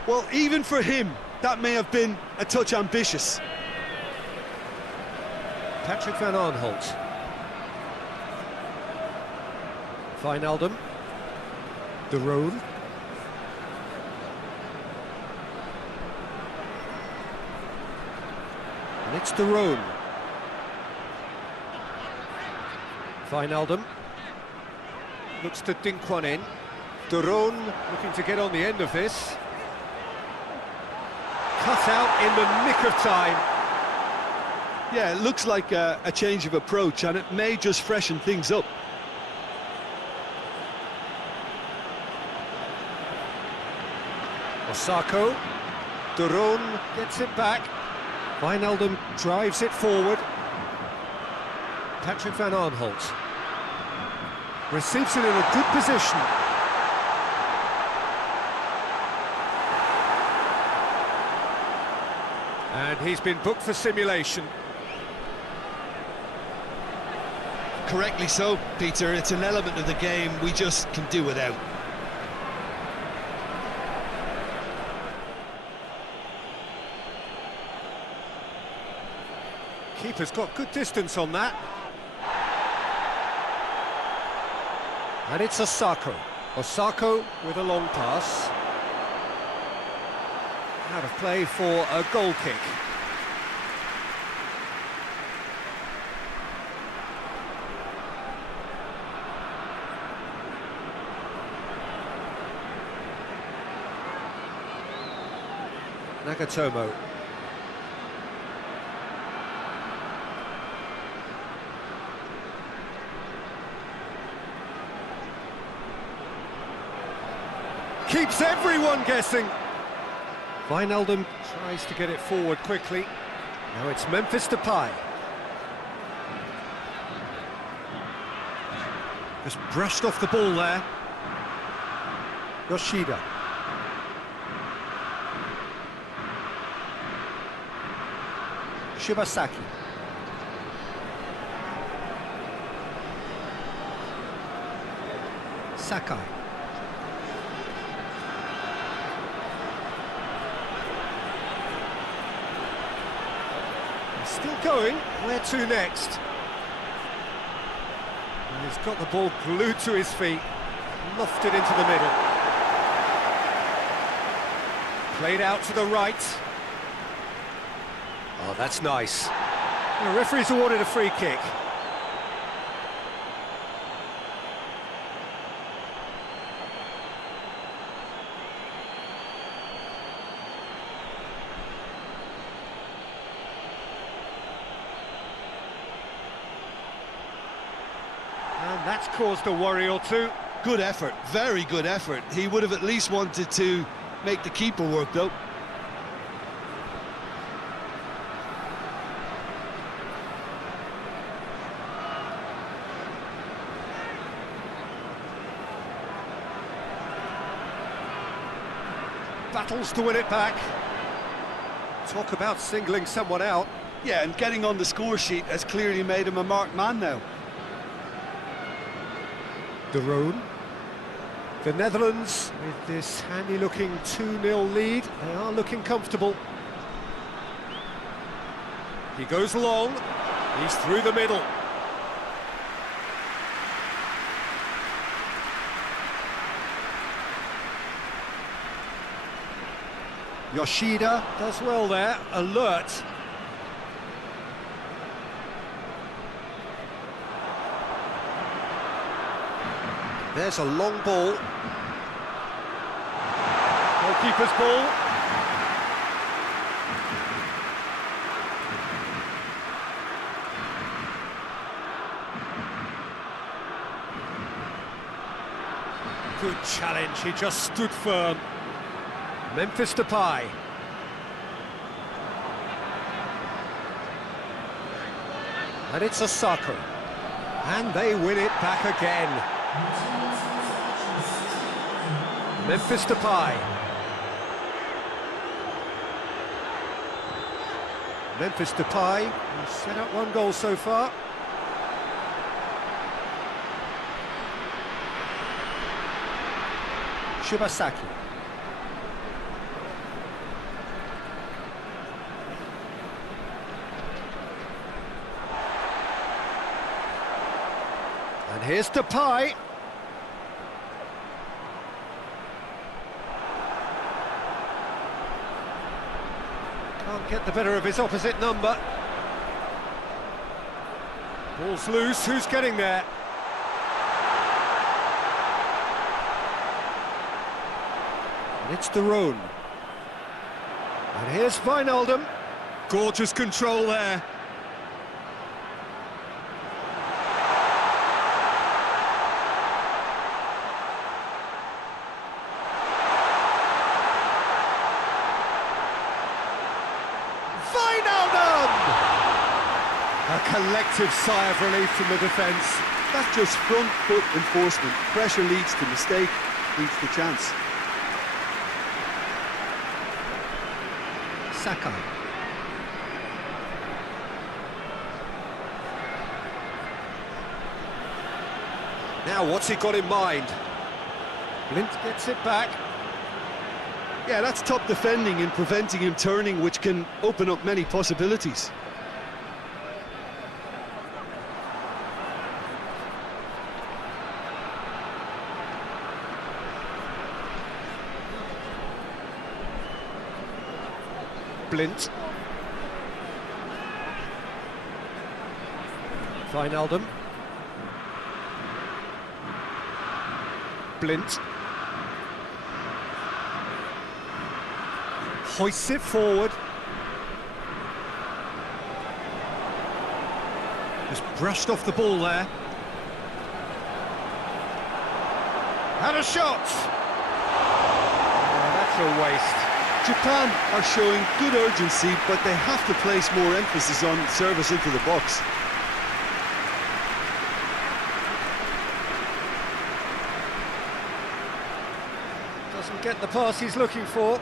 Well, even for him, that may have been a touch ambitious. Patrick van Arnholt. Wijnaldum. De Roon. And it's De Roon. Wijnaldum. Looks to dink one in. De Roon looking to get on the end of this. Cut out in the nick of time. Yeah, it looks like a change of approach, and it may just freshen things up. Osako. De Roon gets it back. Wijnaldum drives it forward. Patrick van Arnholt receives it in a good position. And he's been booked for simulation. Correctly so, Peter. It's an element of the game we just can do without. Keeper's got good distance on that. And it's Osako. Osako with a long pass. Out of play for a goal kick. Nagatomo. Keeps everyone guessing. Wijnaldum tries to get it forward quickly. Now it's Memphis Depay. Just brushed off the ball there. Yoshida. Shibasaki. Sakai. Still going. Where to next? And he's got the ball glued to his feet, lofted into the middle. Played out to the right. Oh, that's nice. The referee's awarded a free kick. And that's caused a worry or two. Good effort, very good effort. He would have at least wanted to make the keeper work, though. Battles to win it back. Talk about singling someone out. Yeah, and getting on the score sheet has clearly made him a marked man now. De Roon. The Netherlands, with this handy-looking 2-0 lead, they are looking comfortable. He goes long, he's through the middle. Yoshida does well there, alert. There's a long ball. Goalkeeper's ball. Good challenge, he just stood firm. Memphis Depay. And it's a sucker. And they win it back again. Memphis Depay. Memphis Depay, who's set up one goal so far. Shibasaki. And here's Depay. Can't get the better of his opposite number. Ball's loose, who's getting there? And it's DeRone. And here's Wijnaldum. Gorgeous control there. Wijnaldum! A collective sigh of relief from the defence. That's just front foot enforcement. Pressure leads to mistake, leads to chance. Sakai. Now what's he got in mind? Blind gets it back. Yeah, that's top defending and preventing him turning, which can open up many possibilities. Blint. Wijnaldum. Blint. Hoists it forward. Just brushed off the ball there. Had a shot! Oh, that's a waste. Japan are showing good urgency, but they have to place more emphasis on service into the box. Doesn't get the pass he's looking for.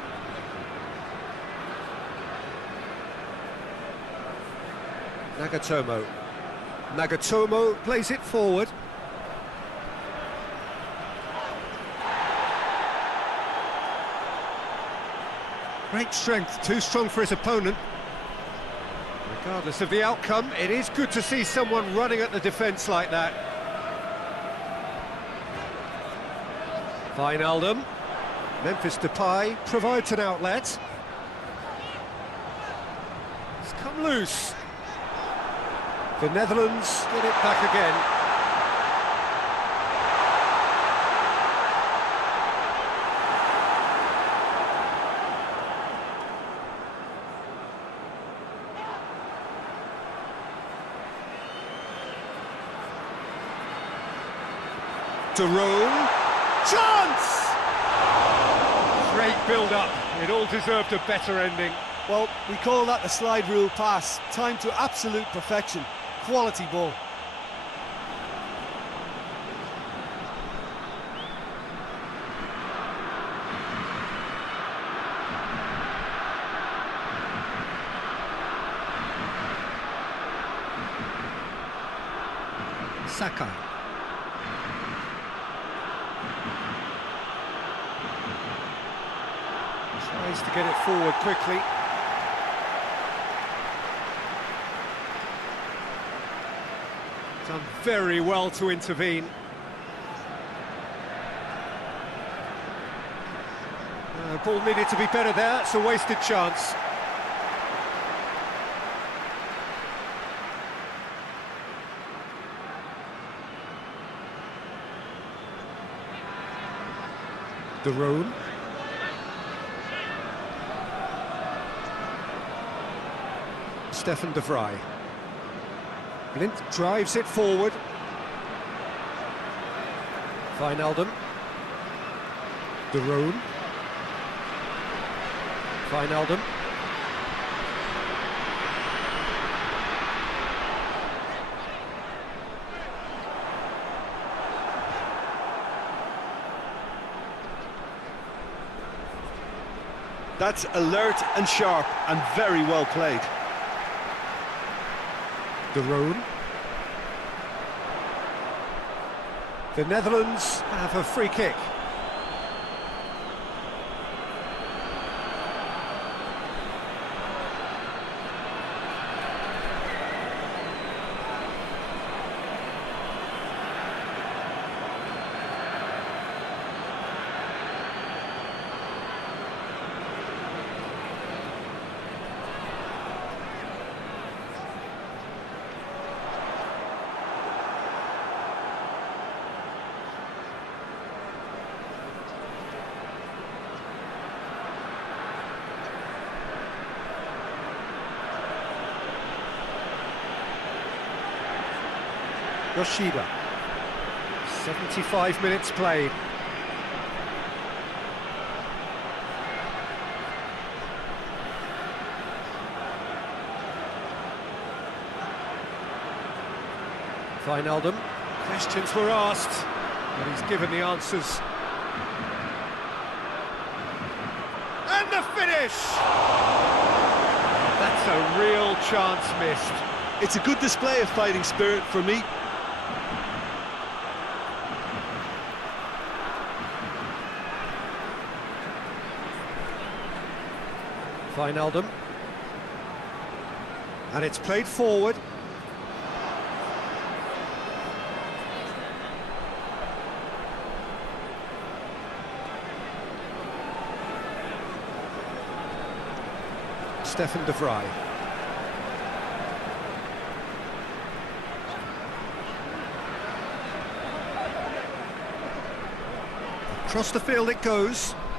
Nagatomo. Nagatomo plays it forward. Great strength, too strong for his opponent. Regardless of the outcome, it is good to see someone running at the defence like that. Wijnaldum. Memphis Depay provides an outlet. It's come loose. The Netherlands get it back again. DeRone. Chance! Great build-up. It all deserved a better ending. Well, we call that the slide rule pass. Time to absolute perfection. Quality ball. Sakai. Tries to get it forward quickly. Done very well to intervene. Ball needed to be better there, it's a wasted chance. De Roon. Stefan de Vrij. Blind drives it forward. Wijnaldum. De Roon. Wijnaldum. That's alert and sharp and very well played. De Roon. The Netherlands have a free kick. Yoshida. 75 minutes played. Wijnaldum. Questions were asked, but he's given the answers. And the finish! That's a real chance missed. It's a good display of fighting spirit for me. Wijnaldum. And it's played forward. Stefan de Vrij. Across the field it goes.